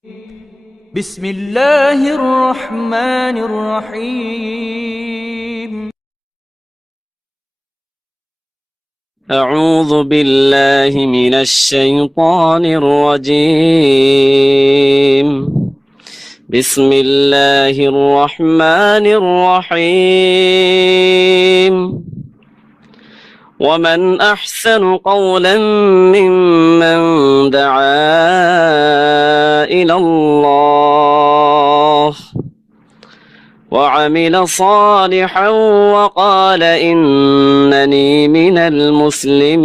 بسم الله الرحمن الرحيم. أعوذ بالله من الشيطان الرجيم. بسم الله الرحمن الرحيم. ومن أحسن قولا ممن دعا إلى الله وعمل صالحا وقال إنني من المسلمين.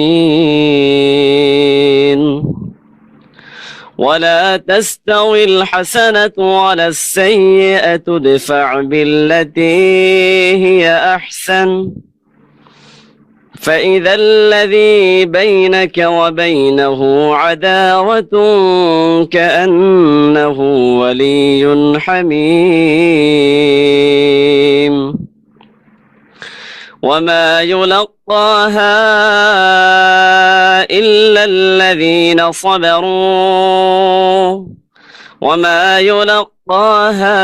ولا تستوي الحسنة ولا السيئة ادفع بالتي هي أحسن فإذا الذي بينك وبينه عداوة كأنه ولي حميم. وما يلقاها إلا الذين صبروا وما يلقاها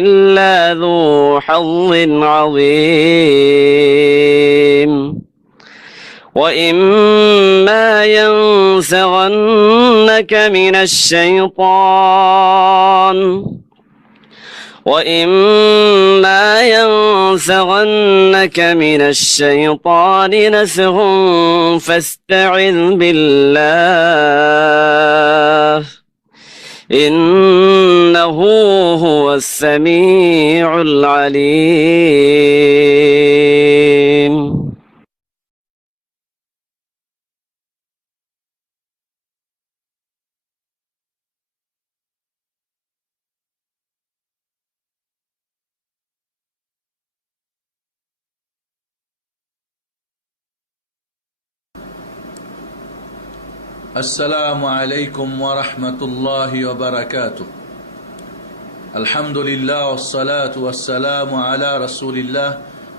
إلا ذو حظ عظيم. وإما ينزغنك من الشيطان نزغ فاستعذ بالله إنه هو السميع العليم. السلام عليكم ورحمة الله وبركاته. الحمد لله والصلاة والسلام على رسول الله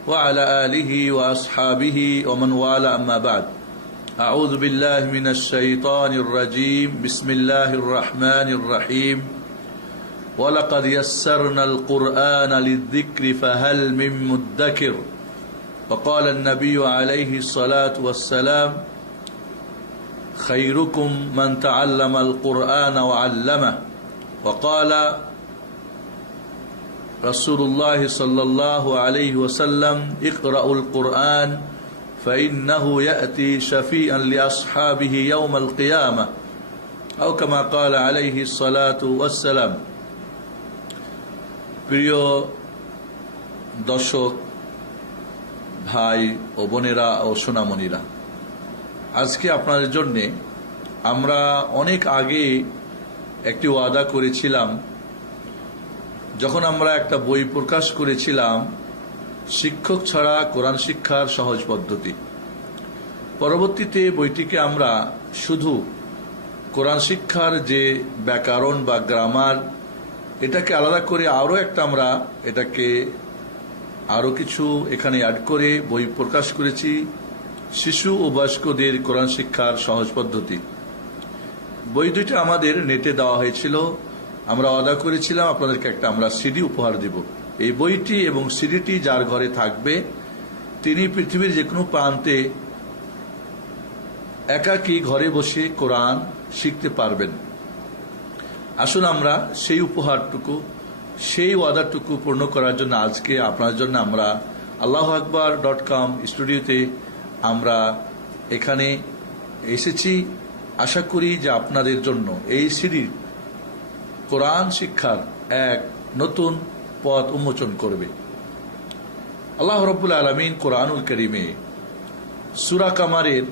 وعلى آله وأصحابه ومن والاه أما بعد. أعوذ بالله من الشيطان الرجيم. بسم الله الرحمن الرحيم. ولقد يسرنا القرآن للذكر فهل من مدكر. وقال النبي عليه الصلاة والسلام خيركم من تعلم القرآن وعلمه. وقال رسول الله صلى الله عليه وسلم اقرأوا القرآن فإنه يأتي شفيعا لأصحابه يوم القيامة أو كما قال عليه الصلاة والسلام. প্রিয় দর্শক ভাই ও বোনেরা ও সোনামণিরা, আজকে আপনাদের জন্য আমরা অনেক আগে একটি ওয়াদা করেছিলাম, যখন আমরা একটা বই প্রকাশ করেছিলাম শিক্ষক ছাড়া কোরআন শিক্ষার সহজ পদ্ধতি। পরবর্তীতে বইটিকে আমরা শুধু কোরআন শিক্ষার যে ব্যাকরণ বা গ্রামার এটাকে আলাদা করে আরও একটা আমরা এটাকে আরও কিছু এখানে অ্যাড করে বই প্রকাশ করেছি, শিশু ও বয়স্কদের কোরআন শিক্ষার সহজ পদ্ধতি। বই দুইটা আমাদের নেটে দেওয়া হয়েছিল। আমরা ওয়াদা করেছিলাম আপনাদেরকে একটা আমরা সিডি উপহার দিব। এই বইটি এবং সিডিটি যার ঘরে থাকবে তিনি পৃথিবীর যে কোনো প্রান্তে একাকী ঘরে বসে কোরআন শিখতে পারবেন। আসুন আমরা সেই উপহারটুকু, সেই ওয়াদাটুকু পূর্ণ করার জন্য আজকে আপনার জন্য আমরা allahuakbar.com স্টুডিওতে আমরা এখানে এসেছি। আশা করি যে আপনাদের জন্য এই সিরিজ কোরআন শিক্ষার এক নতুন পথ উন্মোচন করবে। আল্লাহ রাব্বুল আলামিন কোরআনুল কারীমে সূরা কামারের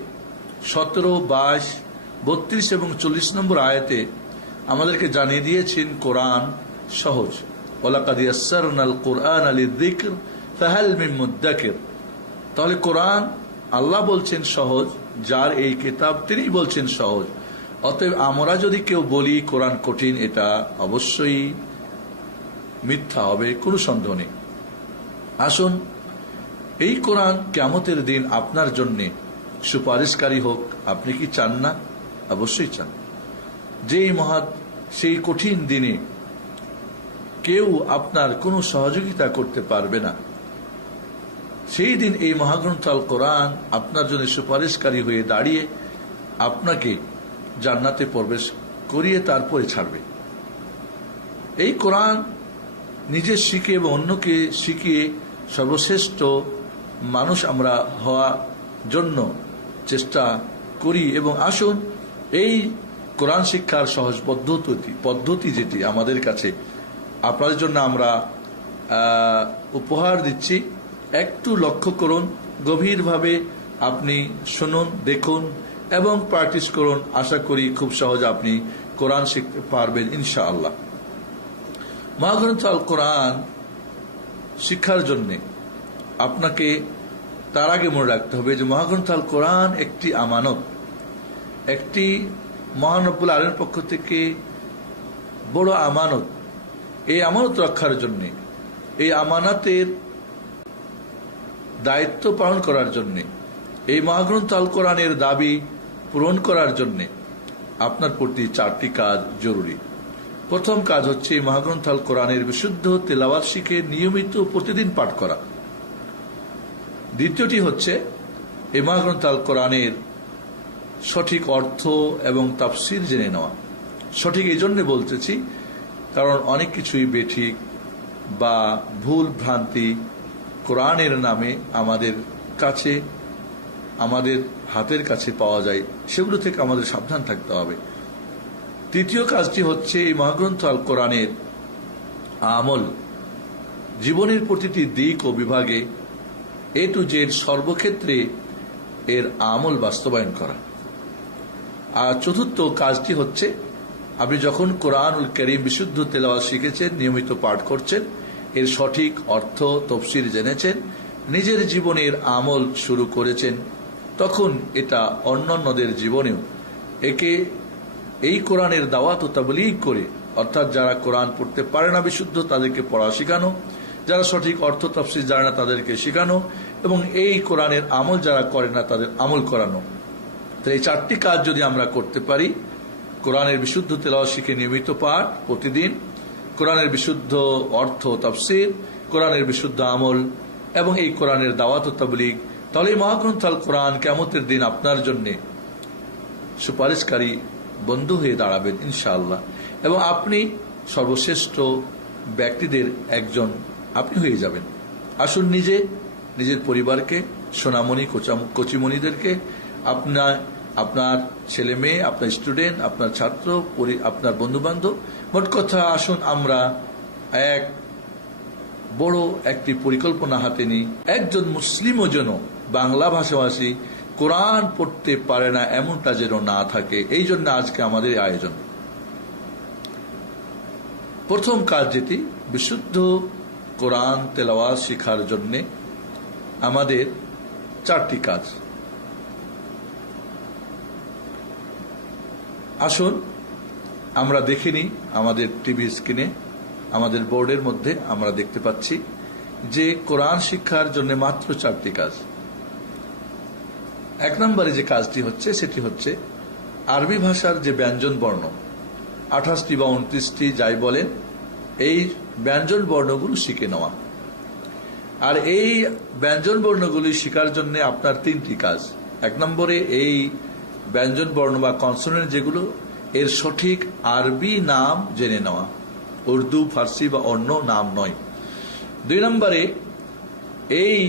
17, 22, 32 এবং 40 নম্বর আয়াতে আমাদেরকে জানিয়ে দিয়েছেন কোরআন সহজ। ওয়ালাকাদ ইয়াসসারনাল কুরআনা লিযিকর ফাহাল মিন মুদ্দাকির। তাহলে কোরআন আল্লাহ বলছেন সহজ, যার এই কিতাব তিনি বলছেন সহজ। অতএব আমরা যদি কেউ বলি কোরআন কঠিন, এটা অবশ্যই মিথ্যা হবে, কোনো সন্দেহ নেই। আসুন এই কোরআন কিয়ামতের দিন আপনার জন্য সুপারিশকারী হোক। আপনি কি চান না? অবশ্যই চান। সেই কঠিন দিনে কেউ আপনার কোনো সহযোগিতা করতে পারবে না, সেই দিন এই মহাগ্রন্থ আল কোরআন আপনার জন্য সুপারিশকারী হয়ে দাঁড়িয়ে আপনাকে জান্নাতে প্রবেশ করিয়ে তারপরে ছাড়বে। এই কোরআন নিজে শিখে এবং অন্যকে শিখিয়ে সর্বশ্রেষ্ঠ মানুষ আমরা হওয়ার জন্য চেষ্টা করি। এবং আসুন এই কোরআন শিক্ষার সহজ পদ্ধতি যেটি আমাদের কাছে আপনাদের জন্য আমরা উপহার দিচ্ছি, একটু লক্ষ্য করুন, গভীরভাবে আপনি শুনুন, দেখুন এবং প্র্যাকটিস করুন। আশা করি খুব সহজে আপনি কোরআন শিখতে পারবেন ইনশাআল্লাহ। মহাগ্রন্থ আল কোরআন শিক্ষার জন্য আপনাকে তার আগে মনে রাখতে হবে যে মহাগ্রন্থ আল কোরআন একটি আমানত, একটি মহান রব্বুল আলামিনের পক্ষ থেকে বড় আমানত। এই আমানত রক্ষার জন্য, এই আমানতের দায়িত্ব পালন করার জন্য, এই মহাগ্রন্থ আল কোরআনের দাবি পূরণ করার জন্য আপনার প্রতি 4টি কাজ জরুরি। প্রথম কাজ হচ্ছে এই মহাগ্রন্থ আল কোরআনের বিশুদ্ধ তেলাওয়াত শিখে নিয়মিত প্রতিদিন পাঠ করা। দ্বিতীয়টি হচ্ছে এই মহাগ্রন্থ আল কোরআনের সঠিক অর্থ এবং তাফসীর জেনে নেওয়া। সঠিক এই জন্য বলতেছি কারণ অনেক কিছুই বেঠিক বা ভুল ভ্রান্তি কোরআনের নামে আমাদের কাছে, আমাদের হাতের কাছে পাওয়া যায়, সেগুলো থেকে আমাদের সাবধান থাকতে হবে। তৃতীয় কাজটি হচ্ছে এই মহাগ্রন্থ আল কোরআনের আমল, জীবনের প্রতিটি দিক ও বিভাগে এ টু জেড সর্বক্ষেত্রে এর আমল বাস্তবায়ন করা। আর চতুর্থ কাজটি হচ্ছে আপনি যখন কোরআনুল কারীম বিশুদ্ধ তেলাওয়াত শিখেছেন, নিয়মিত পাঠ করছেন, এর সঠিক অর্থ তাফসীর জেনেছেন, নিজের জীবনের আমল শুরু করেছেন, তখন এটা অন্যান্যদের জীবনেও এই কোরআনের দাওয়াত ও তাবলীগ করে, অর্থাৎ যারা কোরআন পড়তে পারে না বিশুদ্ধ তাদেরকে পড়া শেখানো, যারা সঠিক অর্থ তাফসীর জানে না তাদেরকে শেখানো, এবং এই কোরআনের আমল যারা করে না তাদের আমল করানো। তো এই 4টি কাজ যদি আমরা করতে পারি, কোরআনের বিশুদ্ধ তেলাওয়াত শিখে নিয়মিত পাঠ প্রতিদিন, কোরআনের বিশুদ্ধ অর্থ তাফসীর, কোরআনের বিশুদ্ধ আমল এবং এই কোরআনের দাওয়াত ও তাবলীগ, তাহলে এই মহাগ্রন্থ আল কোরআন কিয়ামতের দিন আপনার জন্য সুপারিশকারী বন্ধু হয়ে দাঁড়াবেন ইনশাআল্লাহ, এবং আপনি সর্বশ্রেষ্ঠ ব্যক্তিদের একজন আপনি হয়ে যাবেন। আসুন নিজের পরিবারকে, সোনামণি কচিমণিদেরকে, আপনার ছেলে মেয়ে, আপনার স্টুডেন্ট, আপনার ছাত্র, আপনার বন্ধু বান্ধব, মোট কথা আসুন আমরা এক বড় একটি পরিকল্পনা হাতে নিই। একজন মুসলিমও যেন বাংলা ভাষাভাষী কোরআন পড়তে পারে না এমনটা যেন না থাকে, এই জন্য আজকে আমাদের আয়োজন। প্রথম কাজ যেটি, বিশুদ্ধ কোরআন তেলাওয়াত শেখার জন্য আমাদের 4টি কাজ। আসুন আমরা দেখে নিই আমাদের টিভি স্ক্রিনে, আমাদের বোর্ডের মধ্যে আমরা দেখতে পাচ্ছি যে কোরআন শিক্ষার জন্য মাত্র 4টি কাজ। 1 নম্বরে যে কাজটি হচ্ছে সেটি হচ্ছে আরবি ভাষার যে ব্যঞ্জন বর্ণ 28টি বা 29টি যাই বলেন, এই ব্যঞ্জন বর্ণগুলো শিখে নেওয়া। আর এই ব্যঞ্জন বর্ণগুলি শেখার জন্য আপনার 3টি কাজ। 1 নম্বরে এই ব্যঞ্জন বর্ণ বা কনসোনেন্ট যেগুলো, এর সঠিক আরবি নাম জেনে নেওয়া, উর্দু, ফার্সি বা অন্য নাম নয়। 2 নম্বরে এই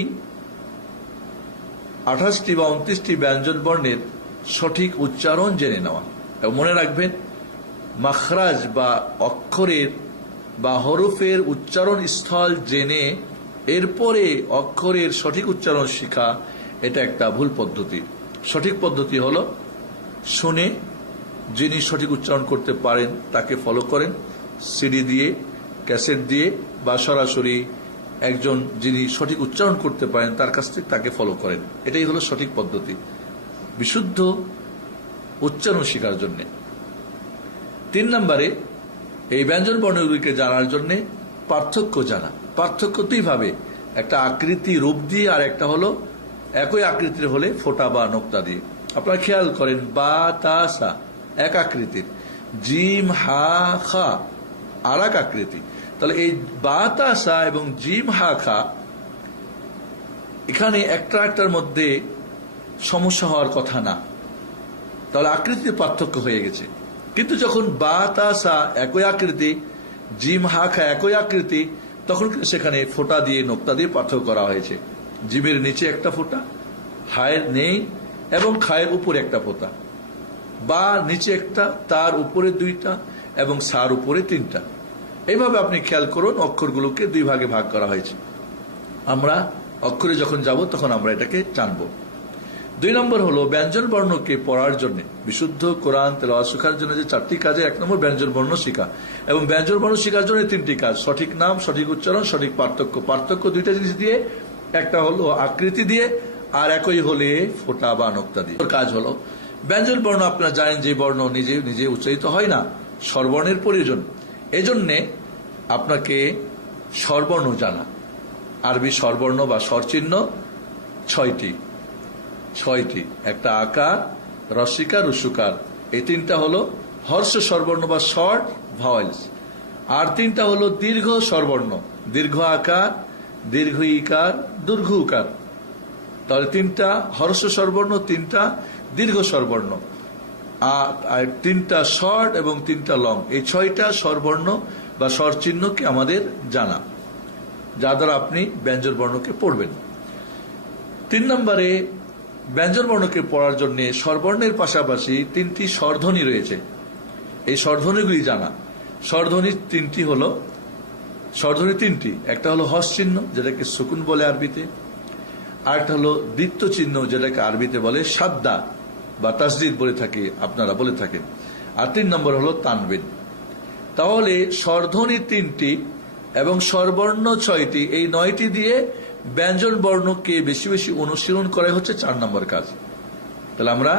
28টি বা 29টি ব্যঞ্জন বর্ণের সঠিক উচ্চারণ জেনে নেওয়া। এবং মনে রাখবেন, মাখরাজ বা অক্ষরের বা হরফের উচ্চারণ স্থল জেনে এরপরে অক্ষরের সঠিক উচ্চারণ শেখা, এটা একটা ভুল পদ্ধতি। সঠিক পদ্ধতি হলো শুনে, যিনি সঠিক উচ্চারণ করতে পারেন তাকে ফলো করেন, সিডি দিয়ে, ক্যাসেট দিয়ে বা সরাসরি একজন যিনি সঠিক উচ্চারণ করতে পারেন তার কাছ থেকে তাকে ফলো করেন। এটাই হলো সঠিক পদ্ধতি বিশুদ্ধ উচ্চারণ শেখার জন্য। 3 নম্বরে এই ব্যঞ্জন বর্ণগুলিকে জানার জন্য পার্থক্য জানা। পার্থক্য দুইভাবে, একটা আকৃতি রূপ দিয়ে আর একটা হলো একই আকৃতির হলে ফোঁটা বা নোক্তা দিয়ে। আপনারা খেয়াল করেন, বা তা সা এক আকৃতির, জিম হা খা আর এক আকৃতি। তাহলে এই বা তা সা এবং জিম হা খা এখানে একটা একটার মধ্যে সমস্যা হওয়ার কথা না, তাহলে আকৃতিতে পার্থক্য হয়ে গেছে। কিন্তু যখন বা তা সা একই আকৃতি, জিম হা খা একই আকৃতি, তখন সেখানে ফোঁটা দিয়ে নোক্তা দিয়ে পার্থক্য করা হয়েছে। জিমের নিচে একটা ফোঁটা, হায়ের নেই, এবং খায়ের উপরে একটা ফোঁটা, বা নিচে একটা, তার উপরে দুইটা, এবং সার উপরে তিনটা। এইভাবে আপনি খেয়াল করুন, অক্ষরগুলোকে দুই ভাগে ভাগ করা হয়েছে। আমরা অক্ষরে যখন যাব তখন আমরা এটাকে জানব। 2 নম্বর হলো ব্যঞ্জন বর্ণকে পড়ার জন্য, বিশুদ্ধ কোরআন তেলাওয়াত শেখার জন্য যে 4টি কাজে 1 নম্বর ব্যঞ্জন বর্ণ শেখা, এবং ব্যঞ্জন বর্ণ শেখার জন্য 3টি কাজ: সঠিক নাম, সঠিক উচ্চারণ, সঠিক পার্থক্য। পার্থক্য 2টা জিনিস দিয়ে, একটা হলো আকৃতি দিয়ে, আর একই হলে ফোঁটা বা নোক্তা দিয়ে। কাজ হলো ব্যঞ্জন বর্ণ, আপনারা জানেন যে বর্ণ নিজে নিজে উচ্চারিত হয় না, স্বরবর্ণের প্রয়োজন। এজন্যে আপনাকে স্বরবর্ণ জানা। আরবি স্বরবর্ণ বা স্বরচিহ্ন 6টি, একটা আকার, রস্বীকার, রস্যকার। এই 3টা হলো হর্ষ স্বরবর্ণ বা শর্ট ভাওয়েলস, আর 3টা হলো দীর্ঘ স্বরবর্ণ, দীর্ঘ আকার, দীর্ঘ ইকার, দীর্ঘ উকার। তাহলে 3টা হর্ষ স্বরবর্ণ, 3টা দীর্ঘ স্বরবর্ণ, আর 3টা শর্ট এবং 3টা লং। এই 6টা স্বরবর্ণ বা স্বরচিহ্নকে আমাদের জানা, যা দ্বারা আপনি ব্যঞ্জন বর্ণকে পড়বেন। 3 নম্বরে ব্যঞ্জন বর্ণকে পড়ার জন্য স্বরবর্ণের পাশাপাশি 3টি স্বরধ্বনি রয়েছে। এই স্বরধ্বনিগুলি জানা। স্বরধ্বনি 3টি হলো, একটা হলো হর্ষ চিহ্ন, যেটাকে সুকুন বলে আরবিতে, আর একটা হলো দ্বিত্ব চিহ্ন, যেটাকে আরবিতে বলে সাদ্দা বা তাসদিদ বলে থাকি, আপনারা বলে থাকেন, আর 3 নম্বর হলো তানবিন। তাহলে স্বরধ্বনি 3টি এবং স্বরবর্ণ 6টি, এই 9টি দিয়ে ব্যঞ্জন বর্ণকে বেশি বেশি অনুশীলন করাই হচ্ছে 4 নম্বর কাজ। তাহলে আমরা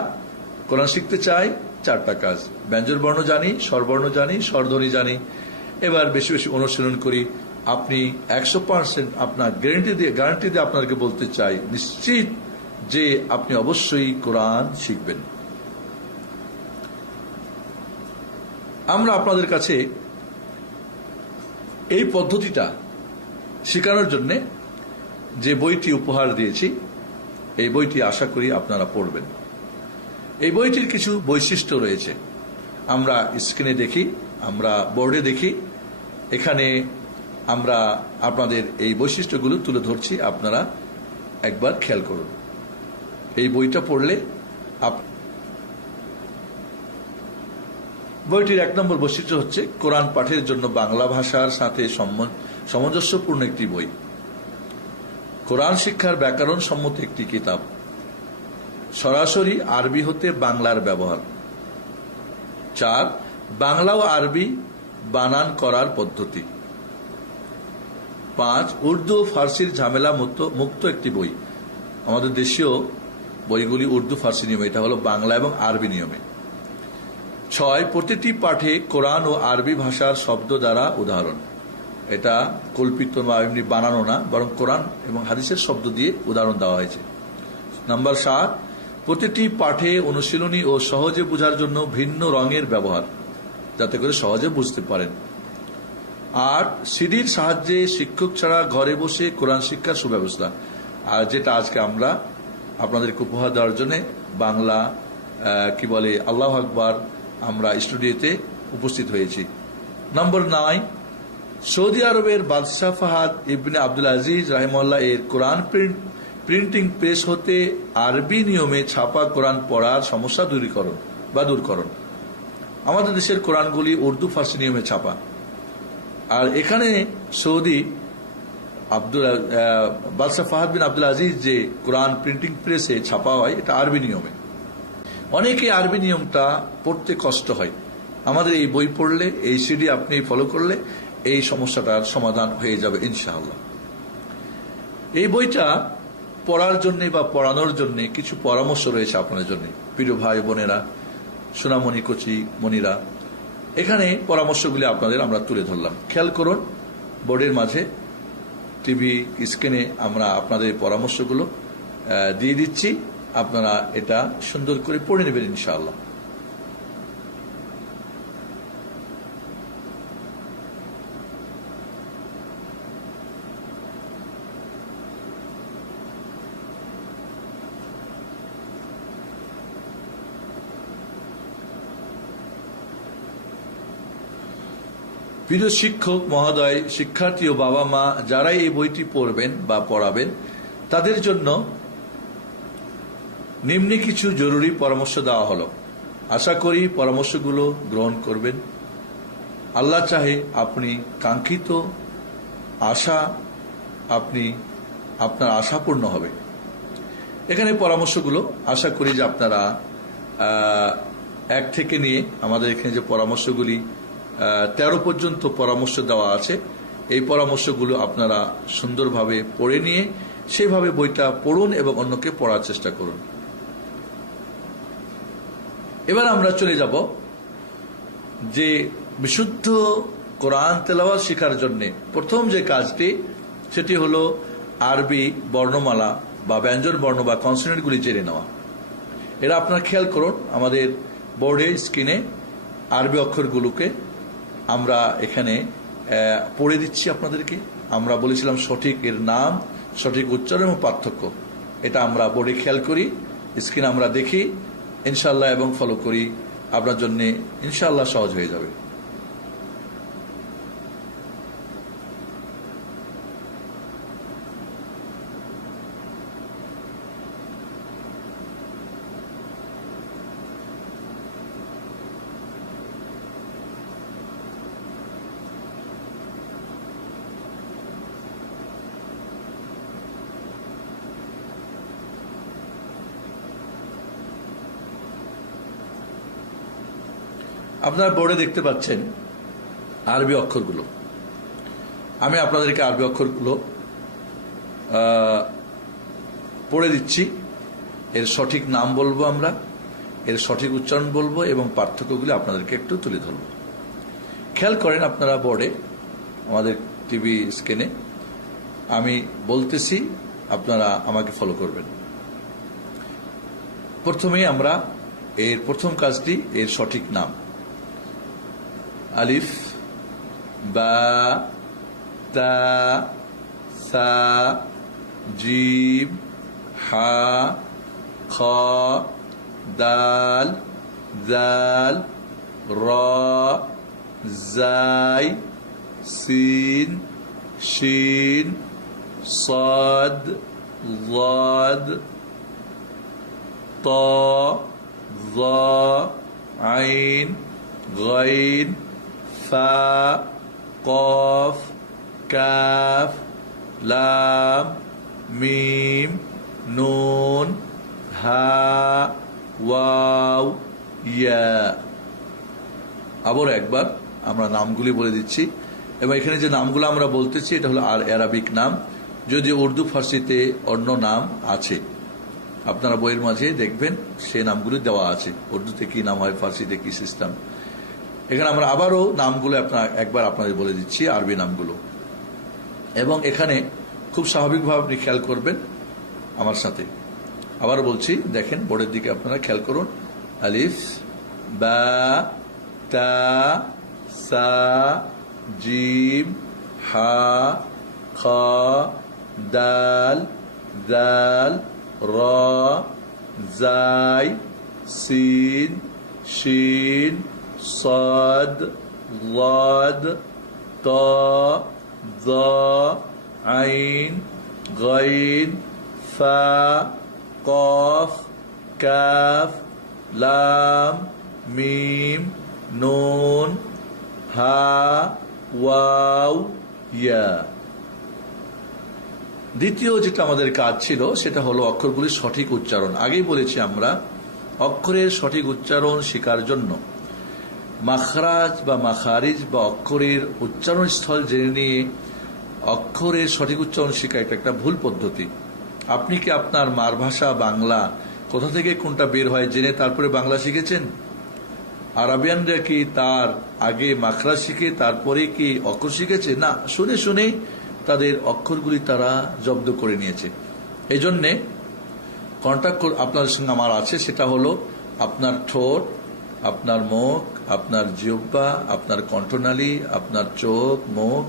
কোরআন শিখতে চাই, 4টা কাজ: ব্যঞ্জন বর্ণ জানি, স্বরবর্ণ জানি, স্বরধ্বনি জানি। এবার বেশি বেশি অনুশীলন করি। আপনি 100% আপনার গ্যারান্টি দিয়ে আপনাকে বলতে চাই, নিশ্চিত যে আপনি অবশ্যই কোরআন শিখবেন। আমরা আপনাদের কাছে এই পদ্ধতিটা শেখানোর জন্য যে বইটি উপহার দিয়েছি, এই বইটি আশা করি আপনারা পড়বেন। এই বইটির কিছু বৈশিষ্ট্য রয়েছে, আমরা স্ক্রিনে দেখি, আমরা বোর্ডে দেখি। এখানে আমরা আপনাদের এই বৈশিষ্ট্যগুলো তুলে ধরছি, আপনারা একবার খেয়াল করুন। এই বইটা পড়লে বইটির 1 নম্বর বৈশিষ্ট্য হচ্ছে কোরআন পাঠের জন্য বাংলা ভাষার সাথে সামঞ্জস্যপূর্ণ একটি বই, কোরআন শিক্ষার ব্যাকরণ সম্মত একটি কিতাব, সরাসরি আরবি হতে বাংলার ব্যবহার। 4, বাংলা ও আরবি বানান করার পদ্ধতি। 5, উর্দু ও ফার্সির ঝামেলা মুক্ত একটি বই। আমাদের দেশীয় বইগুলি উর্দু ফার্সি নিয়মে, এটা হলো বাংলা এবং আরবি নিয়মে। 6, প্রতিটি পাঠে কোরআন ও আরবি ভাষার শব্দ দ্বারা উদাহরণ। এটা কল্পিত বা এমনি বানানো না, বরং কোরআন এবং হাদিসের শব্দ দিয়ে উদাহরণ দেওয়া হয়েছে। নাম্বার 7, প্রতিটি পাঠে অনুশীলনী ও সহজে বোঝার জন্য ভিন্ন রঙের ব্যবহার, যাতে করে সহজে বুঝতে পারেন। 8, সিডির সাহায্যে শিক্ষক ছাড়া ঘরে বসে কোরআন শিক্ষার সুব্যবস্থা, আর যেটা আজকে আমরা আপনাদেরকে উপহার দেওয়ার জন্য বাংলা কি বলে আল্লাহু আকবার আমরা স্টুডিওতে উপস্থিত হয়েছি। নম্বর 9, সৌদি আরবের বাদশাহ ফাহাদ ইবনে আব্দুল আজিজ রাহিমাহুল্লাহ এর কোরআন প্রিন্টিং প্রেস হতে আরবি নিয়মে ছাপা কোরআন পড়ার সমস্যা দূরকরণ। আমাদের দেশের কোরআনগুলি উর্দু ফার্সি নিয়মে ছাপা, আর এখানে সৌদি বাদশাহ ফাহাদ বিন আব্দুল আজিজ যে কোরআন প্রিন্টিং প্রেসে ছাপা হয়, এটা আরবি নিয়মে। অনেকে আরবি নিয়মটা পড়তে কষ্ট হয়। আমাদের এই বই পড়লে, এই সিডি আপনি ফলো করলে এই সমস্যাটার সমাধান হয়ে যাবে ইনশাআল্লাহ। এই বইটা পড়ার জন্য বা পড়ানোর জন্য কিছু পরামর্শ রয়েছে আপনাদের জন্য, প্রিয় ভাই বোনেরা, সোনামণি কচি মণিরা। এখানে পরামর্শগুলি আপনাদের আমরা তুলে ধরলাম। খেয়াল করুন, বোর্ডের মাঝে, টিভি স্ক্রিনে আমরা আপনাদের পরামর্শগুলো দিয়ে দিচ্ছি। আপনারা এটা সুন্দর করে পড়ে নেবেন ইনশাআল্লাহ। প্রিয় শিক্ষক মহোদয়, শিক্ষার্থী ও বাবা মা যারাই এই বইটি পড়বেন বা পড়াবেন, তাদের জন্য নিম্নে কিছু জরুরি পরামর্শ দেওয়া হলো। আশা করি পরামর্শগুলো গ্রহণ করবেন। আল্লাহ চাহে আপনি কাঙ্ক্ষিত আশা আপনার আশা পূর্ণ হবে। এখানে পরামর্শগুলো আশা করি যে আপনারা এক থেকে নিয়ে আমাদের এখানে যে পরামর্শগুলি 13 পর্যন্ত পরামর্শ দেওয়া আছে, এই পরামর্শগুলো আপনারা সুন্দরভাবে পড়ে নিয়ে সেভাবে বইটা পড়ুন এবং অন্যকে পড়ার চেষ্টা করুন। এবার আমরা চলে যাব যে বিশুদ্ধ কোরআন তেলাওয়াত শেখার জন্য প্রথম যে কাজটি, সেটি হলো আরবি বর্ণমালা বা ব্যঞ্জন বর্ণ বা কনসোনেন্টগুলি জেনে নেওয়া। এরা আপনারা খেয়াল করুন, আমাদের বোর্ডে স্ক্রিনে আরবি অক্ষরগুলোকে আমরা এখানে পড়ে দিচ্ছি আপনাদেরকে। আমরা বলেছিলাম সঠিক এর নাম, সঠিক উচ্চারণ এবং পার্থক্য, এটা আমরা বোর্ডে খেয়াল করি, স্ক্রিন আমরা দেখি ইনশাআল্লাহ এবং ফলো করি। আপনার জন্য ইনশাআল্লাহ সহজ হয়ে যাবে। আপনারা বোর্ডে দেখতে পাচ্ছেন আরবি অক্ষরগুলো। আমি আপনাদেরকে আরবি অক্ষরগুলো পড়ে দিচ্ছি। এর সঠিক নাম বলবো, আমরা এর সঠিক উচ্চারণ বলবো এবং পার্থক্যগুলি আপনাদেরকে একটু তুলে ধরব। খেয়াল করেন আপনারা বোর্ডে, আমাদের টিভি স্ক্রিনে আমি বলতেছি, আপনারা আমাকে ফলো করবেন। প্রথমেই আমরা এর প্রথম কাজটি, এর সঠিক নাম আলিফ, বা, তা, সা, জিম, হা, খ, দাল, জাল, র, জাই, সিন, শিন, صاد ضاد طا ظا عين غين فا قاف كاف لام ميم نون হা ওয়াও ইয়া। আবার একবার আমরা নামগুলি বলে দিচ্ছি এবং এখানে যে নামগুলো আমরা বলতেছি এটা হলো আর আরবিক নাম, যদি উর্দু ফার্সিতে অন্য নাম আছে আপনারা বইয়ের মাঝে দেখবেন সেই নামগুলি দেওয়া আছে, উর্দুতে কি নাম হয়, ফার্সিতে কি সিস্টেম। এখানে আমরা আবারও নামগুলো একবার আপনাদের বলে দিচ্ছি, আরবি নামগুলো। এবং এখানে খুব স্বাভাবিকভাবে আপনি খেয়াল করবেন আমার সাথে। আবার বলছি, দেখেন বোর্ডের দিকে আপনারা খেয়াল করুন। আলিফ, বা, তা, সা, জিম, হা, খ, দাল, জাল, র, জাই, সিন, শিন, صاد ضاد طا ظا عين غين فا قاف كاف لام ميم نون হা ওয়াও ইয়া। দ্বিতীয় যেটা আমাদের কাজ ছিল সেটা হলো অক্ষরগুলির সঠিক উচ্চারণ। আগেই বলেছি আমরা অক্ষরের সঠিক উচ্চারণ শেখার জন্য মাখরাজ বা মাখারিজ বা অক্ষরের উচ্চারণ স্থল জেনে নিয়ে অক্ষরের সঠিক উচ্চারণ শেখা এটা একটা ভুল পদ্ধতি। আপনি কি আপনার মার ভাষা বাংলা কোথা থেকে কোনটা বের হয় জেনে তারপরে বাংলা শিখেছেন? আরবিয়ানরা কি তার আগে মাখরাজ শিখে তারপরে কি অক্ষর শিখেছে? না, শুনে শুনে তাদের অক্ষরগুলি তারা জব্দ করে নিয়েছে। এই জন্যে কন্ট্যাক্ট আপনাদের সঙ্গে আমার আছে, সেটা হলো আপনার ঠোঁট, আপনার মুখ, আপনার জিহ্বা, আপনার কণ্ঠনালী, আপনার চোখ, মুখ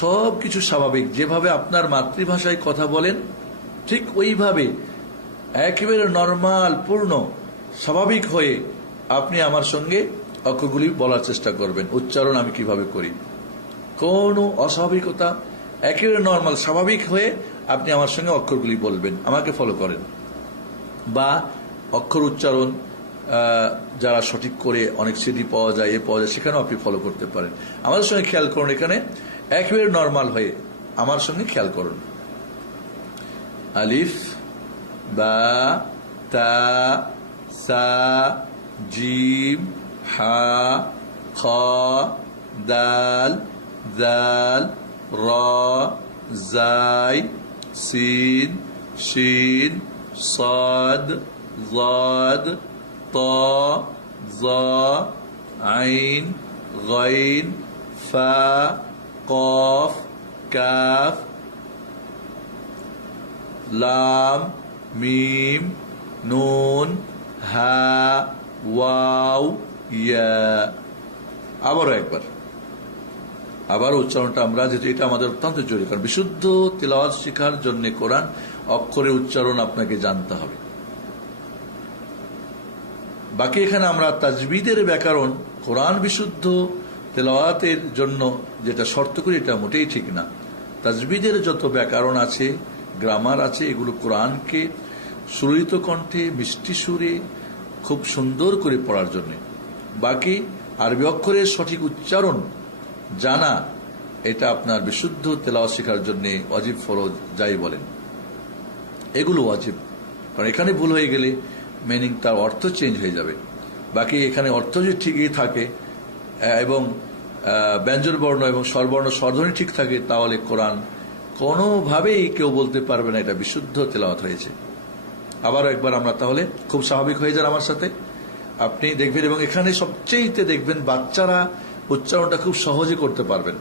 সব কিছু স্বাভাবিক। যেভাবে আপনার মাতৃভাষায় কথা বলেন ঠিক ওইভাবে একেবারে নর্মাল পূর্ণ স্বাভাবিক হয়ে আপনি আমার সঙ্গে অক্ষরগুলি বলার চেষ্টা করবেন। উচ্চারণ আমি কিভাবে করি কোনো অস্বাভাবিকতা, একেবারে নর্মাল স্বাভাবিক হয়ে আপনি আমার সঙ্গে অক্ষরগুলি বলবেন, আমাকে ফলো করেন। বা অক্ষর উচ্চারণ যারা সঠিক করে অনেক সিডি পাওয়া যায়, সেখানেও আপনি ফলো করতে পারেন। আমাদের সঙ্গে খেয়াল করুন, এখানে একেবারে নর্মাল হয়ে আমার সঙ্গে খেয়াল করুন। আলিফ, বা, তা, সা, জিম, হা, খ, দাল, জাল, র, জাই, সিন, শিন, صاد ضاد طاء ظاء عين غين فاء قاف كاف লাম মিম নুন হা ওয়াও ইয়া। আবারও একবার, আবার উচ্চারণটা আমরা, যেহেতু এটা আমাদের অত্যন্ত জরুরি, কারণ বিশুদ্ধ তিলাওয়াত শেখার জন্য কোরআন অক্ষরের উচ্চারণ আপনাকে জানতে হবে। বাকি এখানে আমরা তাজবিদের ব্যাকরণ, কোরআন বিশুদ্ধ তেলাওয়াতের জন্য যেটা শর্ত করি, এটা মোটেই ঠিক না। তাজবিদের যত ব্যাকরণ আছে, গ্রামার আছে, এগুলো কোরআনকে সুরিত কণ্ঠে মিষ্টি সুরে খুব সুন্দর করে পড়ার জন্য। বাকি আরবি অক্ষরের সঠিক উচ্চারণ জানা, এটা আপনার বিশুদ্ধ তেলাওয়াত শেখার জন্য ওয়াজিব, ফরজ যাই বলেন, এগুলো ওয়াজিব। কারণ এখানে ভুল হয়ে গেলে মিনিং, তার অর্থ চেঞ্জ হয়ে যাবে। বাকি এখানে অর্থ যদি ঠিকই থাকে এবং ব্যঞ্জন বর্ণ এবং স্বরবর্ণ স্বরধ্বনি ঠিক থাকে, তাহলে কোরআন কোনোভাবেই কেউ বলতে পারবে না এটা বিশুদ্ধ তেলাওয়াত হয়েছে। আবারও একবার আমরা তাহলে খুব স্বাভাবিক হয়ে যান আমার সাথে, আপনি দেখবেন। এবং এখানে সবচেয়েতে দেখবেন বাচ্চারা উচ্চারণটা খুব সহজে করতে পারবেন।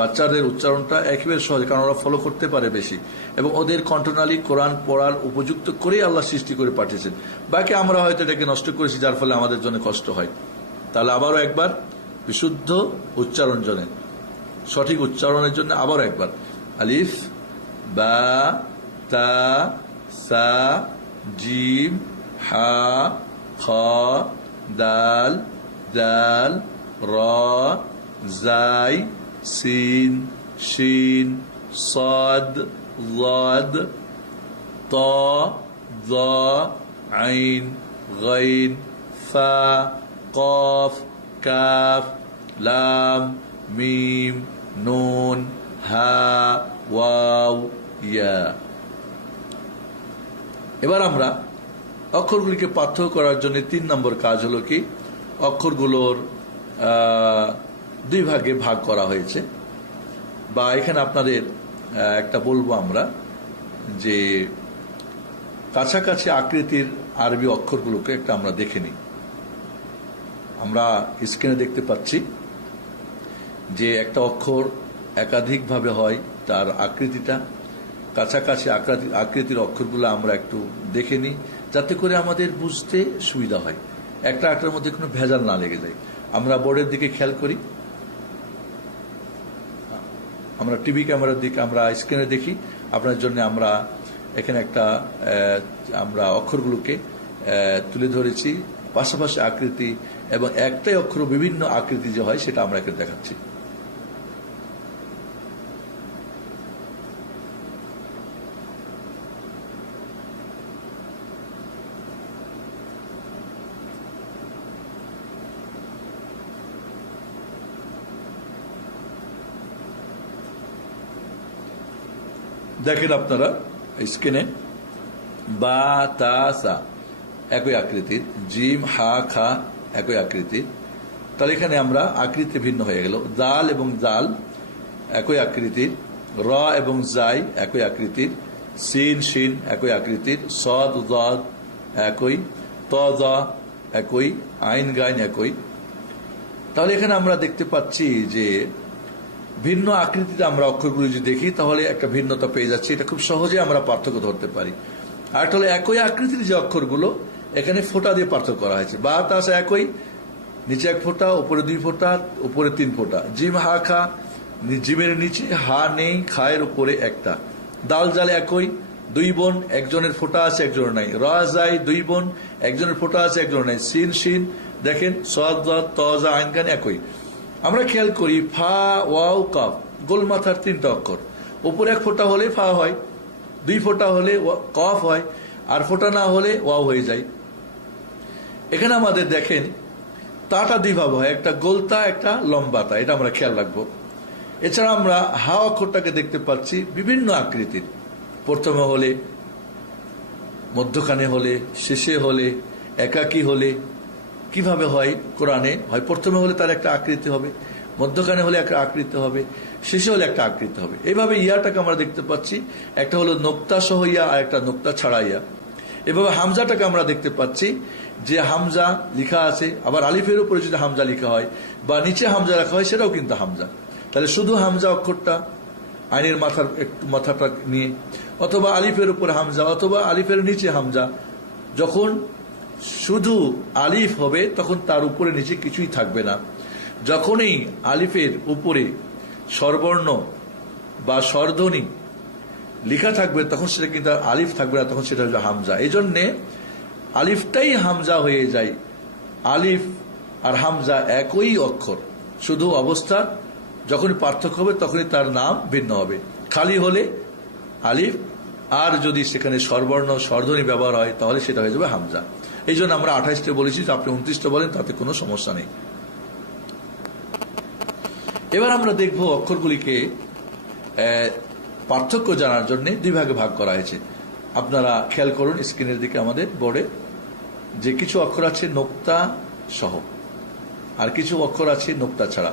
বাচ্চাদের উচ্চারণটা একেবারে সহজে, কারণ ওরা ফলো করতে পারে বেশি, এবং ওদের কণ্ঠনালী কোরআন পড়ার উপযুক্ত করেই আল্লাহ সৃষ্টি করে পাঠিয়েছেন। বাকি আমরা হয়তো এটাকে নষ্ট করেছি, যার ফলে আমাদের জন্য কষ্ট হয়। তাহলে আবারও একবার বিশুদ্ধ উচ্চারণ জন্য, সঠিক উচ্চারণের জন্য আবারও একবার আলিফ, বা, তা, সা, জিম, হা, খ, দাল, জাল, র, জাই, সিন, শিন, صاد ضاد طاء ظاء عين غين فاء قاف كاف লাম মিম নুন হা ওয়াও ইয়া। এবার আমরা অক্ষরগুলিকে পার্থক্য করার জন্য 3 নম্বর কাজ হলো কি, অক্ষরগুলোর 2 ভাগে ভাগ করা হয়েছে। বা এখানে আপনাদের একটা বলবো আমরা, যে কাছাকাছি আকৃতির আরবি অক্ষরগুলোকে একটা আমরা দেখে নিই। আমরা স্ক্রিনে দেখতে পাচ্ছি যে একটা অক্ষর একাধিকভাবে হয়, তার আকৃতিটা কাছাকাছি আকৃতির অক্ষরগুলো আমরা একটু দেখে নিই, যাতে করে আমাদের বুঝতে সুবিধা হয়, একটা আকারের মধ্যে কোনো ভেজাল না লেগে যায়। আমরা বোর্ডের দিকে খেয়াল করি, আমরা টিভি ক্যামেরার দিকে, আমরা স্ক্রিনে দেখি আপনার জন্য। আমরা এখানে একটা আমরা অক্ষরগুলোকে তুলে ধরেছি, পাশাপাশি আকৃতি, এবং একটাই অক্ষর বিভিন্ন আকৃতি যে হয় সেটা আমরা এখানে দেখাচ্ছি। দেখেন আপনারা স্ক্রিনে, বা, তা, সা একই আকৃতির, জিম, হা, খা একই আকৃতির। তাহলে এখানে আমরা আকৃতি ভিন্ন হয়ে গেল। দাল এবং জাল একই আকৃতির, র এবং জাই একই আকৃতির, সিন শিন একই আকৃতির, সদ দাদ একই, ত দা একই, আইন গাইন একই। তাহলে এখানে আমরা দেখতে পাচ্ছি যে ভিন্ন আকৃতিতে আমরা অক্ষরগুলি যদি দেখি, তাহলে একটা ভিন্নতা পেয়ে যাচ্ছি। এটা খুব সহজে আমরা পার্থক্য ধরতে পারি। আর তাহলে একই আকৃতির যে অক্ষরগুলো, এখানে ফোঁটা দিয়ে পার্থক্য করা হয়েছে। বা, তা, সা একই, নিচে 1 ফোঁটা, উপরে 2 ফোঁটা, উপরে 3 ফোঁটা। জিম, হা, খা, জিমের নিচে হা নেই, খায়ের উপরে একটা। দাল জাল একই, 2 বোন, একজনের ফোঁটা আছে একজনের নাই। র জাই 2 বোন, একজনের ফোঁটা আছে একজনের নাই। সিন শিন দেখেন, সদ ত জা আইন গান একই। আমরা খেয়াল করি ফা, ওয়াও, কাফ, গোল মাথার তিনটা অক্ষর। উপরে এক ফোঁটা হলে ফা হয়, দুই ফোঁটা হলে কফ হয়, আর ফোঁটা না হলে ওয়াও হয়ে যায়। এখানে আমাদের দেখেন তাটা দুইভাবে হয়, একটা গোলতা, একটা লম্বাতা, এটা আমরা খেয়াল রাখবো। এছাড়া আমরা হা অক্ষরটাকে দেখতে পাচ্ছি বিভিন্ন আকৃতির, প্রথমে হলে, মধ্যখানে হলে, শেষে হলে, একাকী হলে। কিভাবে হয় কোরআনে? হয় প্রথমে হলে তার একটা আকৃতি হবে, মধ্যখানে হলে একটা আকৃতি হবে, শেষে হলে একটা আকৃতি হবে। এইভাবে ইয়াটাকে আমরা দেখতে পাচ্ছি, একটা হলো নোক্তা সহ ইয়া আর একটা নোক্তা ছাড়া ইয়া। এভাবে হামজাটাকে আমরা দেখতে পাচ্ছি যে হামজা লিখা আছে, আবার আলিফের উপরে যদি হামজা লিখা হয় বা নিচে হামজা রাখা হয় সেটাও কিন্তু হামজা। তাহলে শুধু হামজা অক্ষরটা আইনের মাথার একটু মাথাটা নিয়ে, অথবা আলিফের উপরে হামজা, অথবা আলিফের নিচে হামজা। যখন শুধু আলিফ হবে তখন তার উপরে নিচে কিছুই থাকবে না। যখনই আলিফের উপরে স্বরবর্ণ বা স্বরধ্বনি লেখা থাকবে তখন সেটা কিন্তু আলিফ থাকবে না, তখন সেটা হচ্ছে হামজা। এই জন্যে আলিফটাই হামজা হয়ে যায়। আলিফ আর হামজা একই অক্ষর, শুধু অবস্থা যখনই পার্থক্য হবে তখনই তার নাম ভিন্ন হবে। খালি হলে আলিফ, আর যদি সেখানে স্বরবর্ণ স্বরধ্বনি ব্যবহার হয় তাহলে সেটা হয়ে যাবে হামজা। এই জন্য আমরা 28টা বলেছি, আপনি 29টা বলেন, তাতে কোনো সমস্যা নেই। এবার আমরা দেখব অক্ষরগুলিকে পার্থক্য জানার জন্য দুই ভাগে ভাগ করা হয়েছে। আপনারা খেয়াল করুন স্ক্রিনের দিকে, আমাদের বোর্ডে যে কিছু অক্ষর আছে নোক্তা সহ, আর কিছু অক্ষর আছে নোক্তা ছাড়া।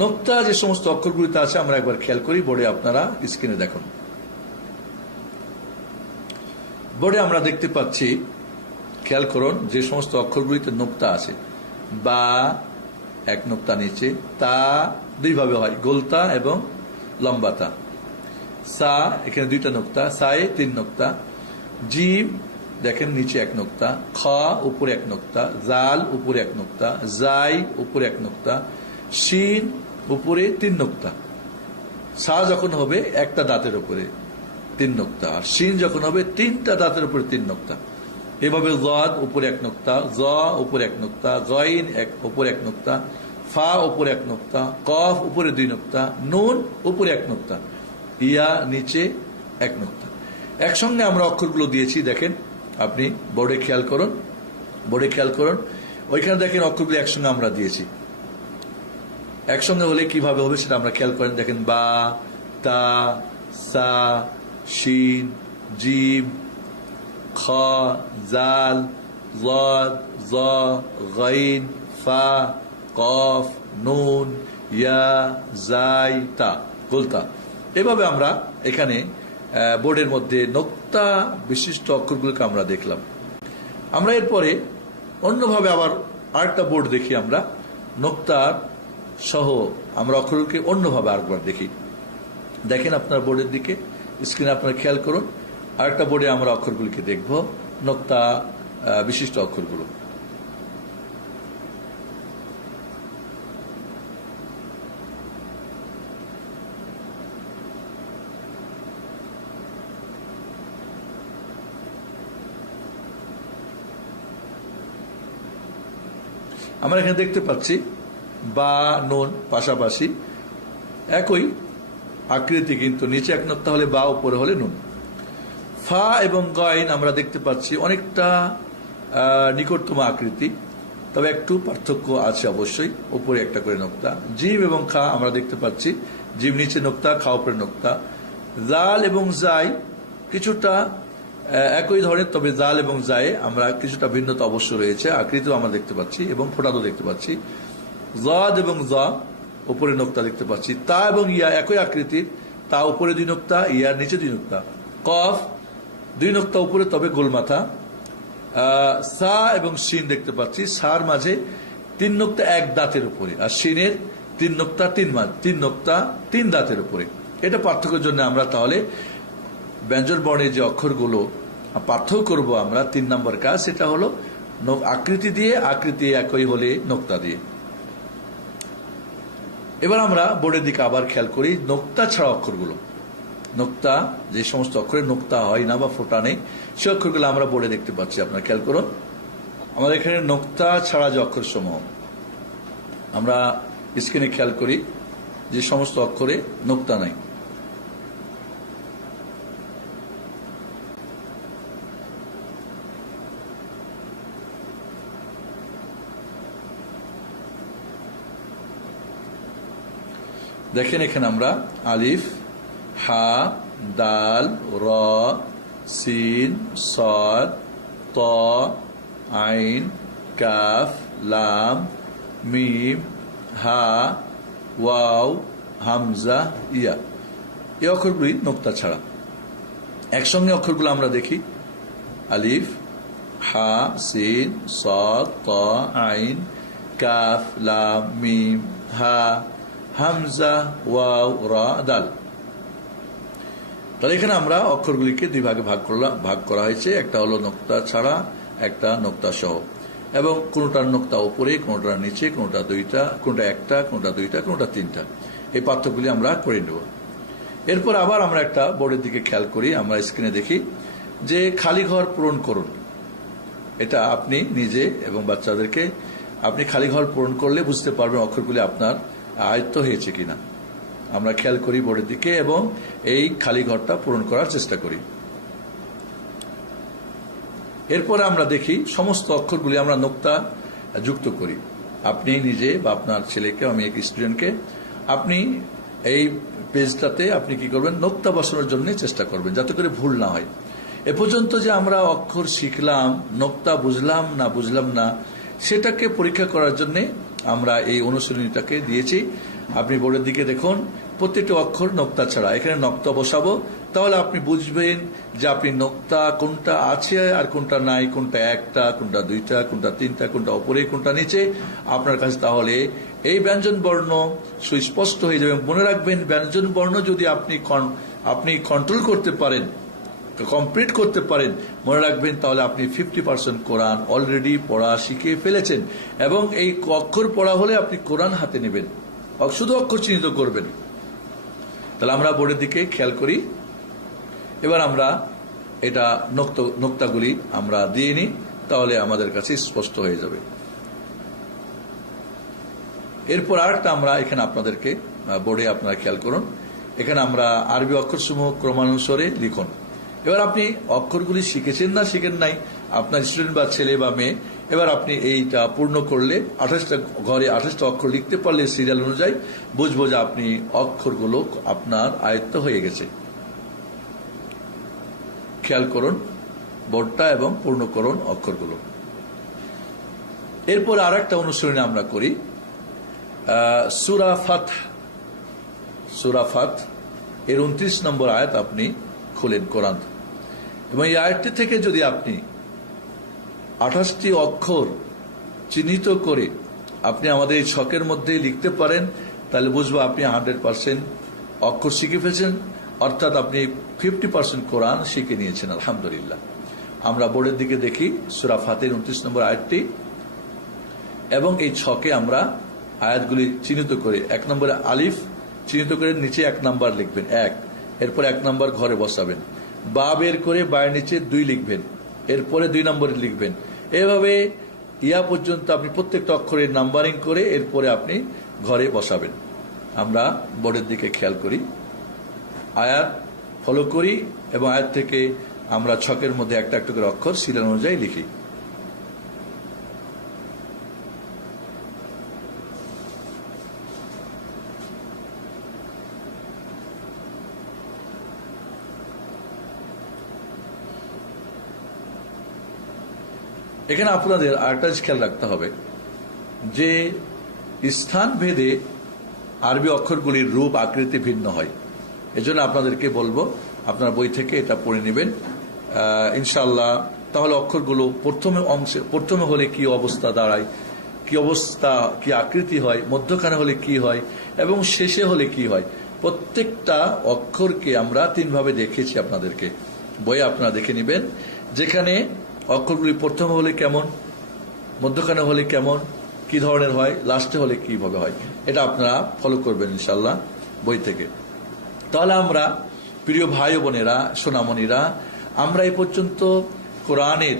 নোক্তা যে সমস্ত অক্ষরগুলিতে আছে আমরা একবার খেয়াল করি, বোর্ডে আপনারা স্ক্রিনে দেখুন। বোর্ডে আমরা দেখতে পাচ্ছি, খেয়াল করুন, যে সমস্ত অক্ষরগুলিতে নোক্তা আছে। বা এক নোক্তা নিচে, তা দুইভাবে হয়, গোলতা এবং লম্বাতা। সা এখানে দুইটা নোক্তা, সায়ে 3 নোক্তা। জিম দেখেন নিচে 1 নোক্তা। খ উপরে 1 নোক্তা। জাল উপরে 1 নোক্তা। জাই উপরে 1 নোক্তা। শিন উপরে 3 নোক্তা। সা যখন হবে একটা দাঁতের উপরে 3 নোক্তা, আর শিন যখন হবে 3টা দাঁতের উপরে 3 নোক্তা। এভাবে জাদ উপরে 1 নোক্তা, জ উপরে 1 নোক্তা, গাইন উপরে 1 নোক্তা, ফা উপরে 1 নোক্তা, কফ উপরে 2 নোক্তা, নুন উপরে 1 নোক্তা, ইয়া নিচে 1 নোক্তা। একসঙ্গে আমরা অক্ষরগুলো দিয়েছি, দেখেন আপনি বোর্ডে খেয়াল করুন, বোর্ডে খেয়াল করুন, ওইখানে দেখেন অক্ষরগুলো একসঙ্গে আমরা দিয়েছি। একসঙ্গে হলে কিভাবে হবে সেটা আমরা খেয়াল করেন, দেখেন বা, তা, সা, শিন, জিম, খ, জাল, জাদ, জ, গাইন, ফা, কফ, নুন, ইয়া, জাই, তা, গোলতা। এভাবে আমরা এখানে বোর্ডের মধ্যে নোক্তা বিশিষ্ট অক্ষরগুলোকে আমরা দেখলাম। আমরা এরপরে অন্যভাবে আবার আরেকটা বোর্ড দেখি, আমরা নোক্তা সহ আমরা অক্ষরগুলোকে অন্যভাবে আরেকবার দেখি। দেখেন আপনার বোর্ডের দিকে, স্ক্রিনে আপনারা খেয়াল করুন। আরেকটা বোর্ডে আমরা অক্ষরগুলিকে দেখব, নোক্তা বিশিষ্ট অক্ষরগুলো। আমরা এখানে দেখতে পাচ্ছি বা, নুন পাশাপাশি একই আকৃতি, কিন্তু নিচে 1 নোক্তা হলে বা, উপরে হলে নুন। ফা এবং গাইন আমরা দেখতে পাচ্ছি অনেকটা নিকটতম আকৃতি, তবে একটু পার্থক্য আছে অবশ্যই, উপরে একটা করে নোক্তা। জিম এবং খা আমরা দেখতে পাচ্ছি, জিম নিচে নোক্তা, খা উপরে নোক্তা। জাল এবং জাই কিছুটা একই ধরনের, তবে জাল এবং জায়ে আমরা কিছুটা ভিন্নতা অবশ্য রয়েছে, আকৃতিও আমরা দেখতে পাচ্ছি এবং ফোঁটাও দেখতে পাচ্ছি। জাদ এবং জা উপরে নোক্তা দেখতে পাচ্ছি। তা এবং ইয়া একই আকৃতির, তা উপরে 2 নোক্তা, ইয়ার নিচে 2 নোক্তা। কফ 2 নোক্তা উপরে, তবে গোল মাথা। সা এবং শিন দেখতে পাচ্ছি, সার মাঝে 3 নোক্তা 1 দাঁতের উপরে, আর শিনের 3 নোক্তা 3 নোক্তা 3 দাঁতের উপরে। এটা পার্থক্যের জন্য আমরা তাহলে ব্যঞ্জন বর্ণের যে অক্ষরগুলো পার্থক্য করব আমরা, 3 নম্বর কাজ, সেটা হলো আকৃতি দিয়ে, আকৃতি একই হলে নোক্তা দিয়ে। এবার আমরা বোর্ডের দিকে আবার খেয়াল করি নোক্তা ছাড়া অক্ষরগুলো। নোক্তা যে সমস্ত অক্ষরে নোক্তা হয় না বা ফোঁটা নেই, সে অক্ষরগুলো আমরা বোর্ডে দেখতে পাচ্ছি। আপনারা খেয়াল করুন, আমাদের এখানে নোক্তা ছাড়া যে অক্ষর সমূহ, আমরা স্ক্রিনে খেয়াল করি যে সমস্ত অক্ষরে নোক্তা নাই। দেখেন এখানে আমরা আলিফ, হা, দাল, র, সিন, সাদ, ত, আইন, কাফ, লাম, মিম, হা, ওয়াও, হামজা, ইয়া, এই অক্ষরগুলি নোক্তা ছাড়া। একসঙ্গে অক্ষরগুলো আমরা দেখি, আলিফ, হা, সিন, সাদ, ত, আইন, কাফ, লাম, মিম, হা, হামজা, ওয়াও, রা, দাল। তাহলে এখানে আমরা অক্ষরগুলিকে দুই ভাগে ভাগ করা হয়েছে, একটা হলো নোক্তা ছাড়া, একটা নোক্তা সহ, এবং কোনটার নোক্তা উপরে, কোনটার নিচে, কোনটা দুইটা, কোনটা একটা, কোনটা দুইটা, কোনটা তিনটা, এই পার্থক্যগুলি আমরা করে নেব। এরপর আবার আমরা একটা বোর্ডের দিকে খেয়াল করি, আমরা স্ক্রিনে দেখি যে খালি ঘর পূরণ করুন। এটা আপনি নিজে এবং বাচ্চাদেরকে আপনি খালি ঘর পূরণ করলে বুঝতে পারবেন অক্ষরগুলি আপনার আয়ত্ত হয়েছে কিনা। আমরা খেয়াল করি বোর্ডের দিকে এবং এই খালি ঘরটা পূরণ করার চেষ্টা করি। এরপরে আমরা দেখি সমস্ত অক্ষরগুলি আমরা নোক্তা যুক্ত করি। আপনি নিজে বা আপনার ছেলেকে, আমি এক স্টুডেন্টকে, আপনি এই পেজটাতে আপনি কি করবেন, নোক্তা বসানোর জন্য চেষ্টা করবেন যাতে করে ভুল না হয়। এ পর্যন্ত যে আমরা অক্ষর শিখলাম, নোক্তা বুঝলাম না সেটাকে পরীক্ষা করার জন্য আমরা এই অনুশীলনীটাকে দিয়েছি। আপনি বোর্ডের দিকে দেখুন, প্রত্যেকটি অক্ষর নোক্তা ছাড়া, এখানে নোক্তা বসাবো, তাহলে আপনি বুঝবেন যে আপনি নোক্তা কোনটা আছে আর কোনটা নাই, কোনটা একটা, কোনটা দুইটা, কোনটা তিনটা, কোনটা উপরে, কোনটা নিচে আপনার কাছে। তাহলে এই ব্যঞ্জন বর্ণ সুস্পষ্ট হয়ে যাবে। মনে রাখবেন, ব্যঞ্জন বর্ণ যদি আপনি কন্ট্রোল করতে পারেন, কমপ্লিট করতে পারেন, মনে রাখবেন তাহলে আপনি 50% কোরআন অলরেডি পড়া শিখে ফেলেছেন। এবং এই অক্ষর পড়া হলে আপনি কোরআন হাতে নেবেন, শুধু অক্ষর চিহ্নিত করবেন। তাহলে আমরা বোর্ডের দিকে খেয়াল করি। এবার আমরা এটা নোক্তাগুলি আমরা দিয়ে নিই, তাহলে আমাদের কাছে স্পষ্ট হয়ে যাবে। এরপর আরেকটা আমরা এখানে আপনাদেরকে বোর্ডে আপনারা খেয়াল করুন, এখানে আমরা আরবি অক্ষরসমূহ ক্রমানুসারে লিখুন। এবার আপনি অক্ষরগুলি শিখেছেন না শিখেন নাই, আপনার স্টুডেন্ট বা ছেলে বা মেয়ে, এবার আপনি এইটা পূর্ণ করলে 28টা ঘরে 28টা অক্ষর লিখতে পারলে সিরিয়াল অনুযায়ী বুঝবো যে আপনি অক্ষরগুলো আপনার আয়ত্ত হয়ে গেছে। খেয়াল করুন বোর্ডটা এবং পূর্ণ করুন অক্ষরগুলো। এরপর আর একটা অনুশীলনী আমরা করি, সূরা ফাত এর 29 নম্বর আয়াত আপনি খুলেন কোরআন, এবং এই আয়াতটি থেকে যদি আপনি 28টি অক্ষর চিহ্নিত করে আপনি আমাদের এই ছকের মধ্যে লিখতে পারেন, তাহলে বুঝবো আপনি 100% অক্ষর শিখে ফেলছেন, অর্থাৎ আপনি 50% কোরআন শিখে নিয়েছেন। আলহামদুলিল্লাহ। আমরা বোর্ডের দিকে দেখি সূরা ফাতের 29 নম্বর আয়াতটি, এবং এই ছকে আমরা আয়াতগুলি চিহ্নিত করে 1 নম্বরে আলিফ চিহ্নিত করে নিচে 1 নাম্বার লিখবেন, 1, এরপর 1 নাম্বার ঘরে বসাবেন, বা বের করে বায়ের নিচে 2 লিখবেন, এরপরে 2 নম্বরে লিখবেন। এভাবে ইয়া পর্যন্ত আপনি প্রত্যেকটা অক্ষরের নাম্বারিং করে এরপরে আপনি ঘরে বসাবেন। আমরা বোর্ডের দিকে খেয়াল করি, আয়াত ফলো করি এবং আয়াত থেকে আমরা ছকের মধ্যে একটা একটা করে অক্ষর সিরিয়াল অনুযায়ী লিখি। এখানে আপনাদের আরেকটা খেয়াল রাখতে হবে যে স্থান ভেদে আরবি অক্ষরগুলির রূপ আকৃতি ভিন্ন হয়। এজন্য আপনাদেরকে বলবো আপনার বই থেকে এটা পড়ে নেবেন ইনশাআল্লাহ। তাহলে অক্ষরগুলো প্রথমে হলে কি অবস্থা দাঁড়ায়, কি অবস্থা, কি আকৃতি হয়, মধ্যখানে হলে কি হয় এবং শেষে হলে কি হয়, প্রত্যেকটা অক্ষরকে আমরা 3 ভাবে দেখিয়েছি আপনাদেরকে। বইয়ে আপনারা দেখে নেবেন, যেখানে অক্ষরগুলি প্রথমে হলে কেমন, মধ্যখানে হলে কেমন, কি ধরনের হয়, লাস্টে হলে কিভাবে হয়, এটা আপনারা ফলো করবেন ইনশাআল্লাহ বই থেকে। তাহলে আমরা প্রিয় ভাই বোনেরা, সোনামণিরা, আমরা এই পর্যন্ত কোরআনের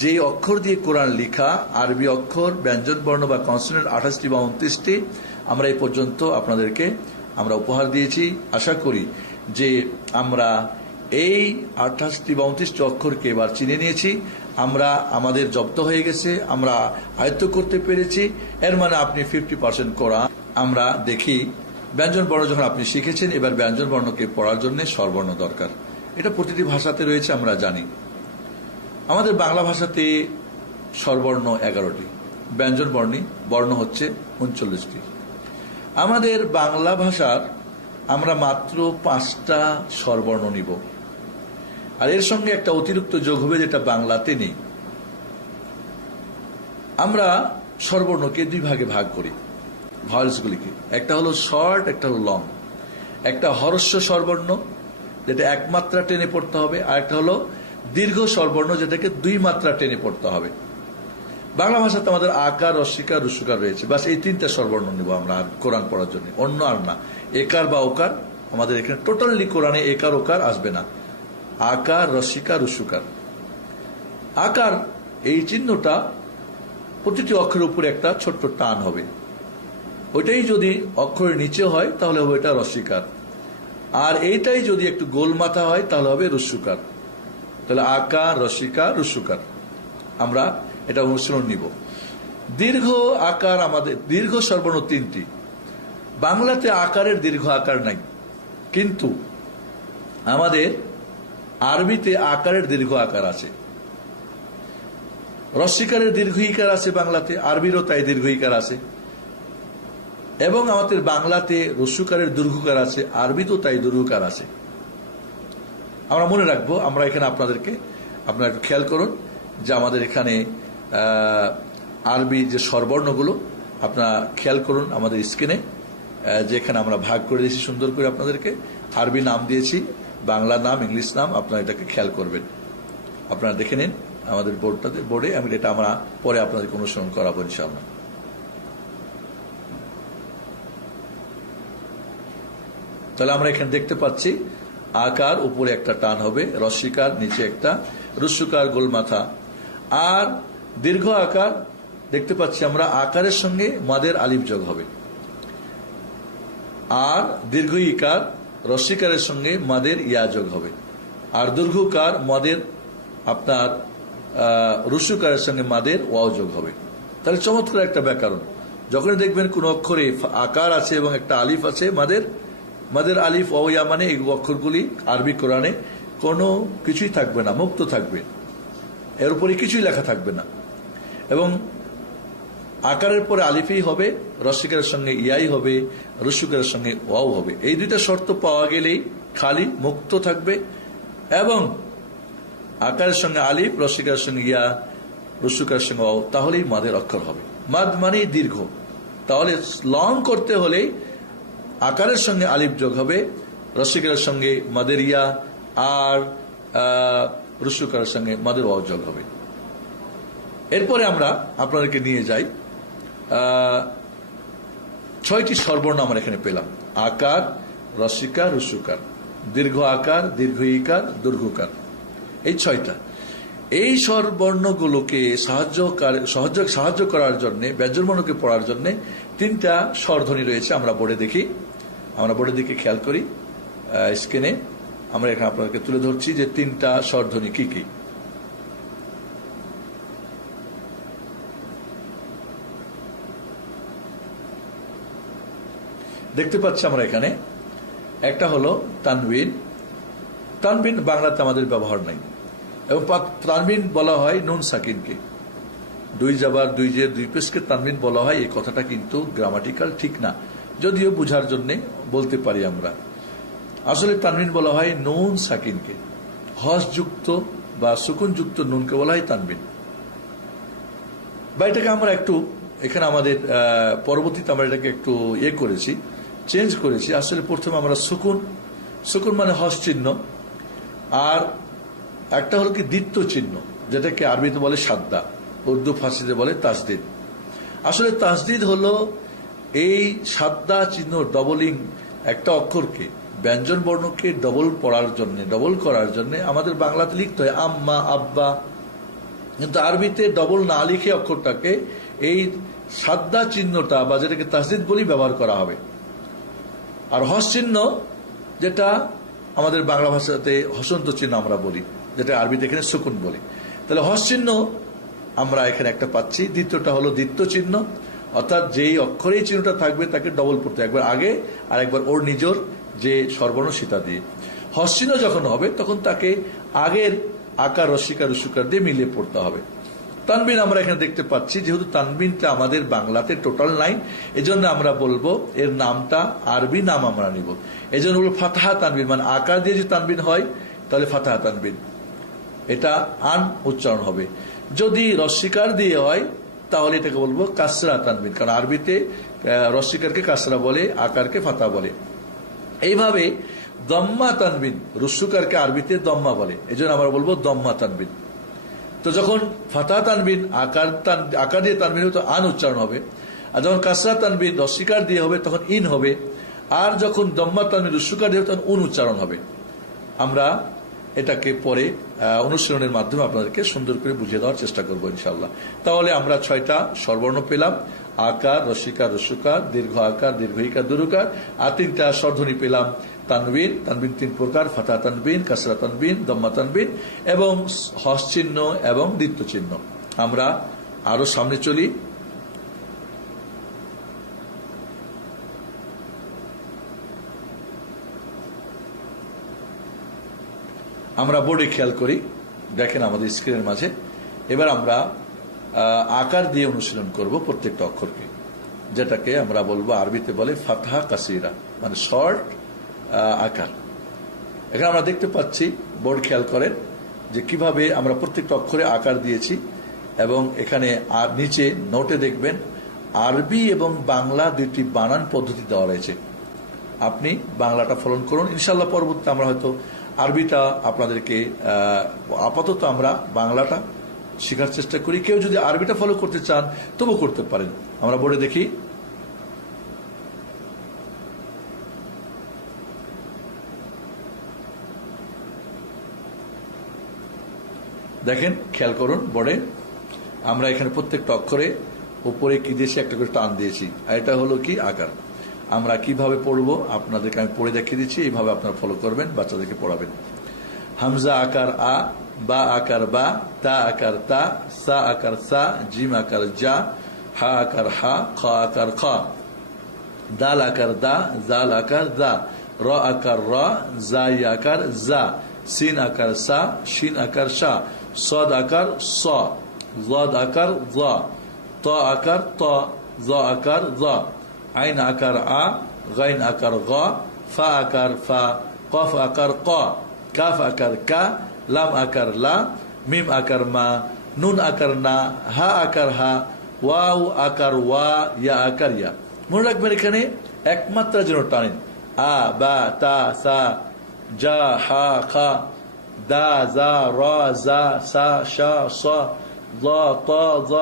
যে অক্ষর দিয়ে কোরআন লেখা, আরবি অক্ষর, ব্যঞ্জন বর্ণ বা কনসোনেন্ট 28টি বা 29টি, আমরা এই পর্যন্ত আপনাদেরকে আমরা উপহার দিয়েছি। আশা করি যে আমরা এই 28টি বা 29টি অক্ষরকে এবার চিনে নিয়েছি, আমরা আমাদের জব্দ হয়ে গেছে, আমরা আয়ত্ত করতে পেরেছি। এর মানে আপনি 50% কোরআন। আমরা দেখি ব্যঞ্জন বর্ণ যখন আপনি শিখেছেন, এবার ব্যঞ্জন বর্ণকে পড়ার জন্য স্বরবর্ণ দরকার। এটা প্রতিটি ভাষাতে রয়েছে, আমরা জানি। আমাদের বাংলা ভাষাতে স্বরবর্ণ 11টি, ব্যঞ্জন বর্ণ হচ্ছে 39টি। আমাদের বাংলা ভাষার আমরা মাত্র 5টা স্বরবর্ণ নিব, আর এর সঙ্গে একটা অতিরিক্ত যোগ হবে যেটা বাংলাতে নেই। আমরা স্বরবর্ণকে 2 ভাগে ভাগ করি, ভয়েলসগুলিকে। একটা হলো শর্ট, একটা হলো লং। একটা হরস্ব স্বরবর্ণ যেটা 1 মাত্রা টেনে পড়তে হবে, আর একটা হলো দীর্ঘ স্বরবর্ণ যেটাকে 2 মাত্রা টেনে পড়তে হবে। বাংলা ভাষাতে আমাদের আকার, রস্বীকার, রস্যকার রয়েছে। বাস এই 3টা স্বরবর্ণ নিব আমরা কোরআন পড়ার জন্য, অন্য আর না। একার বা ওকার আমাদের এখানে টোটালি কোরআনে একার ওকার আসবে না। আকার, রস্বীকার, রস্যকার। আকার এই চিহ্নটা প্রতিটি অক্ষরের উপরে একটা ছোট্ট টান হবে, ওইটাই যদি অক্ষরের নিচে হয় তাহলে হবে এটা রস্বীকার, আর এইটাই যদি একটু গোল মাথা হয় তাহলে হবে রস্যকার। তাহলে আকার, রস্বীকার, রস্যকার আমরা এটা অনুসরণ নিব। দীর্ঘ আকার আমাদের দীর্ঘ স্বরবর্ণ 3টি। বাংলাতে আকারের দীর্ঘ আকার নাই, কিন্তু আমাদের আরবিতে আকারের দীর্ঘ আকার আছে। রস্বীকারের দীর্ঘ ইকার আছে বাংলাতে, আরবিরও তাই দীর্ঘ ইকার আছে। এবং আমাদের বাংলাতে রস্যকারের দীর্ঘকার আছে, আরবিতেও তাই দীর্ঘকার আছে। আমরা মনে রাখবো। আমরা এখানে আপনারা একটু খেয়াল করুন যে আমাদের এখানে আরবি যে স্বরবর্ণগুলো আপনারা খেয়াল করুন আমাদের স্ক্রিনে, যেখানে আমরা ভাগ করে দিয়েছি সুন্দর করে আপনাদেরকে। আরবি নাম দিয়েছি, বাংলা নাম, ইংলিশ নাম, আপনারা এটাকে খেয়াল করবেন। আপনারা দেখে নিন আমাদের বোর্ডে। আমি এটা আমরা পরে আপনাদেরকে অনুসরণ করাবো ইনশাআল্লাহ। তাহলে আমরা এখানে দেখতে পাচ্ছি আকার উপরে একটা টান হবে, রস্বীকার নিচে একটা, রস্যকার গোল মাথা। আর দীর্ঘ আকার দেখতে পাচ্ছি আমরা আকারের সঙ্গে মাদের আলিফ যোগ হবে, আর দীর্ঘ ইকার রস্বীকারের সঙ্গে মাদের ইয়া যোগ হবে, আর দীর্ঘকার মাদের আপনার রস্যকারের সঙ্গে মাদের ওয়াও যোগ হবে। তাহলে চমৎকার একটা ব্যাকরণ। যখন দেখবেন কোন অক্ষরে আকার আছে এবং একটা আলিফ আছে, মাদের আলিফ ওয়াও ইয়া, মানে এই অক্ষরগুলি আরবি কোরআনে কোনো কিছুই থাকবে না, মুক্ত থাকবে, এর উপরে কিছুই লেখা থাকবে না। এবং আকারের পরে আলিফই হবে, রস্বীকারের সঙ্গে ইয়াই হবে, রস্যকারের সঙ্গে ওয়াও হবে। এই 2টা শর্ত পাওয়া গেলেই খালি মুক্ত থাকবে, এবং আকারের সঙ্গে আলিফ, রস্বীকারের সঙ্গে ইয়া, রস্যকারের সঙ্গে ওয়াও, তাহলেই মাদের অক্ষর হবে। মাদ মানেই দীর্ঘ। তাহলে লং করতে হলেই আকারের সঙ্গে আলিফ যোগ হবে, রস্বীকারের সঙ্গে মাদের ইয়া, আর রস্যকারের সঙ্গে মাদের ওয়াও যোগ হবে। এরপরে আমরা আপনাদেরকে নিয়ে যাই 6টি স্বরবর্ণ আমরা এখানে পেলাম। আকার, রস্বীকার, রস্যকার, দীর্ঘ আকার, দীর্ঘ ইকার, দীর্ঘকার, এই 6টা। এই স্বরবর্ণগুলোকে সাহায্য করার জন্য, ব্যঞ্জনবর্ণকে পড়ার জন্য 3টা স্বরধ্বনি রয়েছে। আমরা বোর্ডের দিকে খেয়াল করি, স্ক্রিনে আমরা এখানে আপনাদেরকে তুলে ধরছি যে 3টা স্বরধ্বনি কি কি। দেখতে পাচ্ছি আমরা এখানে একটা হলো তানবিন। তানবিন বাংলাতে আমাদের ব্যবহার নাই, এবং তানবিন বলা হয় নুন সাকিনকে। 2 জাবার 2 জে 2 পেশকে তানবিন বলা হয়, এই কথাটা কিন্তু গ্রামাটিক্যাল ঠিক না, যদিও বুঝার জন্য বলতে পারি আমরা। আসলে তানবিন বলা হয় নুন সাকিনকে, হসযুক্ত বা সুকুনযুক্ত নুনকে বলা হয় তানবিন। বা এটাকে আমরা একটু এখানে আমাদের পরবর্তীতে আমরা এটাকে একটু করেছি, চেঞ্জ করেছি। আসলে প্রথমে আমরা সুকুন মানে হস চিহ্ন, আর একটা হলো কি দ্বিত্ব চিহ্ন, যেটাকে আরবিতে বলে সাদ্দা, উর্দু ফার্সিতে বলে তাসদিদ। আসলে তাসদিদ হলো এই সাদ্দা চিহ্ন ডবলিং একটা অক্ষরকে, ব্যঞ্জন বর্ণকে ডবল করার জন্য আমাদের বাংলাতে লিখতে হয় আম্মা, আব্বা, কিন্তু আরবিতে ডবল না লিখে অক্ষরটাকে এই সাদ্দা চিহ্নটা বা যেটাকে তাসদিদ বলি ব্যবহার করা হবে। আর হস চিহ্ন যেটা আমাদের বাংলা ভাষাতে হসন্ত চিহ্ন আমরা বলি, যেটা আরবিতে এখানে সুকুন বলি। তাহলে হস চিহ্ন আমরা এখানে একটা পাচ্ছি। দ্বিতীয়টা হলো দ্বিত্ব চিহ্ন, অর্থাৎ যেই অক্ষরে এই চিহ্নটা থাকবে তাকে ডবল পড়তে, একবার আগে আর একবার ওর নিজের যে স্বরবর্ণ সেটা দিয়ে। হস চিহ্ন যখন হবে তখন তাকে আগের আকার রস্বীকার রস্যকার দিয়ে মিলিয়ে পড়তে হবে। তানবিন আমরা এখানে দেখতে পাচ্ছি, যেহেতু তানবিনটা আমাদের বাংলাতে টোটাল নাই, এজন্য আমরা বলবো এর নামটা আরবি নাম আমরা নিব। এজন্য বলবো ফাতহা তানবিন, মানে আকার দিয়ে যে তানবিন হয় তাহলে ফাতহা তানবিন, এটা আন উচ্চারণ হবে। যদি রস্বীকার দিয়ে হয় তাহলে এটাকে বলবো কাসরা তানবিন, কারণ আরবিতে রস্বীকারকে কাসরা বলে, আকারকে ফাতহা বলে। এইভাবে দম্মা তানবিন, রস্যকারকে আরবিতে দম্মা বলে, এজন্য আমরা বলবো দম্মা তানবিন। তো যখন ফাতহা তানবিন আকার দিয়ে তানবিন হবে তো আন উচ্চারণ হবে, আর যখন কাসরা তানবিন রস্বীকার দিয়ে হবে তখন ইন হবে, আর যখন দম্মা তানবিন রস্যকার দিয়ে হবে তখন উন উচ্চারণ হবে। আমরা এটাকে পরে অনুশীলনের মাধ্যমে আপনাদেরকে সুন্দর করে বুঝিয়ে দেওয়ার চেষ্টা করবো ইনশাআল্লাহ। তাহলে আমরা 6টা স্বরবর্ণ পেলাম, আকার রস্বীকার রস্যকার, দীর্ঘ আকার দীর্ঘ ইকার দুরুকার, আর 3টা স্বরধ্বনি পেলাম তানবিন, তানবিন 3 প্রকার, ফাতহা তানবিন, কাসরা তানবিন, দম্মা তানবিন এবং হস চিহ্ন এবং দ্বিত্ব চিহ্ন। আমরা আরো সামনে চলি। আমরা বোর্ডে খেয়াল করি, দেখেন আমাদের স্ক্রিনের মাঝে। এবার আমরা আকার দিয়ে অনুশীলন করব প্রত্যেকটা অক্ষরকে, যেটাকে আমরা বলবো আরবিতে বলে ফাতহা কাসিরা, মানে শর্ট আকার। এখানে আমরা দেখতে পাচ্ছি, বোর্ড খেয়াল করেন যে কিভাবে আমরা প্রত্যেকটা অক্ষরে আকার দিয়েছি, এবং এখানে আর নিচে নোটে দেখবেন আরবি এবং বাংলা দুইটি বানান পদ্ধতি দেওয়া রয়েছে। আপনি বাংলাটা ফলন করুন, ইনশাল্লাহ পরবর্তীতে আমরা হয়তো আরবিটা আপনাদেরকে, আপাতত আমরা বাংলাটা শেখার চেষ্টা করি। কেউ যদি আরবিটা ফলো করতে চান তবু করতে পারেন। আমরা বোর্ডে দেখি, দেখেন খেয়াল করুন বোর্ডে আমরা এখানে প্রত্যেকটা অক্ষরে উপরে কি দিয়েছি, একটা করে টান দিয়েছি, আর এটা হলো কি আকার। আমরা কিভাবে পড়বো আপনাদেরকে আমি পড়ে দেখিয়ে দিচ্ছি, এইভাবে আপনারা ফলো করবেন, বাচ্চাদেরকে পড়াবেন। হামজা আকার আ, বা আকার বা, তা আকার তা, সা আকার সা, জিম আকার জা, হা আকার হা, খ আকার খ, দাল আকার দা, জাল আকার দা, র আকার র, জাই আকার জা, সিন আকার সা, শিন আকার শা, সদ আকার স, জদ আকার জ, ত আকার ত, জ আকার জ, আইন আকার আ, গাইন আকার গ, ফা আকার ফা, কফ আকার ক, কাফ আকার কা, লাম আকার লা, মিম আকার মা, নুন আকার না, হা আকার হা, ওয়াও আকার ওয়া, ইয়া আকার ইয়া। মনে রাখবেন এখানে একমাত্রা যেন টানেন, আ বা তা সা, জা হা খা, দা জা র জা সা শা স, জ ত জ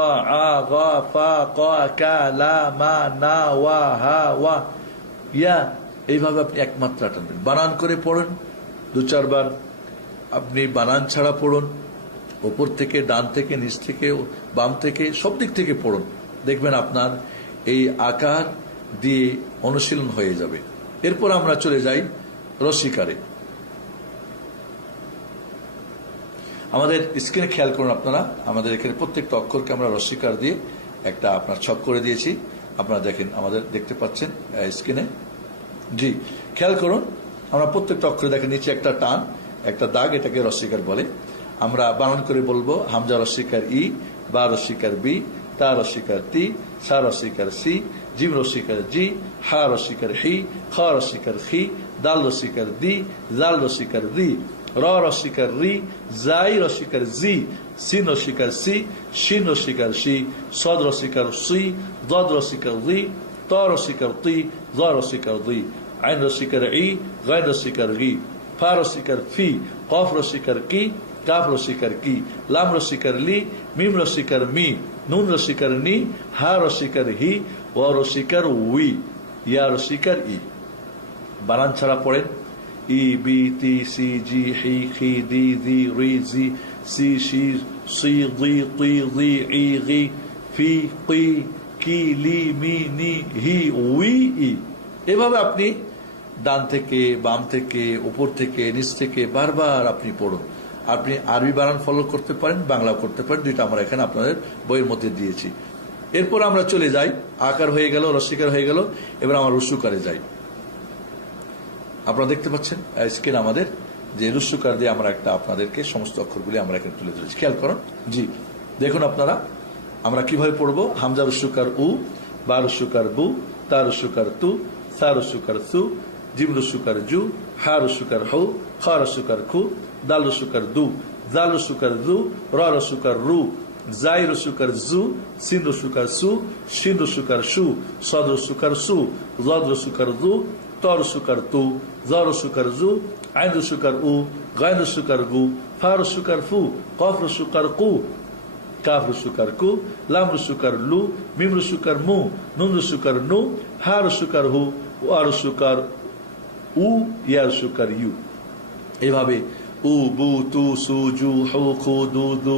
আ গ ফা ক কা লা মা না ওয়া হা ওয়া ইয়া। এইভাবে আপনি একমাত্রা টানবেন, বানান করে পড়ুন 2-4 বার। আপনি বানান ছাড়া পড়ুন, উপর থেকে, ডান থেকে, নিচ থেকে, বাম থেকে, সব দিক থেকে পড়ুন, দেখবেন আপনার এই আকার দিয়ে অনুশীলন হয়ে যাবে। এরপর আমরা চলে যাই রস্বীকারে। আমাদের স্ক্রিনে খেয়াল করুন আপনারা, আমাদের এখানে প্রত্যেকটা অক্ষরকে আমরা রস্বীকার দিয়ে একটা আপনার ছক করে দিয়েছি। আপনারা দেখেন, আমাদের দেখতে পাচ্ছেন স্ক্রিনে। জি, খেয়াল করুন, আমরা প্রত্যেকটা অক্ষরে দেখেন নিচে একটা টান, একটা দাগ, এটাকে রস্বীকার বলে। আমরা বানান করে বলবো, হামজা রস্বীকার ই, বা রস্বীকার বি, তা রস্বীকার তি, সা রস্বীকার সি, জিম রস্বীকার জি, হা রস্বীকার হি, খ রস্বীকার খি, দাল রস্বীকার দি, জাল রস্বীকার দি, র রস্বীকার রি, জাই রস্বীকার জি, সিন রস্বীকার সি, শিন রস্বীকার শি, সদ রস্বীকার সি, দদ রস্বীকার দি, ত রস্বীকার তি, জ রস্বীকার দি, আইন রস্বীকার ই, গাইন রস্বীকার গি, ফা রস্বীকার ফি, কফ রস্বীকার কি, কাফ রস্বীকার কি, লাম রস্বীকার লি, মিম রস্বীকার মি, নুন রস্বীকার নি, হা রস্বীকার হি, ও রস্বীকার উই, ইয়া রস্বীকার ই। বানান ছাড়া পড়েন, ই বি তি সি জি হি খি দি জি রি জি সি শির সি দি তি দি ই গি ফি কি কি লি মি নি হি উই ই। এভাবে আপনি ডান থেকে বাম থেকে উপর থেকে নিচ থেকে বারবার আপনি পড়ুন। আপনি আরবি বানান ফলো করতে পারেন, বাংলা করতে পারেন, দুইটা আমরা এখানে আপনাদের বইয়ের মধ্যে দিয়েছি। এরপর আমরা চলে যাই, আকার হয়ে গেল, রসিকার হয়ে গেল, এবার আমরা রুসুকারে যাই। আপনারা দেখতে পাচ্ছেন স্ক্রিন আমাদের, যে রুসুকার দিয়ে আমরা একটা আপনাদেরকে সমস্ত অক্ষরগুলি আমরা এখানে তুলে ধরেছি, খেয়াল করুন। জি দেখুন আপনারা আমরা কিভাবে পড়বো। হামজা রুসুকার উ, বা রুসুকার বু, তা রুসুকার তু, সা রুসুকার সু, জিম রুসুকার জু, হা রুসুকার হু, খা রুসুকার খু, দাল রুসুকার দু, জাল রুসুকার দু, র রুসুকার রু, জাই রসুকার জু, সিন রসুকার সু, শিন রসুকার সু, সদ রসুকার সু, জদ রসুকার দু, ত রসুকার তু, জ রসুকার জু, আইন রসুকার উ, গাইন রসুকার গু, ফা রসুকার ফু, কফ রসুকার কু, কাফ রসুকার কু, লাম রসুকার লু, মিম রসুকার মু, নুন রসুকার নু, হা রসুকার হু, ওয়া রসুকার উ, ইয়া রসুকার ইউ। এভাবে উ, বু, তু, সু, জু, হু, খু, দু, দু,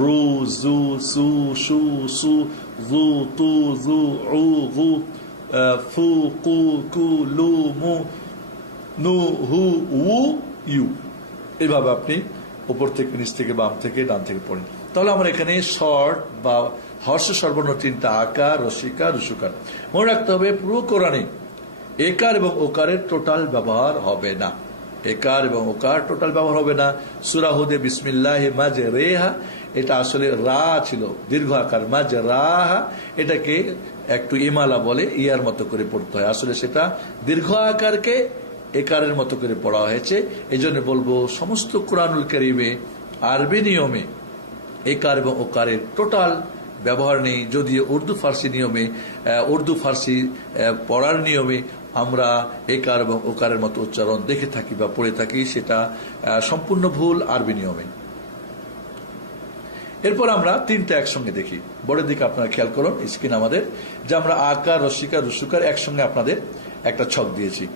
রু, জু, সু, সু, সু, জু, তু, জু, উ, গু, ফু, কু, কু, লু, মু, নু, হু, উ, ইউ। এইভাবে আপনি উপর থেকে নিচ থেকে বাম থেকে ডান থেকে পড়েন। তাহলে আমরা এখানে শর্ট বা হর্ষ সর্বর্ণ তিনটা, আকার, রসিকার, রুসুকার। মনে রাখতে হবে পুরো কোরআনে একার এবং ওকারের টোটাল ব্যবহার হবে না। একার এবং ওকার টোটাল ব্যবহার হবে না। সূরা হুদে বিসমিল্লাহ মাঝে রেহা, এটা আসলে রা ছিল, দীর্ঘ আকার, মাঝে রাহা, এটাকে একটু ইমালা বলে, ইয়ার মতো করে পড়তে হয়। আসলে সেটা দীর্ঘ আকারকে একারের মতো করে পড়া হয়েছে। এই জন্য বলবো সমস্ত কুরআনুল কারীমে আরবি নিয়মে একার এবং ওকারের টোটাল ব্যবহার নেই। যদিও উর্দু ফার্সি নিয়মে, উর্দু ফার্সি পড়ার নিয়মে আমরা একার এবং ওকারের মতো উচ্চারণ দেখে থাকি বা পড়ে থাকি, সেটা সম্পূর্ণ ভুল আরবি নিয়মে। এরপর আমরা তিনটা একসঙ্গে দেখি। বোর্ডের দিকে আপনারা খেয়াল করুন, স্ক্রিন আমাদের, যে আমরা আকার, রসিকার, রুসুকার একসঙ্গে আপনাদের একটা ছক দিয়েছি।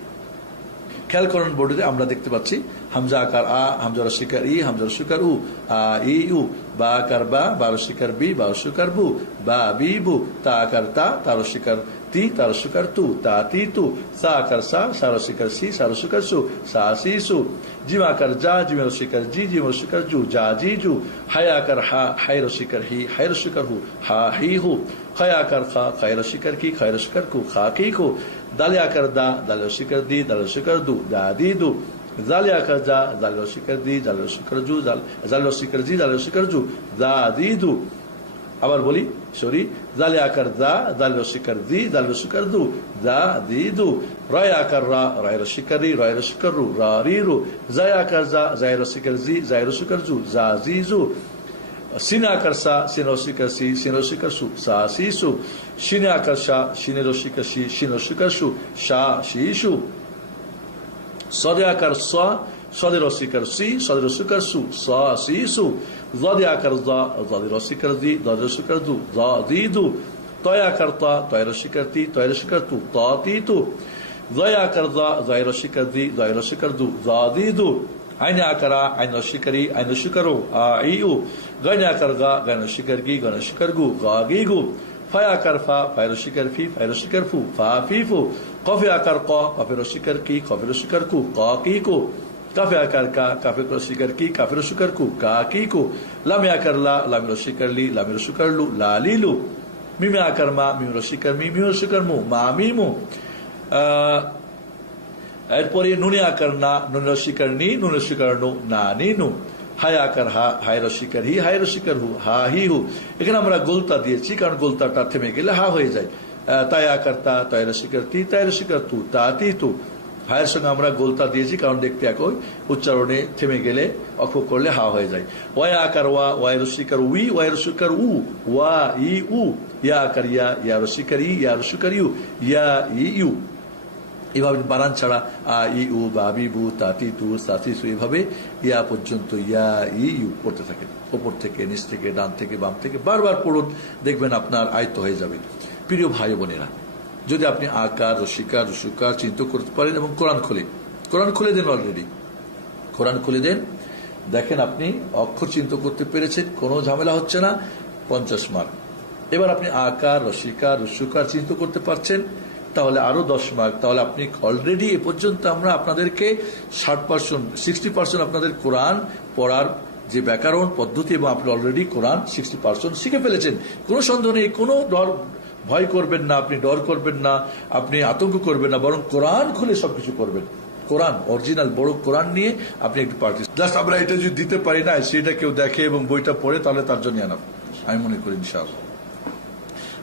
খেয়াল করুন বোর্ডে আমরা দেখতে পাচ্ছি হামজা আকার আ, হামজা রসিকার ই, হামজা রসিকার উ, আ ই উ, বা আকার বা, বা রসিকার বি, বা রসিকার বু, বা বি বু, তা আকার তা, তা রসিকার তি, তা রসিকার তু, তা তি তু, সা আকার সা, সা রসিকার সি, সা রসিকার সু, সা সি সু, জিম আকার যা, জিম রসিকার জি, জিম রসিকার জু, যা জি জু, হাই আকার হা, হাই রসিকার হি, হাই রসিকার হু, হা হি হু, খায় আকার খা, খায় রসিকার কি, খায় রসিকার কু, খা কি কু, দালে আকার দা, দালে রসিকার দি, দালে রসিকার দু, দা দি দু, জালে আকার যা, জালে রসিকার দি, জালে রসিকার জু, জালে রসিকার জি, জালে রসিকার জু, দা দি দু। আবার বলি, সরি, জালে আকার দা, জালে রসিকার দি, জালে রসিকার দু, দা দি দু, রায় আকার রা, রায় রসিকার রি, রায় রসিকার রু, রা রি রু, জায় আকার যা, জায় রসিকার জি, জায় রসিকার জু, যা জি জু, সিনে আকার সা, সিনে রসিকার সি, সিনে রসিকার সু, সা সি সু, সিনে আকার সা, সিনে রসিকার সি, সিনে রসিকার সু, সা সি সু, সদে আকার স, সদে রসিকার সি, সদে রসিকার সু, সা সি সু, জদে আকার জ, জদে রসিকার জি, জদে রসিকার দু, জ জি দু, তয় আকার তা, তয় রসিকার তি, তয় রসিকার তু, ত তি তু, জয় আকার জ, জয় রসিকার জি, জয় রসিকার দু, জ দি দু, আইনে আকারা, আইন রসিকারি, আইন রসিকারো, আ ই উ, গাইনে আকার গা, গাইন রসিকার গি, গান রসিকার গু, গা গি গু, ফায় আকার ফা, ফায় রসিকার ফি, ফায় রসিকার ফু, ফা ফি ফু, কফে আকার ক, কফে রসিকার কি, কফে রসিকার কু, ক কি কু, কাফে আকার কা, কাফে রসিকার কি, কাফে রসিকার কু, কা কি কু, লামে আকার লা, লামে রসিকার লি, লামে রসিকার লু, লা লি লু, মিমে আকার মা, মিম রসিকার মি, মিম রসিকার মু, মা মি মু। এরপরে নুনে আকার না, নুন রসিকার নি, নুন রসিকার নু, না নি নু, হায় আকার হা, হায় রসিকার হি, হায় রসিকার হু, হা হি হু। এখানে আমরা গোলতা দিয়েছি, কারণ গোলতাটা থেমে গেলে হা হয়ে যায়। তাই আকার তা, তাই রসিকার তি, তাই রসিকার তু, তা তি তু। হায়ের সঙ্গে আমরা গোলতা দিয়েছি, কারণ দেখতে একই, উচ্চারণে থেমে গেলে অক্ষ করলে হা হয়ে যায়। ওয়া আকার ওয়া, ওয়াই রসিকার উই, ওয়াই রসিকার উ, ওয়া ই উ, ইয়া আকার ইয়া, ইয়া রসিকার ই, ইয়া রসিকার ইউ, ইয়া ই ইউ। এভাবে বানান ছাড়া আ ই উ, বা বি বু, তা তি তু, সা সি সু, এভাবে ইয়া পর্যন্ত ইয়া ই ইউ পড়তে থাকে। ওপর থেকে, নিচ থেকে, ডান থেকে, বাম থেকে বারবার পড়ুন, দেখবেন আপনার আয়ত্ত হয়ে যাবে। প্রিয় ভাই বোনেরা, যদি আপনি আকার, রসিকার, রসুকার চিন্তা করতে পারেন এবং কোরআন খুলে দেন, অলরেডি কোরআন খুলে দেন, দেখেন আপনি অক্ষর চিন্তা করতে পেরেছেন, কোনো ঝামেলা হচ্ছে না, 50 মার্ক। এবার আপনি আকার, রসিকার, রস্যকার চিন্তা করতে পারছেন, তাহলে আরো 10 মার্ক। তাহলে আপনি অলরেডি এ পর্যন্ত আমরা আপনাদেরকে 60%, 60% আপনাদের কোরআন পড়ার যে ব্যাকরণ পদ্ধতি, এবং আপনি অলরেডি কোরআন 60% শিখে ফেলেছেন। কোনো সন্দেহ নেই, কোনো ভয় করবেন না, আপনি ডর করবেন না, আপনি আতঙ্ক করবেন না, বরং কোরআন খুলে সবকিছু করবেন। কোরআন অরিজিনাল বড় কোরআন নিয়ে আপনি একটু প্র্যাকটিস, জাস্ট আমরা এটা যদি দিতে পারি না, সেটা কেউ দেখে এবং বইটা পড়ে, তাহলে তার জন্য আনাম, আমি মনে করি ইনশাআল্লাহ।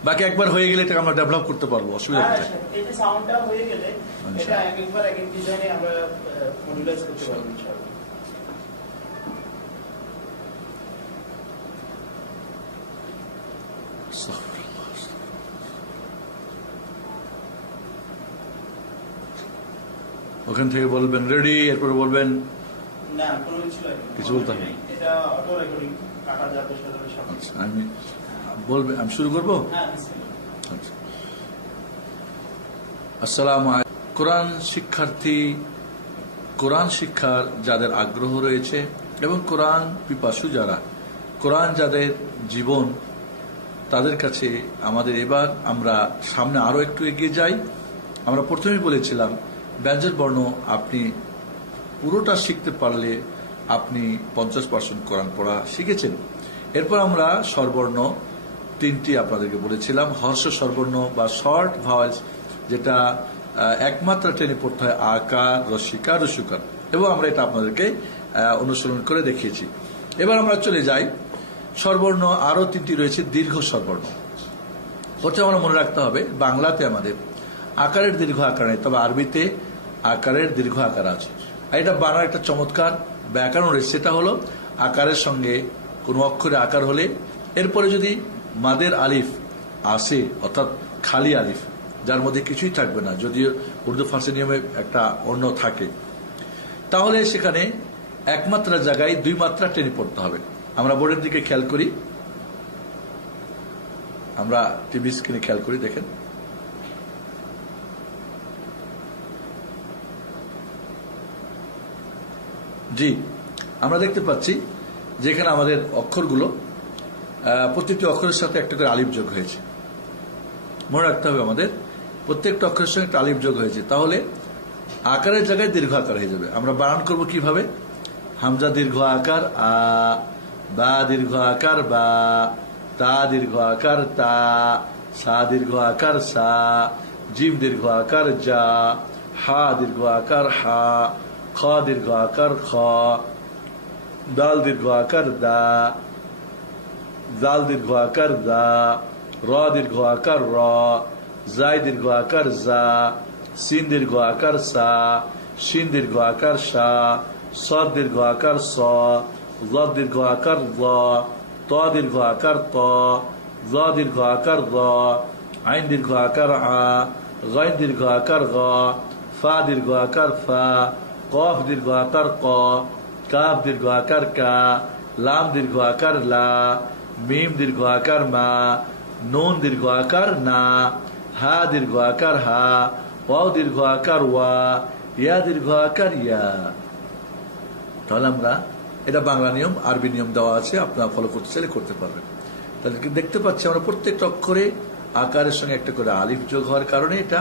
বাকি একবার হয়ে গেলে এটাকে আমরা ডেভেলপ করতে পারবো, অসুবিধা নেই। এই যে সাউন্ডটা হয়ে গেলে এটা একবার এক এক ডিজাইনে আমরা মডিউলাইজ করতে পারবো ইনশাআল্লাহ। ওখান থেকে বলবেন রেডি, এরপরে বলবেন না, কোনো কিছু বলতে হবে, এটা অটো রেকর্ডিং কাটা যাবে সেটা সব। আচ্ছা, আমি বলবেন, আমি শুরু করবো। হ্যাঁ, আচ্ছা। আসসালামু আলাইকুম। কোরআন শিক্ষার্থী, কোরআন শিক্ষার যাদের আগ্রহ রয়েছে এবং কোরআন পিপাসু যারা, কোরআন যাদের জীবন, তাদের কাছে আমাদের এবার আমরা সামনে আরো একটু এগিয়ে যাই। আমরা প্রথমেই বলেছিলাম ব্যঞ্জন বর্ণ আপনি পুরোটা শিখতে পারলে আপনি 50% কোরআন পড়া শিখেছেন। এরপর আমরা স্বরবর্ণ 3টি আপনাদেরকে বলেছিলাম, হর্ষ স্বরবর্ণ বা শর্ট ভাওয়েলস, যেটা একমাত্রা টেনে পড়তে হয়, আকার, রসিকার, রস্যকার, এবং আমরা এটা আপনাদেরকে অনুসরণ করে দেখিয়েছি। এবার আমরা চলে যাই স্বরবর্ণ, আরো 3টি রয়েছে দীর্ঘ স্বরবর্ণ। প্রথমে আমরা মনে রাখতে হবে বাংলাতে আমাদের আকারের দীর্ঘ আকার নেই, তবে আরবিতে আকারের দীর্ঘ আকার আছে। আর এটা বাংলার একটা চমৎকার ব্যাকরণ রয়েছে, সেটা হলো আকারের সঙ্গে কোনো অক্ষরে আকার হলে এরপরে যদি মাদের আলিফ আসে, অর্থাৎ খালি আলিফ যার মধ্যে কিছুই থাকবে না, যদিও উর্দু ফার্সি নিয়মে একটা অন্য থাকে, তাহলে সেখানে একমাত্রা জায়গায় 2 মাত্রা টেনে পড়তে হবে। আমরা বোর্ডের দিকে খেয়াল করি, আমরা টিভি স্ক্রিনে খেয়াল করি, দেখেন জি, আমরা দেখতে পাচ্ছি যেখানে আমাদের অক্ষরগুলো প্রত্যেকটি অক্ষরের সাথে একটা করে আলিফ যোগ হয়েছে। মনে রাখতে হবে আমাদের প্রত্যেকটা অক্ষরের সঙ্গে একটা আলিফ যোগ হয়েছে, তাহলে আকারের জায়গায় দীর্ঘ আকার হয়ে যাবে। আমরা বানান করব কিভাবে? হামজা দীর্ঘ আকার আ, বা দীর্ঘ আকার বা, তা দীর্ঘ আকার তা, সা দীর্ঘ আকার সা, জিম দীর্ঘ আকার যা, হা দীর্ঘ আকার হা, খ দীর্ঘ আকার খ, দাল দীর্ঘ আকার দা, জাল দীর্ঘ আকার দা, র দীর্ঘ আকার র, জাই দীর্ঘ আকার জা, সিন দীর্ঘ আকার সা, শিন দীর্ঘ আকার সা, সদ দীর্ঘ আকার স, জ দীর্ঘ আকার জ, ত দীর্ঘ আকার ত, জ দীর্ঘ আকার জ, আইন দীর্ঘ আকার আ, গাইন দীর্ঘ আকার গ, ফা দীর্ঘ আকার ফা, কফ দীর্ঘ আকার ক, কাফ দীর্ঘ আকার কা, লাম দীর্ঘ আকার লা, মিম দীর্ঘ আকার মা, নুন দীর্ঘ আকার না, হা দীর্ঘ আকার হা, ওয়াও দীর্ঘ আকার ওয়া, ইয়া দীর্ঘ আকার ইয়া। তাহলে আমরা এটা বাংলা নিয়ম, আরবি নিয়ম দেওয়া আছে, আপনারা ফলো করতে চাইলে করতে পারবেন। তাহলে দেখতে পাচ্ছি আমরা প্রত্যেকটা অক্ষরে আকারের সঙ্গে একটা করে আলিফ যোগ হওয়ার কারণে এটা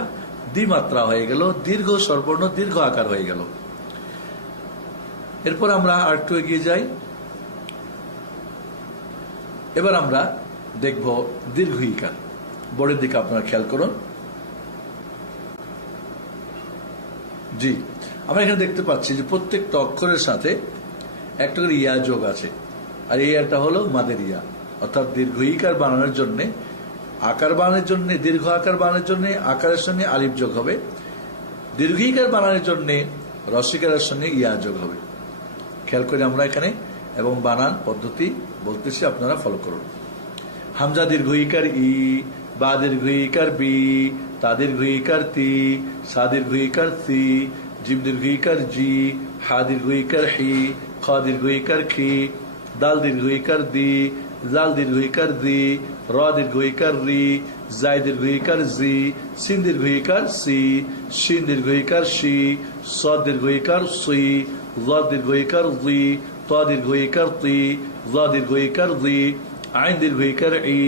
দ্বিমাত্রা হয়ে গেল, দীর্ঘ স্বরবর্ণ দীর্ঘ আকার হয়ে গেল। এরপর আমরা আর একটু এগিয়ে যাই। এবার আমরা দেখব দীর্ঘ ইকার। বোর্ডের দিকে আপনারা খেয়াল করুন। জি, আমরা এখানে দেখতে পাচ্ছি যে প্রত্যেকটা অক্ষরের সাথে একটা করে ইয়া যোগ আছে, আর এই ইয়াটা হলো মাদের ইয়া, অর্থাৎ দীর্ঘ ইকার বানানোর জন্য, আকার বানানোর জন্য, দীর্ঘ আকার বানানোর জন্য আকারের সঙ্গে আলিফ যোগ হবে, দীর্ঘ ইকার বানানোর জন্য রসিকারের সঙ্গে ইয়া যোগ হবে। খেয়াল করে আমরা এখানে এবং বানান পদ্ধতি বলতেছি, আপনারা ফলো করুন। হামজা দীর্ঘ ইকার ই, বা দীর্ঘ ইকার বি, তা দীর্ঘ ইকার তি, সা দীর্ঘ ইকার সি, জিম দীর্ঘ ইকার জি, হা দীর্ঘ ইকার হি, খ দীর্ঘ ইকার খি, দাল দীর্ঘ ইকার দি, জাল দীর্ঘ ইকার দি, র দীর্ঘ ইকার রি, জাই দীর্ঘ ইকার জি, সিন দীর্ঘ ইকার সি, শিন দীর্ঘ ইকার শি, স দীর্ঘ ইকার সি, জ দীর্ঘ ইকার জি, ত দীর্ঘ ইকার তি, জ দীর্ঘ ইকার জি, আইন দীর্ঘ ইকার ই,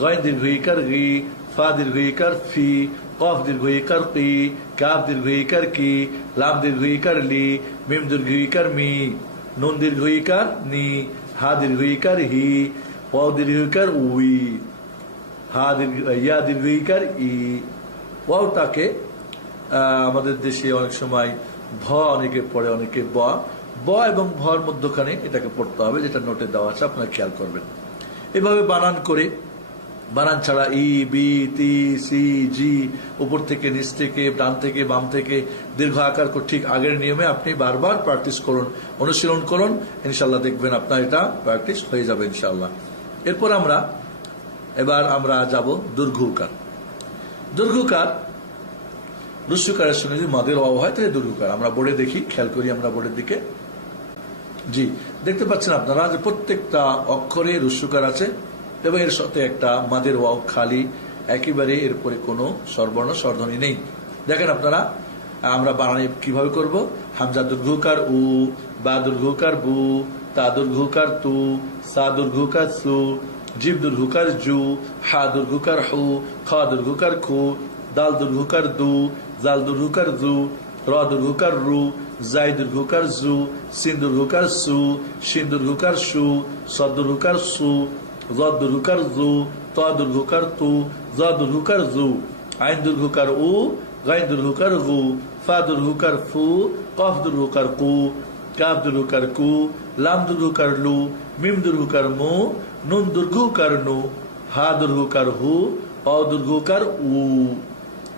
গাইন দীর্ঘ ইকার গি, ফা দীর্ঘ ইকার ফি, কফ দীর্ঘ ইকার কি, কাফ দীর্ঘ ইকার কি, লাম দীর্ঘ ইকার লি, মিম দীর্ঘ ইকার মি, নুন দীর্ঘ ইকার নি, হা দীর্ঘ ইকার হি, ওয়াও দীর্ঘ ইকার উই, হা দীর্ঘ ইয়া দীর্ঘ ইকার ই। ওয়াওটাকে আমাদের দেশে অনেক সময় ভ অনেকে পড়ে, অনেকে ব, ব এবং ভর মধ্যখানে এটাকে পড়তে হবে, যেটা নোটে দেওয়া আছে, আপনারা খেয়াল করবেন। এভাবে বানান করে, বানান ছাড়া ই, বি, তি, সি, জি, উপর থেকে নিচ থেকে, ডান থেকে বাম থেকে দীর্ঘ আকার ঠিক আগের নিয়মে আপনি বারবার প্র্যাকটিস করুন, অনুশীলন করুন, ইনশাল্লাহ দেখবেন আপনার এটা প্র্যাকটিস হয়ে যাবে ইনশাল্লাহ। এরপর এবার আমরা যাব দীর্ঘকার। দীর্ঘকার রস্যকারের সঙ্গে যদি মাদের অভাব হয় তাহলে দীর্ঘকার। আমরা বোর্ডে দেখি, খেয়াল করি আমরা বোর্ডের দিকে। জি, দেখতে পাচ্ছেন আপনারা যে প্রত্যেকটা অক্ষরে রস্যকার আছে এবং এর সাথে একটা মাদের ওয়াও খালি, একেবারে এরপরে কোনো স্বরবর্ণ স্বরধ্বনি নেই। দেখেন আপনারা, আমরা বানানি কিভাবে করব। হামজা দীর্ঘকার উ, বা দীর্ঘকার বু, তা দীর্ঘকার তু, সা দীর্ঘকার সু, জিব দীর্ঘকার জু, হা দীর্ঘকার হু, খা দীর্ঘকার খু, দাল দীর্ঘকার দু, জাল দীর্ঘকার জু, র দীর্ঘকার রু, জাই দীর্ঘকার জু, সিন দীর্ঘকার সু, শিন দীর্ঘকার সু, সদ দীর্ঘকার সু, জ দীর্ঘকার জু, ত দীর্ঘকার তু, জ দীর্ঘকার জু, আইন দীর্ঘকার উ, গাইন দীর্ঘকার গু, ফা দীর্ঘকার ফু, কফ দীর্ঘকার কু, কাফ দীর্ঘকার কু, লাম দীর্ঘকার লু, মিম দীর্ঘকার মু, নুন দীর্ঘকার নু, হা দীর্ঘকার হু, অ দীর্ঘকার উ,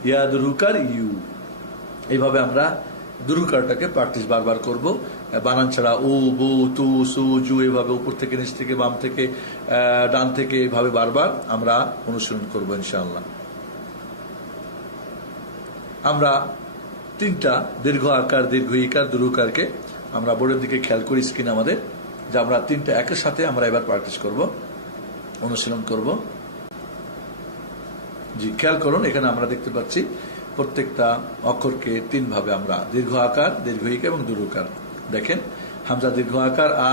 ইয়া দীর্ঘকার ইউ। এইভাবে আমরা দীর্ঘকারটাকে প্র্যাকটিস বারবার করব। বানান ছাড়া উ, বু, তু, সু, জু, এভাবে উপর থেকে নিচ থেকে বাম থেকে ডান থেকে এভাবে বারবার আমরা অনুসরণ করব ইনশাআল্লাহ। আমরা তিনটা দীর্ঘ আকার, দীর্ঘ ইকার, দীর্ঘকারকে আমরা বোর্ডের দিকে খেয়াল করি স্ক্রিন আমাদের, যে আমরা তিনটা একের সাথে আমরা এবার প্র্যাকটিস করব, অনুশীলন করব। জি, খেয়াল করুন, এখানে আমরা দেখতে পাচ্ছি প্রত্যেকটা অক্ষরকে তিন ভাবে আমরা দীর্ঘ আকার, দীর্ঘ ইকার এবং দীর্ঘকার। দেখেন, হামজা দীর্ঘ আকার আ,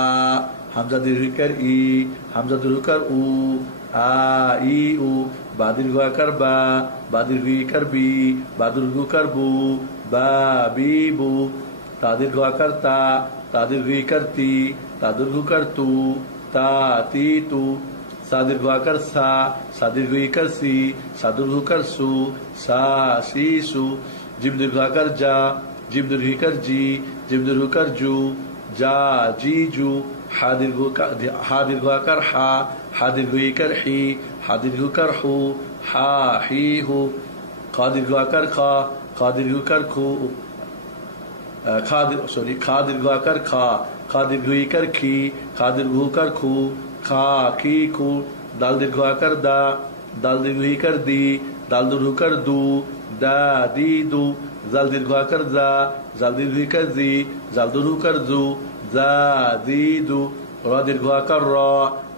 হামজা দীর্ঘ ইকার ই, হামজা দীর্ঘকার উ, আ, ই, উ, বা দীর্ঘ আকার বা, বা দীর্ঘ ইকার বি, বা দীর্ঘকার বু, বা, বি, বু, তা দীর্ঘ আকার তা, তা দীর্ঘ ইকার তি, তা দীর্ঘকার তু, তা, তি, তু, সা দীর্ঘ আকার সা, সা দীর্ঘ ইকার সি, সা দীর্ঘকার সু, সা, সি, সু, জিম দীর্ঘ আকার যা, জিম দীর্ঘ ইকার জি, জিম দীর্ঘকার জু, যা, জি, জু, হা দীর্ঘ আকার হা, হা দীর্ঘ ইকার হি, হা দীর্ঘকার হু, হা, হি, হু, খা দীর্ঘ আকার খা, খা দীর্ঘকার খু, খা দীর্ঘ আকার খা, খা দীর্ঘ ইকার খি, খা দীর্ঘকার খু, খা, খি, খু, দাল দীর্ঘ আকার দা, দাল দীর্ঘ ইকার দি, দাল দীর্ঘকার দু, দা, দি, দু, জাল দীর্ঘ আকার জা, জাল দীর্ঘ ইকার জি, জাল দীর্ঘকার জু, জা, দি, দু, র দীর্ঘ আকার র,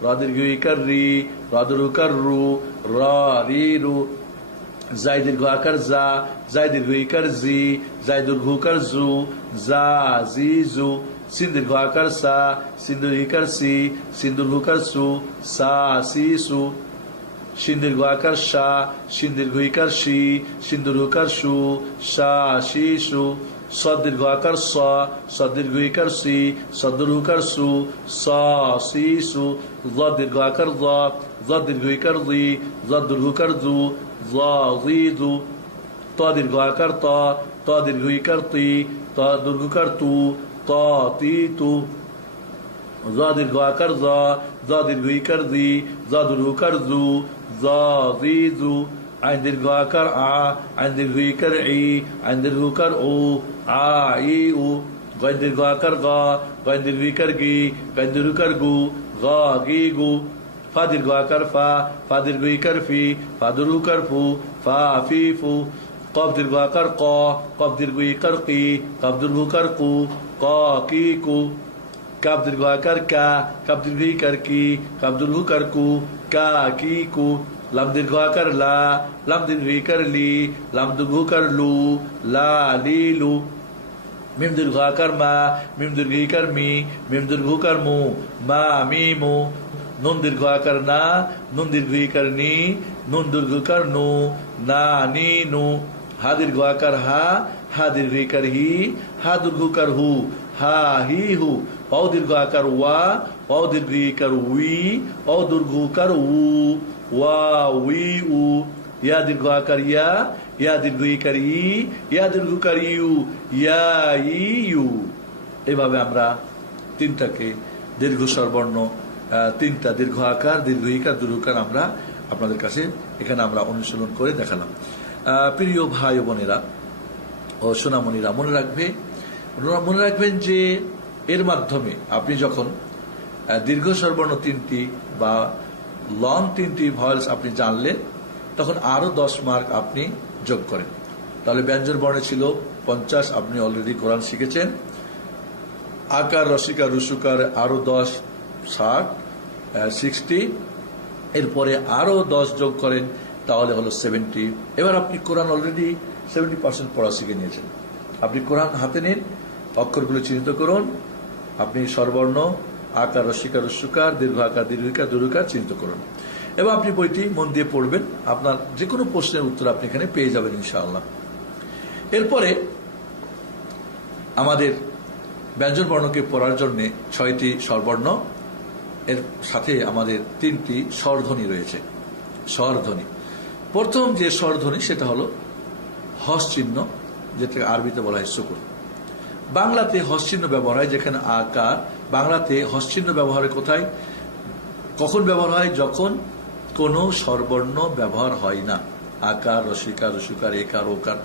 র দীর্ঘ ইকার রি, র দীর্ঘকার রু, র, রি, রু, জাই দীর্ঘ আকার জা, জাই দীর্ঘ ইকার জি, জাই দীর্ঘকার জু, জা, জি, জু, সিন দীর্ঘ আকার সা, সিন দীর্ঘ ইকার সি, সিন দীর্ঘকার সু, সা, সি, সু, শিন দীর্ঘ আকার সা, শিন দীর্ঘ ইকার সি, শিন দীর্ঘকার সু, সা, সি, সু, সদ দীর্ঘ আকার স, সদ দীর্ঘ ইকার সি, সদ দীর্ঘকার সু, সা, সি, সু, জ দীর্ঘ আকার জ, জ দীর্ঘ ইকার জি, জ দীর্ঘকার জু, জ, জি, জু, ত দীর্ঘ আকার ত, ত দীর্ঘ ইকার তি, ত দীর্ঘকার তু, ত, তি, তু, জ দীর্ঘ আকার জ, জ দীর্ঘ ইকার জি, জ দীর্ঘকার জু, জ, জি, জু, আইন দীর্ঘ আকার আ, আইন দীর্ঘ ইকার ই, আইন দীর্ঘকার ও, আ, ই, উ, গইন দীর্ঘ আকার গ, গইন দীর্ঘ ইকার গি, গইন দীর্ঘকার গু, গ, গি, গু, ফা দীর্ঘ আকার ফা, ফা দীর্ঘ ইকার ফি, ফা দীর্ঘকার ফু, ফা, ফি, ফু, কফ দীর্ঘ আকার ক, কফ দীর্ঘ ইকার কি, কফ দীর্ঘকার কু, ক, কি, কু, কাপ দীর্ঘ আকার কা, কাপ দীর্ঘ ইকার কি, কাপ দীর্ঘকার কু, কা, কি, কু, লাম দীর্ঘ আকার লা, লাম দীর্ঘ ইকার লি, লাম দীর্ঘকার লু, লা, লি, লু, মিম দীর্ঘ আকার মা, মিম দীর্ঘ ইকার মি, মিম দীর্ঘ উকার মু, মা মি মু। নুন দীর্ঘ আকার না, নুন দীর্ঘ ইকার নি, নুন দীর্ঘ ইকার নু, না নি নু। হা দীর্ঘ আকার হা, হা দীর্ঘ ইকার হি, হা দীর্ঘ ইকার হু, হা হি হু। অ দীর্ঘ আকার ওয়া, অ দীর্ঘ ইকার উই, অ দীর্ঘ ইকার উ, ওয়া উই উ। ইয়া দীর্ঘ আকার ইয়া, ইয়া দীর্ঘ ইকার ই, ইয়া দীর্ঘ ইকার ইউ, ইয়া ই ইউ। এভাবে আমরা তিনটাকে দীর্ঘ স্বরবর্ণ, তিনটা দীর্ঘ আকার, দীর্ঘ ইকার, দীর্ঘকার আমরা আপনাদের কাছে এখানে আমরা অনুশীলন করে দেখালাম। প্রিয় ভাই বোনেরা ও সোনামণিরা, মনে রাখবেন যে এর মাধ্যমে আপনি যখন দীর্ঘ স্বরবর্ণ তিনটি বা লং তিনটি ভয়েলস আপনি জানলেন, তখন আরো 10 মার্ক আপনি যোগ করেন। তাহলে ব্যঞ্জন বর্ণে ছিল 50, আপনি অলরেডি কোরআন শিখেছেন। আকার, রসিকার, রুসুকার আরো 10, 60। এরপরে আরো 10 যোগ করেন, তাহলে হলো 70। এবার আপনি কোরআন অলরেডি 70% পড়া শিখে নিয়েছেন। আপনি কোরআন হাতে নিন, অক্ষরগুলো চিহ্নিত করুন, আপনি স্বরবর্ণ আকার, রসিকার, রুসুকার, দীর্ঘ আকার, দীর্ঘিকার, দীর্ঘকার চিহ্নিত করুন এবং আপনি বইটি মন দিয়ে পড়বেন। আপনার যে কোনো প্রশ্নের উত্তর আপনি এখানে পেয়ে যাবেন ইনশাআল্লাহ। এরপরে আমাদের ব্যঞ্জন বর্ণকে পড়ার জন্য 6টি স্বরবর্ণ, এর সাথে আমাদের 3টি স্বরধ্বনি রয়েছে। স্বরধ্বনি, প্রথম যে স্বরধ্বনি সেটা হলো হস চিহ্ন, যেটাকে আরবিতে বলা হয় সুকুন। বাংলাতে হস চিহ্ন ব্যবহার হয় যেখানে আকার। বাংলাতে হস চিহ্ন ব্যবহার কোথায়, কখন ব্যবহার হয়? যখন কোনো স্বরবর্ণ ব্যবহার হয় না, আকার, রসিকার, রসুকার, একার, ওকার,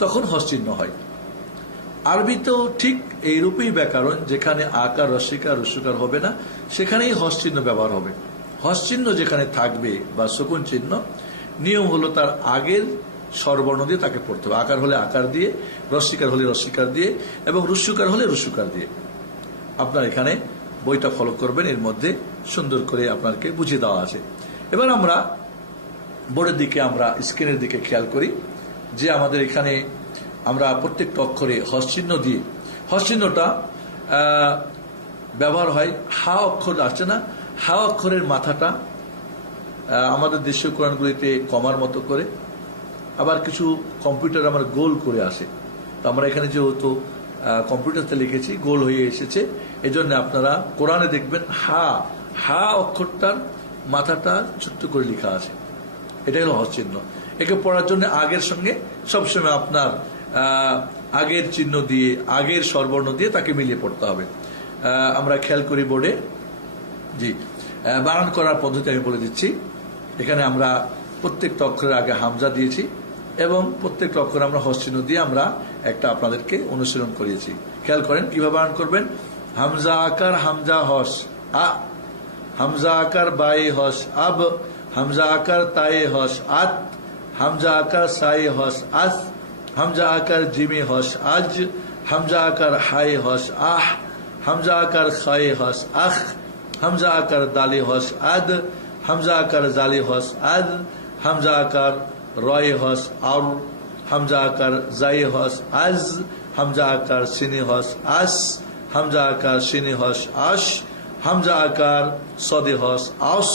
তখন হস চিহ্ন হয়। আরবিতেও ঠিক এইরূপই ব্যাকরণ, যেখানে আকার, রসিকার, রসুকার হবে না সেখানেই হস চিহ্ন ব্যবহার হবে। হস চিহ্ন যেখানে থাকবে বা সুকুন চিহ্ন, নিয়ম হলো তার আগের স্বরবর্ণ দিয়ে তাকে পড়তে হবে। আকার হলে আকার দিয়ে, রসিকার হলে রসিকার দিয়ে এবং রুসুকার হলে রুসুকার দিয়ে। আপনার এখানে বইটা ফলো করবেন, এর মধ্যে সুন্দর করে আপনাকে বুঝিয়ে দেওয়া আছে। এবার আমরা বোর্ডের দিকে, আমরা স্ক্রিনের দিকে খেয়াল করি যে আমাদের এখানে আমরা প্রত্যেকটা অক্ষরে হস চিহ্ন দিয়ে, হস চিহ্নটা ব্যবহার হয়। হা অক্ষর আছে না, হা অক্ষরের মাথাটা আমাদের দেশীয় কোরআনগুলিতে কমার মতো করে, আবার কিছু কম্পিউটার আমার গোল করে আসে। তো আমরা এখানে যেহেতু কম্পিউটারতে লিখেছি, গোল হয়ে এসেছে, এজন্য আপনারা কোরআনে দেখবেন হা, হা অক্ষরটার মাথাটা ছোট্ট করে লেখা আছে। এটাই হলো হস চিহ্ন। একে পড়ার জন্য আগের সঙ্গে সবসময় আপনার আগের চিহ্ন দিয়ে, আগের স্বরবর্ণ দিয়ে তাকে মিলিয়ে পড়তে হবে। আমরা খেয়াল করি বোর্ডে, জি, বানান করার পদ্ধতি আমি বলে দিচ্ছি। এখানে আমরা প্রত্যেকটা অক্ষরের আগে হামজা দিয়েছি এবং প্রত্যেকটা অক্ষর আমরা হস চিহ্ন দিয়ে আমরা একটা আপনাদেরকে অনুশীলন করিয়েছি। খেয়াল করেন কিভাবে বানান করবেন। হামজা আকার, হামজা হস আ, হামজা আকার বায়ে হস আব, হামজা আকার তায়ে হস আত, হামজা আকার সায়ে হস আস, হামজা আকার জিমে হস আজ, হামজা আকার হায়ে হস আহ, হামজা আকার খায়ে হস আখ, হামজা আকার দালে হস আদ, হামজা আকার জালে হস আদ, হামজা আকার রয়ে হস আর, হামজা আকার জায়ে হস আজ, হামজা আকার সিনে হস আস, হামজা আকার সিনে হস আশ, হামজা আকার সদে হস আস,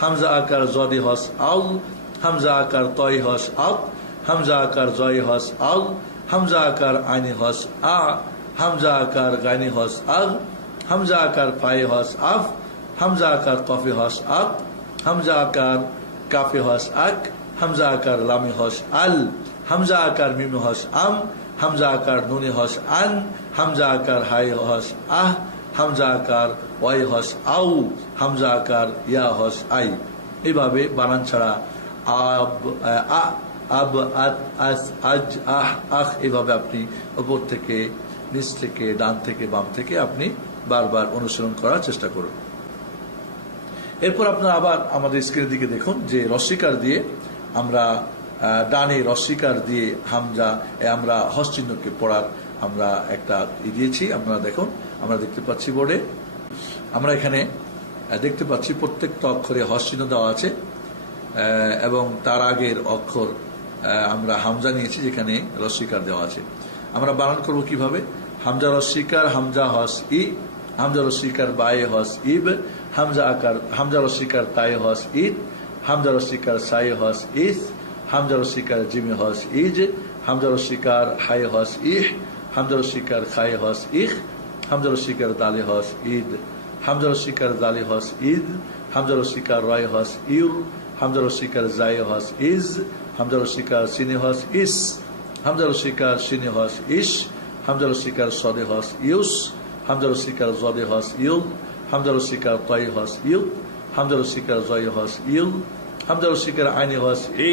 হামজা আকার জদে হস আল, হামজা আকার তয় হস আত, হামজা আকার জয় হস আল, হামজা আকার আইনে হস আ, হামজা আকার গাইনে হস আগ, হামজা আকার পায়ে হস আফ, হামজা আকার কফে হস আক, হামজা আকার কাফে হস আক, হামজা আকার লামে হস আল, হামজা আকার মিমে হস আম, হামজা আকার নুনে হস আন, হামজা আকার হাই হস আহ, হামজা আকার ওয়াই হস আউ, হামজা আকার ইয়া হস আই। এইভাবে বানান ছাড়া আব, আ, আব, আত, আস, আজ, আহ, আখ, এইভাবে আপনি উপর থেকে, নিচ থেকে, ডান থেকে, বাম থেকে আপনি বারবার অনুসরণ করার চেষ্টা করুন। এরপর আপনারা আবার আমাদের স্ক্রিনের দিকে দেখুন যে রস্বীকার দিয়ে আমরা ডানে রস্বীকার দিয়ে হামজা আমরা হস চিহ্নকে পড়ার আমরা একটা দিয়েছি। আপনারা দেখুন, আমরা দেখতে পাচ্ছি বোর্ডে, আমরা এখানে দেখতে পাচ্ছি প্রত্যেকটা অক্ষরে হস চিহ্ন দেওয়া আছে এবং তার আগের অক্ষর আমরা হামজা নিয়েছি যেখানে রস্বীকার দেওয়া আছে। আমরা বানান করব কিভাবে। হামজা রস্বীকার হামজা হস ই, হামজা রস্বীকার বায়ে হস ইব, হামজা রস্বীকার তায়ে হস ইদ, হামজা রস্বীকার সায়ে হস ইস, হামজা রস্বীকার জিমে হস ইজ, হামজা রস্বীকার হায়ে হস ইহ, হামজা রস্বীকার খায়ে হস ইখ, হামজা রস্বীকার দালে হস ইদ, হামজা রস্বীকার দালে হস ইদ, হামজা রস্বীকার রয় হস ইউ, হামজা রস্বীকার জায়ে হস ইজ, হামজা রস্বীকার সিনে হস ইস, হামজা রস্বীকার সিনে হস ইস, হামজা রস্বীকার সদে হস ইউস, হামজা রস্বীকার জদে হস ইউ, হামজা রস্বীকার তয় হস ইউ, হামজা রস্বীকার জয় হস ইউ, হামজা রস্বীকার আইনে হস ই,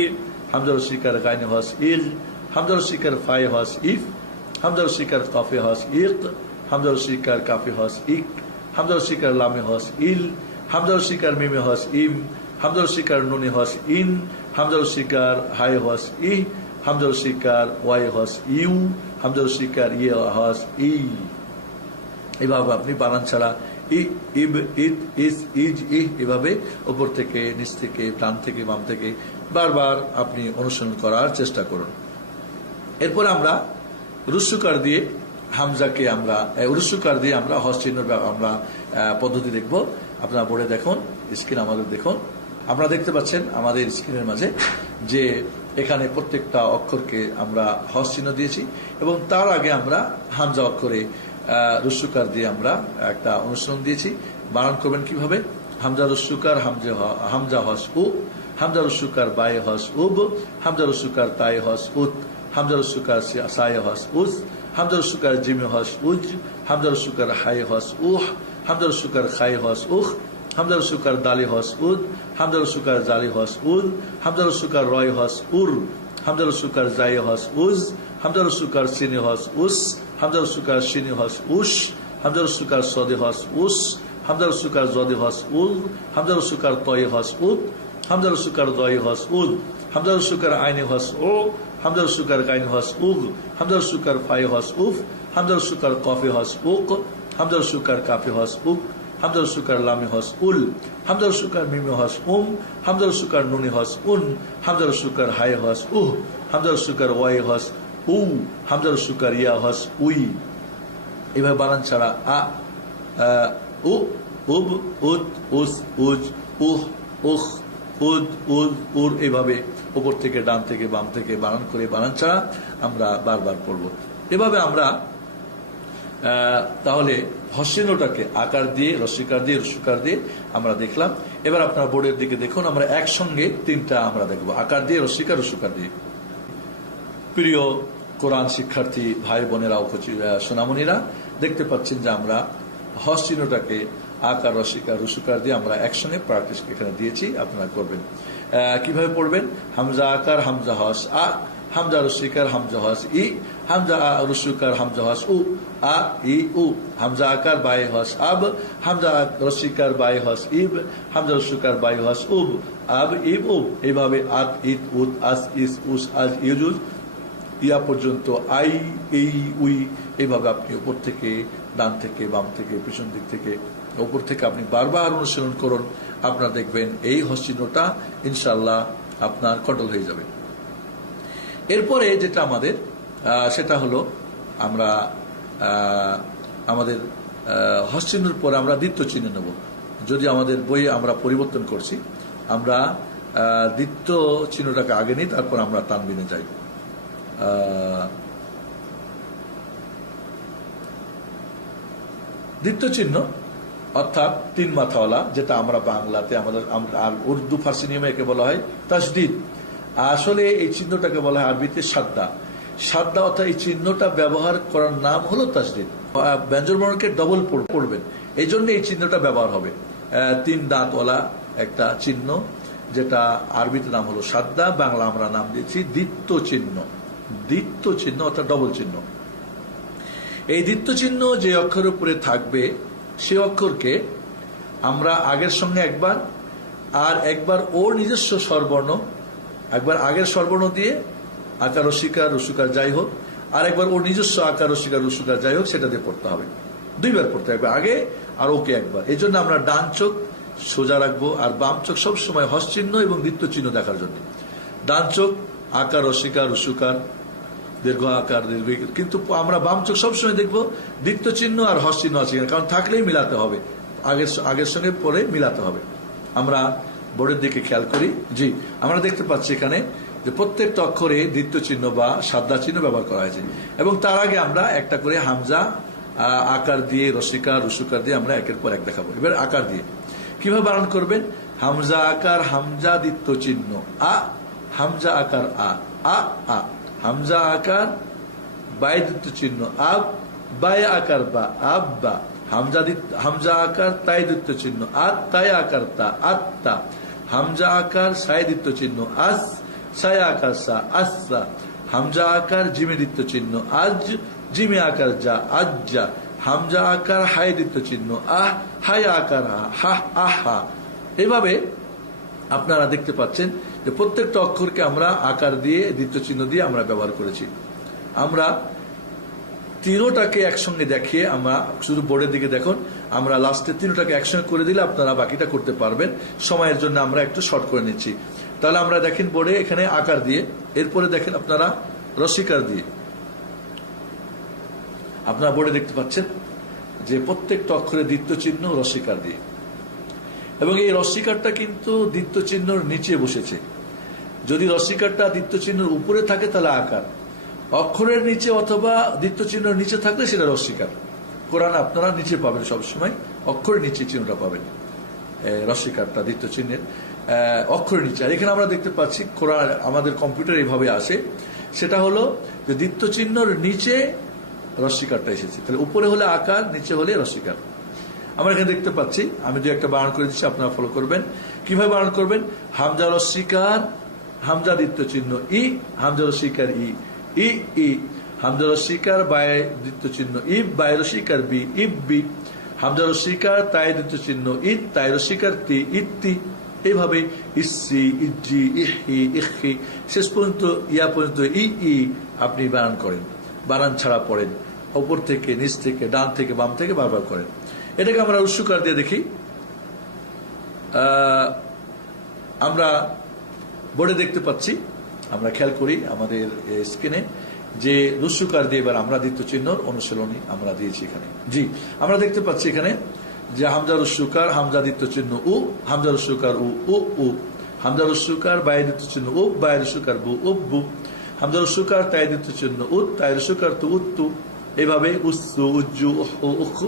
হামজা রস্বীকার গাইনে হস ইল, হামজা রস্বীকার ফায়ে হস ইফ, হামজা রস্বীকার কাফে হস ইক, হামজা রস্বীকার কাফে হস ইক, হামজা রস্বীকার লামে হস ইল, হামজা রস্বীকার মিমে হস ইম, হামজা রস্বীকার নুনে হস ইন, হামজা রস্বীকার হায়ে হস ই, হামজা রস্বীকার ওয়াই হস ইউ, হামজা রস্বীকার ইয়ে হস ই। এভাবে আপনি বানান ছাড়া ই, ইব, ইদ, ইস, ইজ, ইহ এভাবে উপর থেকে নিচ থেকে ডান থেকে বাম থেকে বারবার আপনি অনুসরণ করার চেষ্টা করুন। এরপর আমরা রুসুকার দিয়ে হামজাকে আমরা রুসুকার দিয়ে আমরা হস চিহ্ন আমরা পদ্ধতি দেখব। আপনারা বোর্ডে দেখুন, স্ক্রিন আমাদের দেখুন, আপনারা দেখতে পাচ্ছেন আমাদের স্ক্রিনের মাঝে যে এখানে প্রত্যেকটা অক্ষরকে আমরা হস চিহ্ন দিয়েছি এবং তার আগে আমরা হামজা অক্ষরে রুসুকার দিয়ে আমরা একটা অনুসরণ দিয়েছি। বানান করবেন কিভাবে? হামজা রুসুকার হামজা হস উ, হামজা রুসুকার বায়ে হস উব, হামজা রুসুকার তায়ে হস উত, হামজা রুসুকার সায়ে হস উজ, হামজা রুসুকার জিমে হস উজ, হামজা রুসুকার হায়ে হস উহ, হামজা রুসুকার খায়ে হস উখ, হামজা রুসুকার দালে হস উদ, হামজা রুসুকার জালে হস উদ, হামজা রুসুকার রয় হস উর, হামজা রুসুকার জায়ে হস উজ, হামজা রুসুকার সিনে হস উস, হামজা রুসুকার সিনে হস উস, হামজা রুসুকার সদে হস উস, হামজা রুসুকার জদে হস উল, হামজা রুসুকার তয়ে হস উদ, হামজা রুসুকার দয়ে হস উদ, হামজা রুসুকার আইনে হস ও, হামজা রুসুকার গাইনে হস উগ, হামজা রুসুকার ফায়ে হস উফ, হামজা রুসুকার কফে হস উক, হামজা রুসুকার কাফে হস উক, হামজা রুসুকার লামে হস উল, হামজা রুসুকার মিমে হস হামজা রুসুকার নুনে হস উন, হামজা রুসুকার হায়ে হস উহ, হামজা রুসুকার ওয়াই হস উ, হামজা রুসুকার ইয়া হস উই। এভাবে বানান ছাড়া আ, উ, উব, উদ, উস, উজ, উহ, উখ, উদ, উদ, উর এভাবে উপর থেকে ডান থেকে বাম থেকে বানান করে বানান ছাড়া আমরা বারবার পড়ব। এভাবে আমরা তাহলে হসিনোটাকে আকার দিয়ে রস্বীকার দিয়ে রস্যকার দিয়ে আমরা দেখলাম। এবার আপনারা বোর্ডের দিকে দেখুন, আমরা একসঙ্গে তিনটা আমরা দেখবো আকার দিয়ে রস্বীকার রস্যকার দিয়ে। প্রিয় কোরআন শিক্ষার্থী ভাই বোনেরা সোনামণিরা, দেখতে পাচ্ছেন যে আমরা হস চিহ্নটাকে আকার রস্বীকার রস্যকার দিয়ে আমরা একসঙ্গে প্র্যাকটিস এখানে দিয়েছি, আপনারা করবেন। কিভাবে পড়বেন? হামজা আকার হামজা হস আ, হামজা রস্বীকার হামজা হস ই, হামজা রস্যকার হামজা হস উ, আ ই উ, হামজা আকার বায়ে হস আব, হামজা রস্বীকার বায়ে হস ইব, হামজা রস্যকার বায়ে হস উব, আব ইব উব। এইভাবে আত ইত উত আস ইস উস আজ ইউজুজ ইয়া পর্যন্ত আই এই উই, এইভাবে আপনি উপর থেকে ডান থেকে বাম থেকে পিছন দিক থেকে উপর থেকে আপনি বারবার অনুসরণ করুন। আপনারা দেখবেন এই হস চিহ্নটা ইনশাআল্লাহ আপনার কন্ট্রোল হয়ে যাবে। এরপরে যেটা আমাদের সেটা হলো আমরা আমাদের হস চিহ্নের পরে আমরা দ্বিতীয় চিহ্ন নেব। যদি আমাদের বইয়ে আমরা পরিবর্তন করছি, আমরা দ্বিতীয় চিহ্নটাকে আগে নিই, তারপর আমরা তানবিনে যাই। দ্বিতীয় চিহ্ন অর্থাৎ তিন মাথাওয়ালা, যেটা আমরা বাংলাতে আমাদের আর উর্দু ফার্সি নিয়মে একে বলা হয় তাসদিদ। আসলে এই চিহ্নটাকে বলা হয় আরবিতে সাদ্দা। সাদ্দা অর্থাৎ এই চিহ্নটা ব্যবহার করার নাম হলো তাসদিদ। ব্যঞ্জন বর্ণকে ডবল পড়বেন, এই জন্য এই চিহ্নটা ব্যবহার হবে। তিন দাঁতওয়ালা একটা চিহ্ন, যেটা আরবিতে নাম হলো সাদ্দা, বাংলা আমরা নাম দিয়েছি দ্বিত্ব চিহ্ন। দ্বিত্ব চিহ্ন অর্থাৎ ডবল চিহ্ন। এই দ্বিত্ব চিহ্ন যে অক্ষরের উপরে থাকবে সে অক্ষরকে আমরা আগের সঙ্গে একবার আর একবার ওর নিজস্ব স্বরবর্ণ, একবার আগের স্বরবর্ণ দিয়ে আকার রস্বীকার রস্যকার যাই হোক, আর একবার ওর নিজস্ব আকার রস্বীকার রস্যকার যাই হোক সেটা দিয়ে পড়তে হবে। দুইবার পড়তে হবে, আগে আর ওকে একবার। এই জন্য আমরা ডান চোখ সোজা রাখবো আর বাম চোখ সবসময় হস চিহ্ন এবং দ্বিত্ব চিহ্ন দেখার জন্য। ডান চোখ আকার রস্বীকার রস্যকার, দীর্ঘ আকার দীর্ঘ, কিন্তু আমরা বাম চোখ সবসময় দেখবো দ্বিতীয় চিহ্ন আর হস চিহ্ন আছে কিনা, কারণ থাকলেই মিলাতে হবে, আগের সঙ্গে পরে মিলাতে হবে। আমরা বোর্ডের দিকে খেয়াল করি। জি, আমরা দেখতে পাচ্ছি এখানে যে প্রত্যেকটা অক্ষরে দ্বিতীয় চিহ্ন বা সাদা চিহ্ন ব্যবহার করা হয়েছে, এবং তার আগে আমরা একটা করে হামজা আকার দিয়ে, রসিকার রুসুকার দিয়ে আমরা একের পর এক দেখাবো। এবার আকার দিয়ে কিভাবে বানান করবেন? হামজা আকার, হামজা দ্বিতীয় চিহ্ন আ, হামজা আকার আ, আ আ, হামজা আকার বাই দ্বিতীয় চিহ্ন আব, বাই আকার বা, আব বা, হামজা আকার তাই দ্বিতীয় চিহ্ন আত, তাই আকার তা, আত্তা, হামজা আকার সাই দ্বিতীয় চিহ্ন আস, সাই আকার সা, আসসা, হামজা আকার জিমে দ্বিতীয় চিহ্ন আজ, জিমে আকার যা, আজ্জা, হামজা আকার হাই দ্বিতীয় চিহ্ন আহ, হাই আকার হা, আহা। এভাবে আপনারা দেখতে পাচ্ছেন যে প্রত্যেকটা অক্ষরকে আমরা আকার দিয়ে, দ্বিতীয় চিহ্ন দিয়ে আমরা ব্যবহার করেছি। আমরা তিনোটাকে একসঙ্গে দেখিয়ে, আমরা শুধু বোর্ডের দিকে দেখুন, আমরা লাস্টে তিনোটাকে একসঙ্গে করে দিলে আপনারা বাকিটা করতে পারবেন। সময়ের জন্য আমরা একটু শর্ট করে নিচ্ছি। তাহলে আমরা দেখেন বোর্ডে এখানে আকার দিয়ে, এরপরে দেখেন আপনারা রসিকার দিয়ে। আপনারা বোর্ডে দেখতে পাচ্ছেন যে প্রত্যেকটা অক্ষরে দ্বিতীয় চিহ্ন রসিকার দিয়ে, এবং এই রসিকারটা কিন্তু দ্বিতীয় চিহ্নর নিচে বসেছে। যদি রসিকারটা দ্বিতীয় চিহ্নের উপরে থাকে তাহলে আকার, অক্ষরের নিচে অথবা দ্বিতীয় চিহ্নের নিচে থাকলে সেটা রসিকার। কোরআন আপনারা নিচে পাবেন, সবসময় অক্ষরের নিচে চিহ্নটা পাবেন, রসিকারটা দ্বিতীয় চিহ্নের অক্ষরের নিচে। আর এখানে আমরা দেখতে পাচ্ছি কোরআন আমাদের কম্পিউটার এইভাবে আসে, সেটা হলো যে দ্বিতীয় চিহ্নর নিচে রসিকারটা এসেছে, তাহলে উপরে হলে আকার, নিচে হলে রসিকার। আমরা এখানে দেখতে পাচ্ছি, আমি দু একটা বানান করে দিচ্ছি, আপনারা ফলো করবেন। কিভাবে বানান করবেন? হামজা রসিকার, হামজা দ্বিতীয় চিহ্ন ই, হামজা রসিকার ই, ই ই, হামজা রসিকার বাই দ্বিতীয় চিহ্ন ইব, বাই রসিকার বি, ইব বি, হামজা রসিকার তাই দ্বিতীয় চিহ্ন ইদ, তাই রসিকার তি, ইত্তি। এইভাবে ইসি, ইজি, ইহি, ইহি, শেষ পর্যন্ত ইয়া পর্যন্ত ই ই আপনি বানান করেন, বানান ছাড়া পড়েন, উপর থেকে নিচ থেকে, ডান থেকে বাম থেকে বারবার করেন। এটাকে আমরা রুসুকার দিয়ে দেখি। আমরা বোর্ডে দেখতে পাচ্ছি, আমরা খেয়াল করি আমাদের স্ক্রিনে যে রুসুকার দিয়ে এবার আমরা দ্বিতীয় চিহ্নর অনুশীলনী আমরা দিয়েছি এখানে। জি, আমরা দেখতে পাচ্ছি এখানে যে হামজা রুসুকার, হামজা দ্বিতীয় চিহ্ন উ, হামজা রুসুকার উ, উ উ, হামজা রুসুকার বাই দ্বিতীয় চিহ্ন উ, বাই রুসুকার বু, উব্বু, হামজা রুসুকার তাই দ্বিতীয় চিহ্ন উত, তাই রুসুকার তু, উত্তু। এইভাবে উස්සু, উজ্জু, উখু,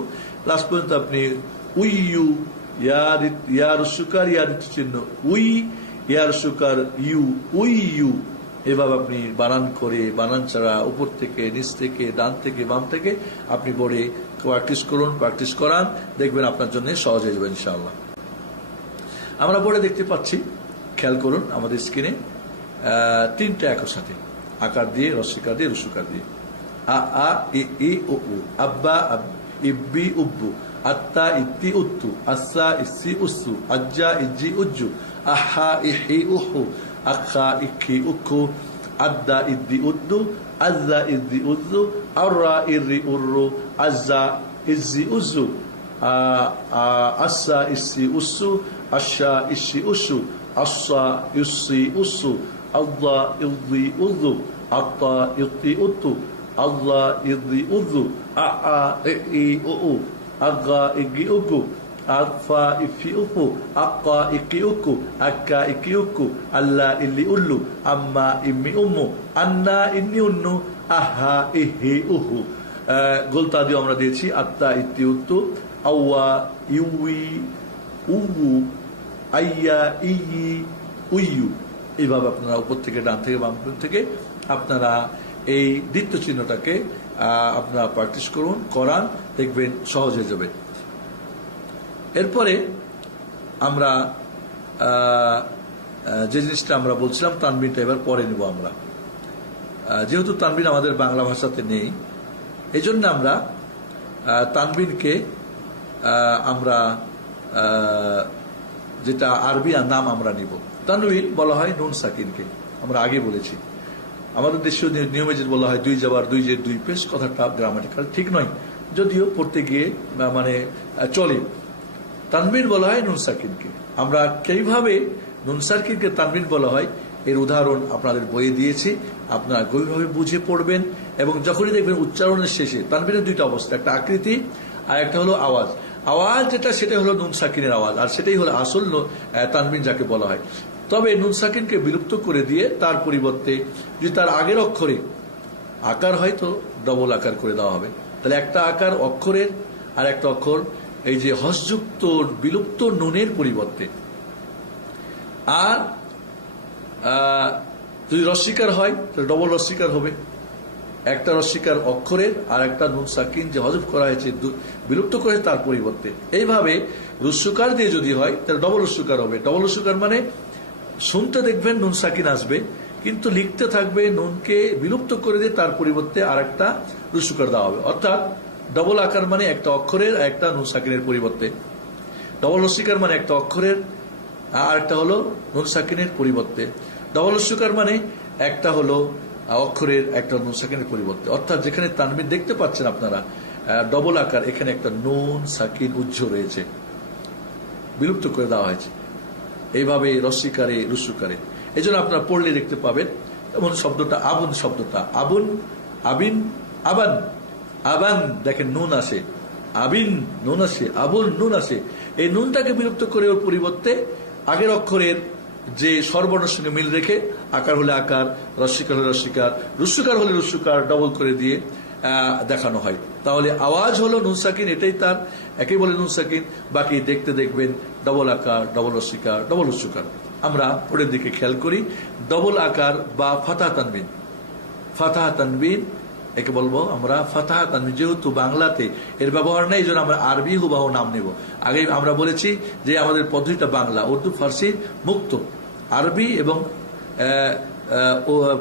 লাস্ট পর্যন্ত আপনি উইয়ু, ইয়া রুসুকার ইয়া দ্বিতীয় চিহ্ন উই, ইয়া রুসুকার ইউ, উইয়ু। এভাবে আপনি বানান করে, বানান ছাড়া, উপর থেকে নিচ থেকে, ডান থেকে বাম থেকে আপনি বোর্ডে প্র্যাকটিস করুন, প্র্যাকটিস করান, দেখবেন আপনার জন্য সহজ হয়ে যাবে ইনশাআল্লাহ। আমরা বোর্ডে দেখতে পাচ্ছি, খেয়াল করুন আমাদের স্ক্রিনে, তিনটা একর সাথে আকার দিয়ে, রসিকার দিয়ে, রুসুকার দিয়ে। আ আ, ই ই, উ উ, আব্বা আব, ইব্বি উব্বু, আত্তা ইত্তি উত্তু, আসসা ইসি উসু, আজ্জা ইজ্জি উজ্জু, আহা ইহি উহু, আখা ইখি উখু, আদ্দা ইদ্দি উদ্দু, আজ্জা ইদ্দি উজ্জু, আররা ইররি উর্রু, আজ্জা ইজ্জি উজ্জু, আসসা ইসি উসু, আশা ইসি উসু, আসসা ইসি উসু, আল্লাহ ইদ্দি উজ্জু, আত্তা ইদ্দি উত্তু, আল্লাহ ইদ্দি উজ্জু, আ ই উ, আগা ইগি উগু, আফা ইফি উকু, আক্কা ইকি উকু, আক্কা ইকি উকু, আল্লাহ ইল্লি উল্লু, আম্মা ইম্মি উম্মু, আন্না ইন্নি উন্নু, আহা ইহি উহু। গোলতা দিয়ে আমরা দিয়েছি আত্তা ইত্তি উত্তু, আওয়া ইউই, উউ, আইয়া ইয়ি, উইয়ু। এইভাবে আপনারা উপর থেকে, ডান থেকে, বাম থেকে আপনারা এই দ্বিতীয় চিহ্নটাকে আপনারা প্র্যাকটিস করুন, করান, দেখবেন সহজ হয়ে যাবে। এরপরে আমরা যে জিনিসটা আমরা বলছিলাম, তানবিনটা এবার পরে নিব আমরা। যেহেতু তানবিন আমাদের বাংলা ভাষাতে নেই, এই জন্য আমরা তানবিনকে আমরা যেটা আরবি নাম আমরা নিব। তানবিন বলা হয় নুন সাকিনকে, আমরা আগে বলেছি। আমাদের দেশীয় নিয়মে যে বলা হয় দুই জবর দুই জের দুই পেশ, কথাটা গ্রামাটিক্যাল ঠিক নয়, যদিও পড়তে গিয়ে মানে চলে। তানবিন বলা হয় নুন সাকিনকে। আমরা কিভাবে নুন সাকিনকে তানবিন বলা হয় এর উদাহরণ আপনাদের বইয়ে দিয়েছি, আপনারা গভীরভাবে বুঝে পড়বেন। এবং যখনই দেখবেন উচ্চারণের শেষে তানবিনের দুইটা অবস্থা, একটা আকৃতি আর একটা হলো আওয়াজ। আওয়াজ যেটা সেটা হলো নুন সাকিনের আওয়াজ, আর সেটাই হলো আসল তানবিন যাকে বলা হয়। তবে নুন সাকিনকে বিলুপ্ত করে দিয়ে তার পরিবর্তে যদি তার আগের অক্ষরে আকার হয় তো ডবল আকার করে দেওয়া হবে। তাহলে একটা আকার অক্ষরের আর একটা অক্ষর এই যে হসযুক্ত বিলুপ্ত নুনের পরিবর্তে। আর যদি রস্বীকার হয় তাহলে ডবল রস্বীকার হবে, একটা রস্বীকার অক্ষরের আর একটা নুন সাকিন যে হজফ করা হয়েছে বিলুপ্ত করে তার পরিবর্তে। এইভাবে রস্যকার দিয়ে যদি হয় তাহলে ডবল রস্যকার হবে। ডবল রস্যকার মানে শুনতে দেখবেন নুন সাকিন আসবে, কিন্তু লিখতে থাকবে নুনকে বিলুপ্ত করে দিয়ে তার পরিবর্তে আর একটা রস্যকার দেওয়া হবে। অর্থাৎ ডবল আকার মানে একটা অক্ষরের আর একটা নুন সাকিনের পরিবর্তে, ডবল রস্যকার মানে একটা অক্ষরের আর একটা হলো নুন সাকিনের পরিবর্তে, ডবল রস্যকার মানে একটা হলো অক্ষরের একটা নুন সাকিনের পরিবর্তে। অর্থাৎ যেখানে তানবিন দেখতে পাচ্ছেন আপনারা ডবল আকার, এখানে একটা নুন সাকিন উজ্জ রয়েছে, বিলুপ্ত করে দেওয়া হয়েছে। এইভাবে রস্যিকারে রুস্যকারে এই জন্য আপনারা পড়লে দেখতে পাবেন। যেমন শব্দটা আবুন, শব্দটা আবুন, আবিন, আবান, আবান দেখেন নুন আসে, আবিন নুন আসে, আবুন নুন আসে। এই নুনটাকে বিলুপ্ত করে ওর পরিবর্তে আগের অক্ষরের যে স্বরবর্ণের সঙ্গে মিল রেখে আকার হলে আকার, রস্যিকার হলে রস্যিকার, রুস্যকার হলে রুস্যকার ডবল করে দিয়ে দেখানো হয়। তাহলে আওয়াজ হলো নুন সাকিন, এটাই তার একই বলে নুন সাকিন। বাকি দেখতে দেখবেন ডবল আকার, ডবল রস্যিকার, ডবল রুস্যকার। আমরা পরের দিকে খেয়াল করি। ডবল আকার বা ফাতাহ তানবিন, ফাতাহ তানবিন একে বলবো আমরা ফাতাহ তানবিন। যেহেতু বাংলাতে এর ব্যবহার নেই, এই জন্য আমরা আরবি হুবাহু নাম নেব। আগে আমরা বলেছি যে আমাদের পদ্ধতিটা বাংলা, উর্দু, ফার্সি মুক্ত, আরবি এবং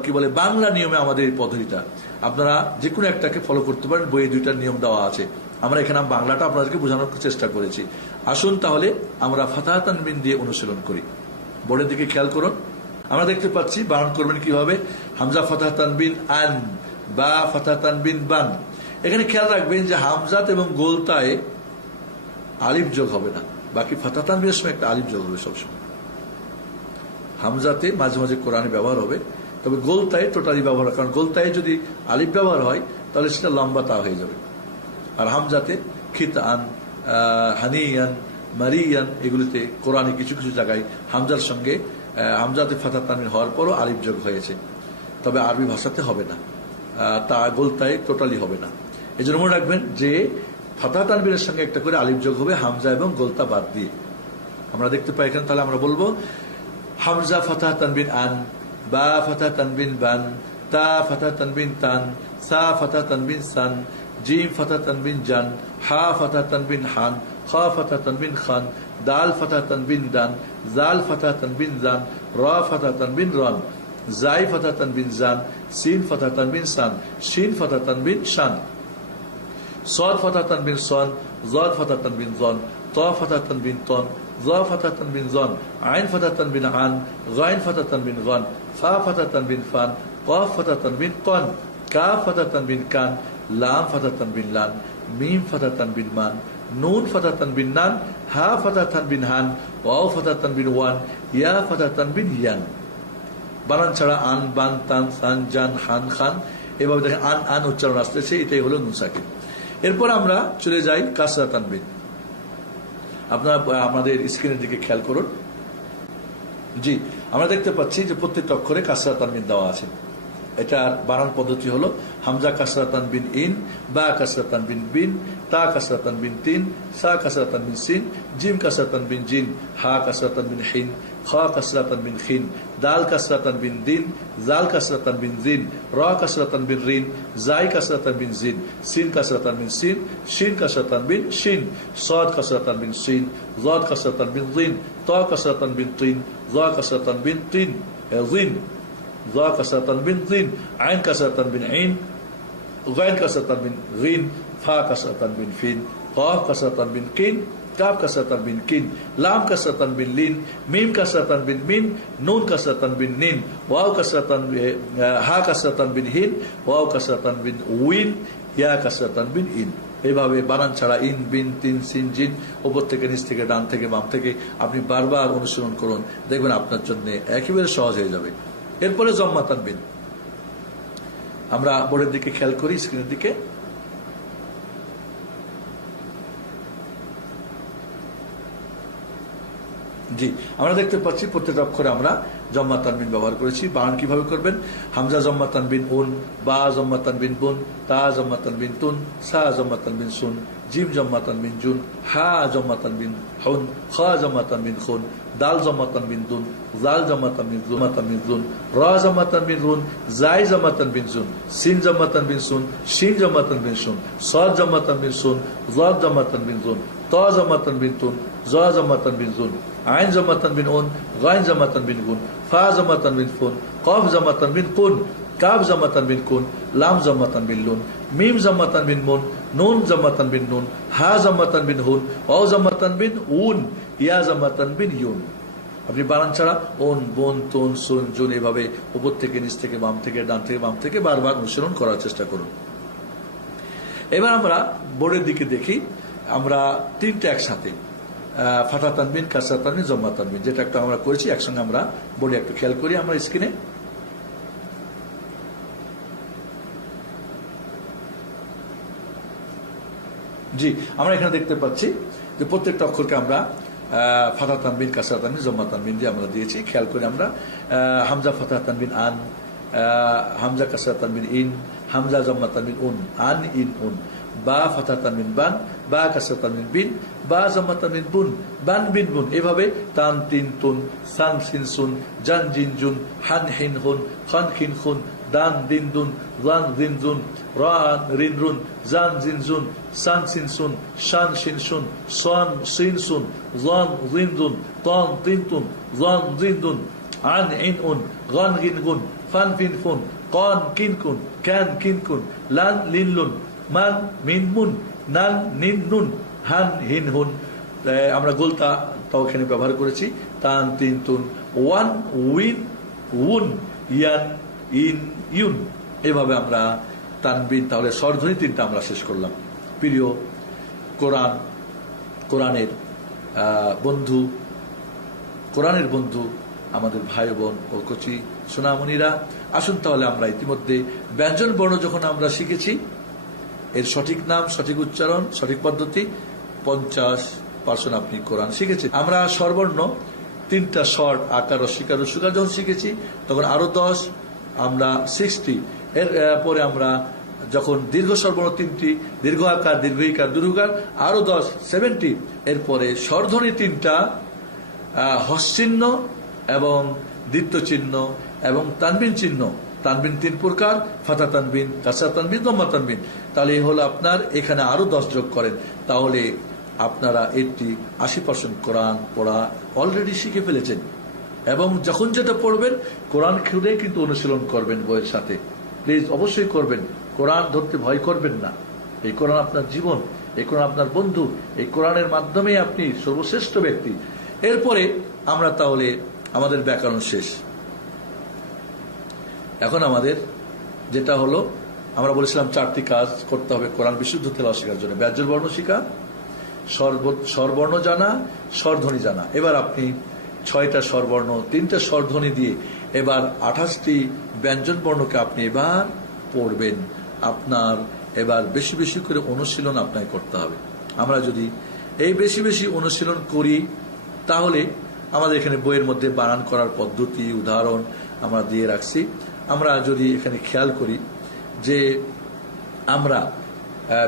কি বলে বাংলা নিয়মে আমাদের এই পদ্ধতিটা। আপনারা যে কোনো একটাকে ফলো করতে পারেন, বইয়ে দুইটার নিয়ম দেওয়া আছে। আমরা এখানে বাংলাটা আপনাদেরকে বোঝানোর চেষ্টা করেছি। আসুন তাহলে আমরা ফাতাহ তানবিন দিয়ে অনুশীলন করি। বোর্ডের দিকে খেয়াল করুন, আমরা দেখতে পাচ্ছি বানান করবেন কিভাবে। হামজা ফাতাহ তানবিন আন, বা ফাতাহ তানবিন বান। এখানে খেয়াল রাখবেন যে হামজাত এবং গোলতায় আলিফ যোগ হবে না, বাকি ফাতাহ তানবিনের সময় একটা আলিফ যোগ হবে সবসময়। হামজাতে মাঝে মাঝে কোরআনে ব্যবহার হবে, তবে গোলতায় টোটালি ব্যবহার হয়, কারণ গোলতায় যদি আলিফ ব্যবহার হয় তাহলে সেটা লম্বা তা হয়ে যাবে। আর হামজাতে খিতান, হানিয়ান, মারিয়ান এগুলিতে কোরআনে কিছু কিছু জায়গায় হামজার সঙ্গে হামজাতে ফাতাহ তানবিন হওয়ার পরও আলিফ যোগ হয়েছে, তবে আরবি ভাষাতে হবে না, তা গোলতায় টোটালি হবে না। এই জন্য মনে রাখবেন যে ফাতাহ তানবিনের সঙ্গে একটা করে আলিফ যোগ হবে হামজা এবং গোলতা বাদ দিয়ে। আমরা দেখতে পাই এখানে, তাহলে আমরা বলবো হামজা ফাতাহ তানবিন আন, বা ফাতাহ তানবিন বান, তা ফাতাহ তানবিন তান, সা ফাতাহ তানবিন সান, জিম ফাতাহ তানবিন জান, হা ফাতাহ তানবিন হান, খা ফাতাহ তানবিন খান, দাল ফাতাহ তানবিন দান, জাল ফাতাহ তানবিন জান, রা ফাতাহ তানবিন রান, জাই ফাতাহ তানবিন জান, সিন ফাতাহ তানবিন সান, শিন ফাতাহ তানবিন শান, صاد فتح تنبين صان، ضاد فتح تنبين ضان، طا فتح تنبين طان، ظا فتح تنبين ظان، عين فتح تنبين عن، غين فتح تنبين غان، فا فتح تنبين فان، قاف فتح تنبين قان، كاف فتح تنبين كان، لام فتح تنبين لان، ميم فتح تنبين مان، نون فتح تنبين نان، ها فتح تنبين هان، واو فتح تنبين وان، يا فتح تنبين يان। বানান ছাড়া আন, বান, তান, সান, জান, হান, খান, এভাবে দেখেন আন আন উচ্চারণ আসতেছে, এটাই হলো নুন সাকিন। এরপর আমরা চলে যাই কাসরা তানবিন। আপনারা আমাদের স্ক্রিনের দিকে খেয়াল করুন। জি, আমরা দেখতে পাচ্ছি যে প্রত্যেকটা অক্ষরে কাসরা তানবিন দেওয়া আছে। এটার বানান পদ্ধতি হলো হামজা কাসরা তানবিন ইন, বা কাসরা তানবিন বিন, তা কাসরা তানবিন তিন, সা কাসরা তানবিন সিন, জিম কাসরা তানবিন জিন, হা কাসরা তানবিন হিন, খা কাসরা তানবিন খিন, দাল কাসরা তানবিন দিন, জাল কাসরা তানবিন জিন, রা কাসরা তানবিন রিন, জাই কাসরা তানবিন জিন, সিন কাসরা তানবিন সিন, শিন কাসরা তানবিন শিন, সাদ কাসরা তানবিন সিন, জাদ কাসরা তানবিন জিন, তা কাসরা তানবিন তিন, জা কাসরা তানবিন তিন জিন, ظا كسرة تنبين ظين، عين كسرة تنبين عين، غين كسرة تنبين غين، فا كسرة تنبين فين، قاف كسرة تنبين كين، كاف كسرة تنبين كين، لام كسرة تنبين لين، ميم كسرة تنبين مين، نون كسرة تنبين نين، واو كسرة تنبين ها كسرة تنبين هين، واو كسرة تنبين وين، يا كسرة تنبين إن। এইভাবে বানান ছাড়া ইন, বিন, তিন, সিন, জিন উপর থেকে নিচ থেকে ডান থেকে বাম থেকে আপনি বারবার অনুসরণ করুন, দেখবেন আপনার জন্য একেবারে সহজ হয়ে যাবে। এরপরে জম্মা তানবিন। আমরা বোর্ডের দিকে খেয়াল করি, স্ক্রিনের দিকে। জি, আমরা দেখতে পাচ্ছি প্রত্যেকটা অক্ষরে আমরা জম্মা তানবিন ব্যবহার করেছি। বানান কিভাবে করবেন? হামজা জম্মা তানবিন উন, বা জম্মা তানবিন বুন, তা জম্মা তানবিন তুন, সা জম্মা তানবিন সুন, জিম জম্মা তানবিন জুন, হা জম্মা তানবিন হুন, খা জম্মা তানবিন খুন, দাল জম্মা তানবিন দুন, জাল জম্মা তানবিন জুন, রা জম্মা তানবিন রুন, জাই জম্মা তানবিন জুন, সিন জম্মা তানবিন সুন, শিন জম্মা তানবিন সুন, সাদ জম্মা তানবিন সুন, জাদ জম্মা তানবিন জুন, তা জম্মা তানবিন তুন, জা জম্মা তানবিন জুন, আইন জম্মা তানবিন উন, গাইন জম্মা তানবিন গুন, ফা জম্মা তানবিন ফুন, কফ জম্মা তানবিন কুন, কাফ জম্মা তানবিন কুন, লাম জম্মা তানবিন লুন, মিম জম্মা তানবিন মুন, নুন জম্মা তানবিন নুন, হা জম্মা তানবিন হুন, অ জম্মা তানবিন উন, ইয়া জম্মা তানবিন ইউন। আপনি বানান ছাড়া ওন, বোন, তুন, সুন, জুন এভাবে উপর থেকে নিচ থেকে বাম থেকে ডান থেকে বাম থেকে বারবার অনুসরণ করার চেষ্টা করুন। এবার আমরা বোর্ডের দিকে দেখি। আমরা তিনটা একসাথে ফাতা তানবিন, কাসরা তানবিন, জম্মা তানবিন, যেটা একটা আমরা করেছি একসঙ্গে আমরা বোর্ডে একটু খেয়াল করি। আমরা স্ক্রিনে জি, আমরা এখানে দেখতে পাচ্ছি যে প্রত্যেকটা অক্ষরকে আমরা ফাতা তানবিন, কাসরা তানবিন, জম্মা তানবিন দিয়ে আমরা দিয়েছি। খেয়াল করে আমরা হামজা ফাতা তানবিন আন, হামজা কাসরা তানবিন ইন, হামজা জম্মা তানবিন উন, আন ইন উন, বা ফাতা তানবিন বান, বা কাসরা তানবিন বিন, বা জম্মা তানবিন বুন, বান বিন বুন, এভাবে তান তিন তুন, সান সিন সুন, জান জিন জুন, হান হিন হুন, খান খিন খুন, দান দিন দুন, জান জিন জুন, রান রিন রুন, জান জিন জুন, সান সিন সুন, শান শিন সুন, সান সিন সুন, জান জিন দুন, তান তিন তুন, জান জিন দুন, আন ইন উন, গান গিন গুন, ফান ফিন ফুন, কান কিন কুন, ক্যান কিন কুন, লান লিন লুন, মান মিন মুন, নান নিন নুন, হান হিন হুন। আমরা গোলতা তাও এখানে ব্যবহার করেছি। তান তিন তুন, ওয়ান উইন উন, ইয়ান ইন ইউন, এভাবে আমরা তানবিন, তাহলে স্বরধ্বনি তিনটা আমরা শেষ করলাম। প্রিয় কোরআনের বন্ধু আমাদের ভাই বোন ও কচি সোনামণিরা, আসুন তাহলে আমরা ইতিমধ্যে ব্যঞ্জন বর্ণ যখন আমরা শিখেছি, এর সঠিক নাম, সঠিক উচ্চারণ, সঠিক পদ্ধতি 50% আপনি কোরআন শিখেছেন। আমরা স্বরবর্ণ তিনটা স্বর, আকার, রস্বইকার, রস্যইকার যখন শিখেছি তখন আরো 10, আমরা 60। এর পরে আমরা যখন দীর্ঘ স্বরবর্ণ তিনটি, দীর্ঘ আকার, দীর্ঘইকার, দীর্ঘকার আরো 10, 70। এরপরে স্বরধ্বনি তিনটা, হস্যচিহ্ন এবং দ্বিত্ব চিহ্ন এবং তানবিন চিহ্ন। তানবিন তিন প্রকার, ফাতা তানবিন, কাসরা তানবিন, জম্মা তানবিন। তাহলে এই হলো আপনার, এখানে আরো 10 যোগ করেন, তাহলে আপনারা 80% কোরআন পড়া অলরেডি শিখে ফেলেছেন। এবং যখন যেটা পড়বেন কোরআন খুলে কিন্তু অনুশীলন করবেন বইয়ের সাথে। প্লিজ অবশ্যই করবেন, কোরআন ধরতে ভয় করবেন না। এই কোরআন আপনার জীবন, এই কোরআন আপনার বন্ধু, এই কোরআনের মাধ্যমে আপনি সর্বশ্রেষ্ঠ ব্যক্তি। এরপরে আমরা তাহলে আমাদের ব্যাকরণ শেষ। এখন আমাদের যেটা হলো, আমরা বলেছিলাম 4টি কাজ করতে হবে কোরআন বিশুদ্ধ তেলাওয়াত শেখার জন্য। ব্যঞ্জন বর্ণ শিখা, স্বরবর্ণ জানা, স্বরধ্বনি জানা। এবার আপনি 6টা স্বরবর্ণ, 3টা স্বরধ্বনি দিয়ে এবার 28টি ব্যঞ্জন বর্ণকে আপনি এবার পড়বেন। আপনার এবার বেশি বেশি করে অনুশীলন আপনাকে করতে হবে। আমরা যদি এই বেশি বেশি অনুশীলন করি তাহলে আমাদের এখানে বইয়ের মধ্যে বানান করার পদ্ধতি, উদাহরণ আমরা দিয়ে রাখছি। আমরা যদি এখানে খেয়াল করি যে আমরা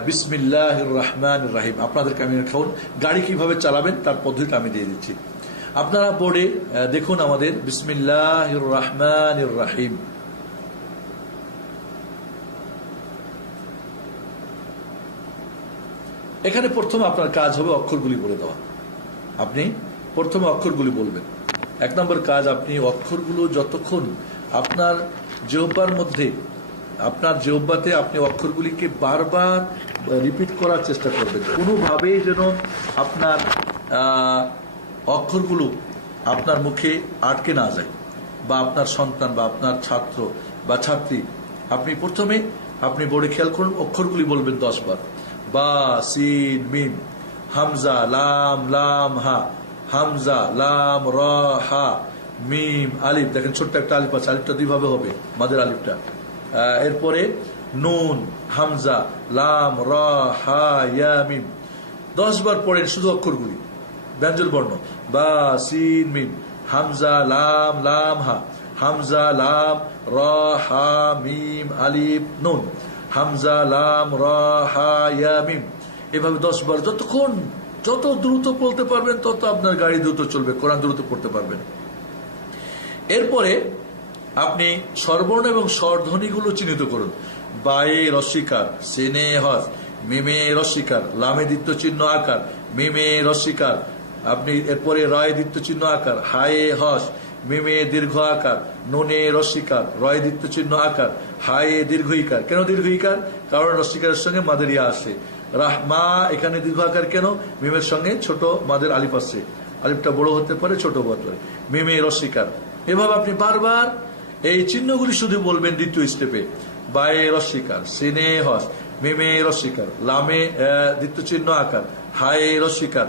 বিসমিল্লাহির রহমানির রহিম, আপনাদেরকে আমি এখন গাড়ি কিভাবে চালাবেন তার পদ্ধতি আমি দিয়ে দিচ্ছি। আপনারা বোর্ডে দেখুন আমাদের বিসমিল্লাহির রহমানির রহিম। এখানে প্রথম আপনার কাজ হবে অক্ষরগুলি বলে দেওয়া। আপনি প্রথমে অক্ষরগুলি বলবেন। 1 নম্বর কাজ, আপনি অক্ষরগুলো যতক্ষণ আপনার জিহ্বার মধ্যে, আপনার জিহ্বাতে আপনি অক্ষরগুলিকে বারবার রিপিট করার চেষ্টা করবেন। কোনোভাবেই যেন আপনার অক্ষরগুলো আপনার মুখে আটকে না যায়, বা আপনার সন্তান বা আপনার ছাত্র বা ছাত্রী, আপনি প্রথমে আপনি বোর্ডে খেয়াল করুন, অক্ষরগুলি বলবেন 10 বার। বা, সিন, মিম, হামজা, লাম, লাম, হা, হামজা, লাম, র, হা, মিম আলিফ, দেখেন ছোট্ট একটা আলিফ আছে, আলিফটা দুই ভাবে হবে, মাদের আলিফটা। এরপরে নুন, হামজা, লাম, রা, হা, ইয়া, মিম। 10 বার পড়েন শুধু অক্ষরগুলি, ব্যঞ্জন বর্ণ, বা, সিন, মিম, হামজা, লাম, লাম, হা, হামজা, লাম, রা, হা, মিম, আলিফ, নুন, হামজা, লাম, রা, হা, ইয়া, মিম। এভাবে 10 বার, যত দ্রুত বলতে পারবেন তত আপনার গাড়ি দ্রুত চলবে, কোরআন দ্রুত পড়তে পারবেন। এরপরে আপনি স্বরবর্ণ এবং স্বরধ্বনিগুলো চিহ্নিত করুন। বায়ে রস্বীকার, সিনে হস, মিমে রস্বীকার, লামে দ্বিত্ব চিহ্ন আকার, মিমে রস্বীকার, আপনি এরপরে রয় দ্বিত্ব চিহ্ন আকার, হায়ে হস, মিমে দীর্ঘ আকার, নুনে রস্বীকার, রয় দ্বিত্ব চিহ্ন আকার, হায়ে দীর্ঘইকার। কেন দীর্ঘইকার? কারণ রস্বীকারের সঙ্গে মাদের ইয়া আসে। রাহমা এখানে দীর্ঘ আকার কেন? মিমের সঙ্গে ছোট মাদের আলিফ আসছে, আলিফটা বড় হতে পারে, ছোট হতে পারে, মিমে রস্বীকার। এভাবে আপনি বারবার এই চিহ্নগুলি শুধু বলবেন দ্বিতীয় স্টেপে। বায়ে রস্বীকার, সিনে হস, মিমে রস্বীকার, লামে দ্বিত্ব চিহ্ন আকার, হায়ে রস্বীকার,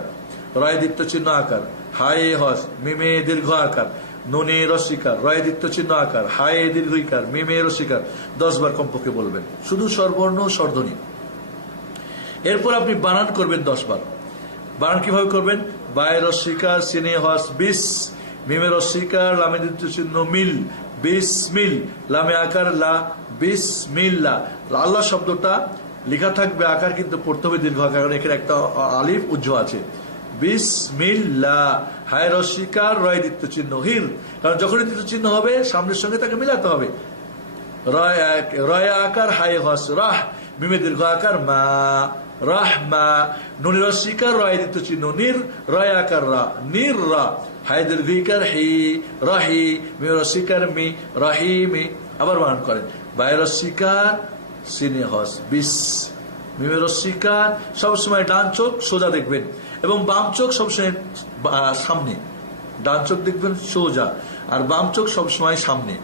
রয় দ্বিত্ব চিহ্ন আকার, হায়ে হস, মিমে দীর্ঘ আকার, নুনে রস্বীকার, রয় দ্বিত্ব চিহ্ন আকার, হায়ে দীর্ঘইকার, মিমে রস্বীকার। 10 বার কমপক্ষে বলবেন, শুধু স্বরবর্ণ স্বরধ্বনি। এরপর আপনি বানান করবেন 10 বার। বানান কিভাবে করবেন? বায়ে রস্বীকার, সিনে হস, বিস, মিমে রস্বীকার, লামে দ্বিত্ব চিহ্ন মিল, বিসমিল, লামে আকার লা, বিসমিল্লাহ। আল্লাহ শব্দটা লেখা থাকবে, আকার কিন্তু পড়তে হবে দীর্ঘ আকার, কারণ এখানে একটা আলিফ উজ্জ আছে। বিসমিল্লাহ, হায় রস্বীকার, রয় দ্বিত্ব চিহ্ন হির, কারণ যখনই দ্বিত্ব চিহ্ন হবে সামনের সঙ্গে তাকে মিলাতে হবে। রয় আকার, হায় হস, রাহ, মিমে দীর্ঘ আকার মা, রাহমা, নুনি রস্বীকার, রয় দ্বিত্ব চিহ্ন নির, রয় আকার রা, নির রা, হায় দীর্ঘইকার হি, রাহি, মিমে রস্বীকার মি, রাহিমি। আবার বানান করেন, বায়ে রস্বীকার, সিনে হস, বিস, মিমে রস্বীকার। সবসময় ডান চোখ সোজা দেখবেন এবং বাম চোখ সবসময় সামনে। ডান চোখ দেখবেন সোজা আর বাম চোখ সবসময় সামনে।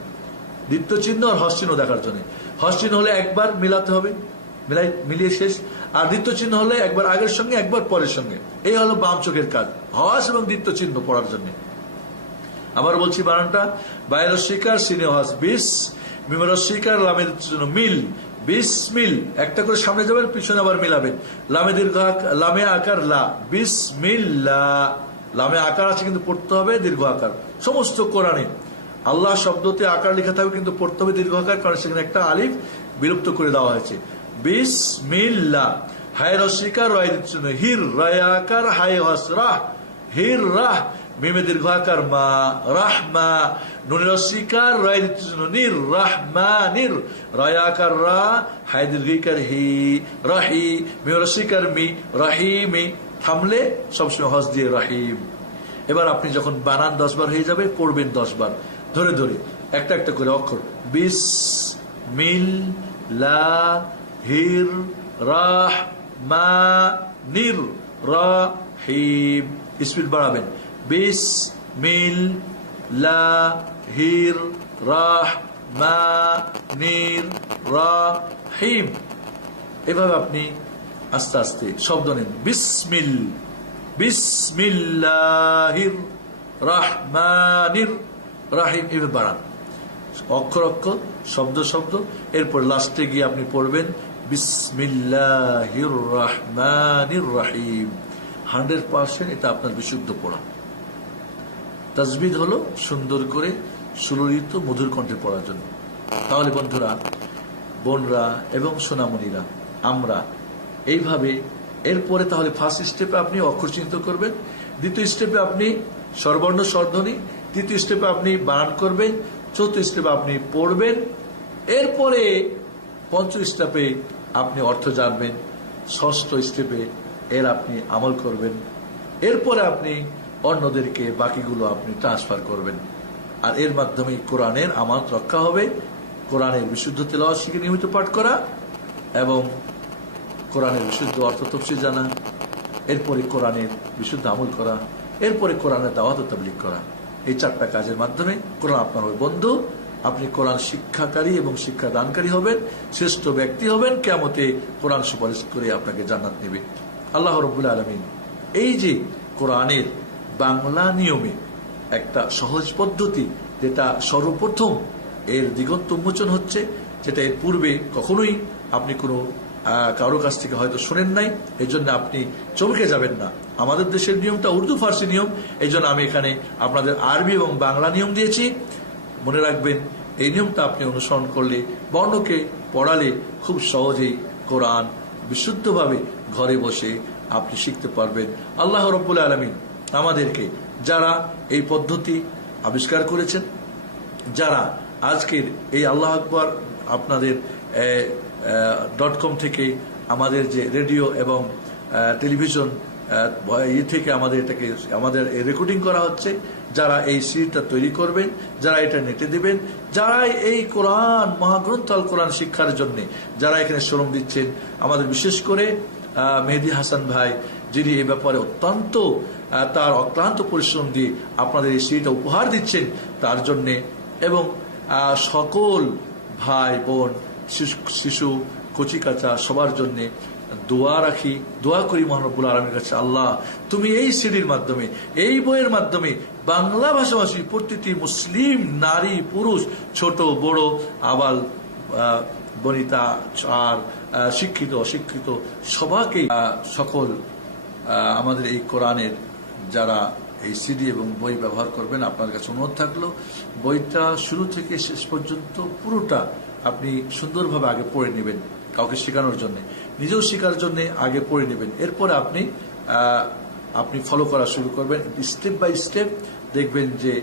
দ্বিত্ব চিহ্ন আর হস চিহ্ন দেখার জন্য, হস চিহ্ন হলে একবার মিলাতে হবে, মিলিয়ে শেষ। আর দ্বিত্ব চিহ্ন হলে একবার আগের সঙ্গে একবার পরের সঙ্গে। এই হলো বাম চোখের কাজ, হস এবং দ্বিত্ব চিহ্ন পড়ার জন্য। আবার বলছি বানানটা, বায়ে রস্বীকার, সিনে হস, বিস, মিমে রস্বীকার, লামে দ্বিত্ব চিহ্ন মিল, বিসমিল। একটা করে সামনে যাবেন, পিছনে আবার মিলাবেন। লামে দীর্ঘ, লামে আকার লা, বিসমিল্লাহ। লামে আকার আছে কিন্তু পড়তে হবে দীর্ঘ আকার। সমস্ত কোরআনে আল্লাহ শব্দতে আকার লেখা থাকবে কিন্তু পড়তে হবে দীর্ঘ আকার, কারণ সেখানে একটা আলিফ বিলুপ্ত করে দেওয়া হয়েছে। বিসমিল্লাহ, হায় রস্বীকার, রয় দ্বিত্ব চিহ্ন হির, রয় আকার, হায় হস, রাহ, হির রাহ, মিমে দীর্ঘ আকার মা, রাহমা, নুন রস্বীকার, রয় দ্বিত্ব চিহ্ন নির, রাহমা নির, রয় আকার রা, হায় দীর্ঘইকার হি, রাহি, মিমে রস্বীকার মি, রাহিমি। থামলে সবসময় হস দিয়ে রাহিম। এবার আপনি যখন বানান 10 বার হয়ে যাবে, পড়বেন 10 বার ধরে ধরে একটা একটা করে অক্ষর। বিস, মিল, লা, হির, রাহ, মা, নির, রাহিম। স্পিড বাড়াবেন। বিস, মিল, লা, হির, রাহ, মা, নির, রাহিম। এভাবে আপনি আস্তে আস্তে শব্দ নেন। বিসমিল, বিসমিল্লাহির রাহমানির রাহিম। এভাবে বাড়ান অক্ষর অক্ষর, শব্দ শব্দ। এরপর লাস্টে গিয়ে আপনি পড়বেন বিসমিল্লাহির রাহমানির রাহিম। 100% এটা আপনার বিশুদ্ধ পড়া। তাজবিদ হলো সুন্দর করে সুললিত মধুর কণ্ঠে পড়ার জন্য। তাহলে বন্ধুরা, বোনরা এবং সোনামণিরা, আমরা এইভাবে এরপরে তাহলে ফার্স্ট স্টেপে আপনি অক্ষর চিহ্নিত করবেন, দ্বিতীয় স্টেপে আপনি স্বরবর্ণ স্বরধ্বনি, তৃতীয় স্টেপে আপনি বানান করবেন, চতুর্থ স্টেপে আপনি পড়বেন, এরপরে পঞ্চম স্টেপে আপনি অর্থ জানবেন, ষষ্ঠ স্টেপে এর আপনি আমল করবেন, এরপরে আপনি অন্যদেরকে বাকিগুলো আপনি ট্রান্সফার করবেন। আর এর মাধ্যমে কোরআনের আমানত রক্ষা হবে। কোরআনের বিশুদ্ধ তেলাওয়াত শিখে নিয়মিত পাঠ করা এবং কোরআনের বিশুদ্ধ অর্থ তফসির জানা, এরপরে কোরআনের বিশুদ্ধ আমল করা, এরপরে কোরআনের দাওয়াত ও তাবলীগ করা। এই 4টা কাজের মাধ্যমে কোরআন আপনার হবে বন্ধু। আপনি কোরআন শিক্ষাকারী এবং শিক্ষাদানকারী হবেন, শ্রেষ্ঠ ব্যক্তি হবেন, কিয়ামতে কোরআন সুপারিশ করে আপনাকে জান্নাত নেবে। আল্লাহ রাব্বুল আলামিন এই যে কোরআনের বাংলা নিয়মে একটা সহজ পদ্ধতি, যেটা সর্বপ্রথম এর দিগন্ত উন্মোচন হচ্ছে, যেটা এর পূর্বে কখনোই আপনি কোনো কারো কাছ থেকে হয়তো শোনেন নাই। এই জন্য আপনি চমকে যাবেন না। আমাদের দেশের নিয়মটা উর্দু ফার্সি নিয়ম, এই জন্য আমি এখানে আপনাদের আরবি এবং বাংলা নিয়ম দিয়েছি। মনে রাখবেন, এই নিয়মটা আপনি অনুসরণ করলে, বর্ণকে পড়ালে খুব সহজেই কোরআন বিশুদ্ধভাবে ঘরে বসে আপনি শিখতে পারবেন। আল্লাহ রাব্বুল আলামিন আমাদেরকে, যারা এই পদ্ধতি আবিষ্কার করেছেন, যারা আজকের এই আল্লাহ আকবার আপনাদের .com থেকে আমাদের যে রেডিও এবং টেলিভিশন থেকে আমাদের রেকর্ডিং করা হচ্ছে, যারা এই সিডিটা তৈরি করবেন, যারা এটা নেটে দেবেন, যারা এই কোরআন মহাগ্রন্থ আল কোরআন শিক্ষার জন্য যারা এখানে শ্রম দিচ্ছেন, আমাদের বিশেষ করে মেহেদী হাসান ভাই, যিনি এই ব্যাপারে অত্যন্ত তার অক্লান্ত পরিশ্রম দিয়ে আপনাদের এই সিডিটা উপহার দিচ্ছেন, তার জন্যে, এবং সকল ভাই বোন, শিশু, কচিকাচা সবার জন্যে দোয়া রাখি, দোয়া করি মহান রব্বুল আলামিনের কাছে, আল্লাহ তুমি এই সিডির মাধ্যমে, এই বইয়ের মাধ্যমে বাংলা ভাষাভাষী প্রতিটি মুসলিম নারী পুরুষ, ছোট বড়, আবাল বনিতা, আর শিক্ষিত অশিক্ষিত সবাইকে, সকল আমাদের এই কোরআনের যারা এই সিডি এবং বই ব্যবহার করবেন, আপনার কাছে অনুরোধ থাকলো, বইটা শুরু থেকে শেষ পর্যন্ত পুরোটা আপনি সুন্দরভাবে আগে পড়ে নেবেন, কাউকে শেখানোর জন্য, নিজেও শেখার জন্য আগে পড়ে নেবেন। এরপরে আপনি ফলো করা শুরু করবেন স্টেপ বাই স্টেপ। দেখবেন যে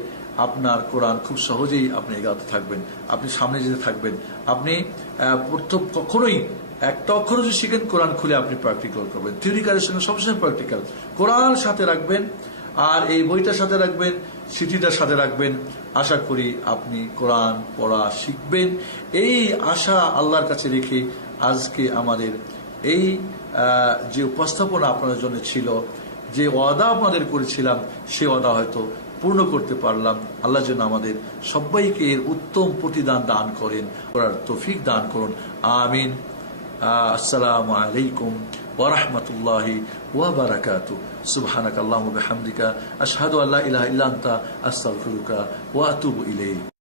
আপনার কোরআন খুব সহজেই আপনি এগাতে থাকবেন, আপনি সামনে যেতে থাকবেন। আপনি প্রথম কখনোই একটা অক্ষর যদি শিখেন, কোরআন খুলে আপনি প্র্যাকটিক্যাল করবেন। থিওরিক্যালের সঙ্গে সবসময় প্র্যাকটিক্যাল। কোরআন সাথে রাখবেন, আর এই বইটার সাথে রাখবেন, সিটিটার সাথে রাখবেন। আশা করি আপনি কোরআন পড়া শিখবেন। এই আশা আল্লাহর কাছে রেখে আজকে আমাদের এই যে উপস্থাপনা আপনাদের জন্য ছিল, যে ওয়াদা আপনাদের করেছিলাম, সে ওয়াদা হয়তো পূর্ণ করতে পারলাম। আল্লাহ যেন আমাদের সবাইকে এর উত্তম প্রতিদান দান করেন, করার তৌফিক দান করুন। আমিন। আসসালামু আলাইকুম ওয়া রাহমাতুল্লাহি ওয়া বারাকাতুহু। সুবহানাকাল্লাহুম্মা ওয়া বিহামদিকা আশহাদু আল্লা ইলাহা ইল্লা আনতা আস্তাগফিরুকা ওয়া আতুবু ইলাইক।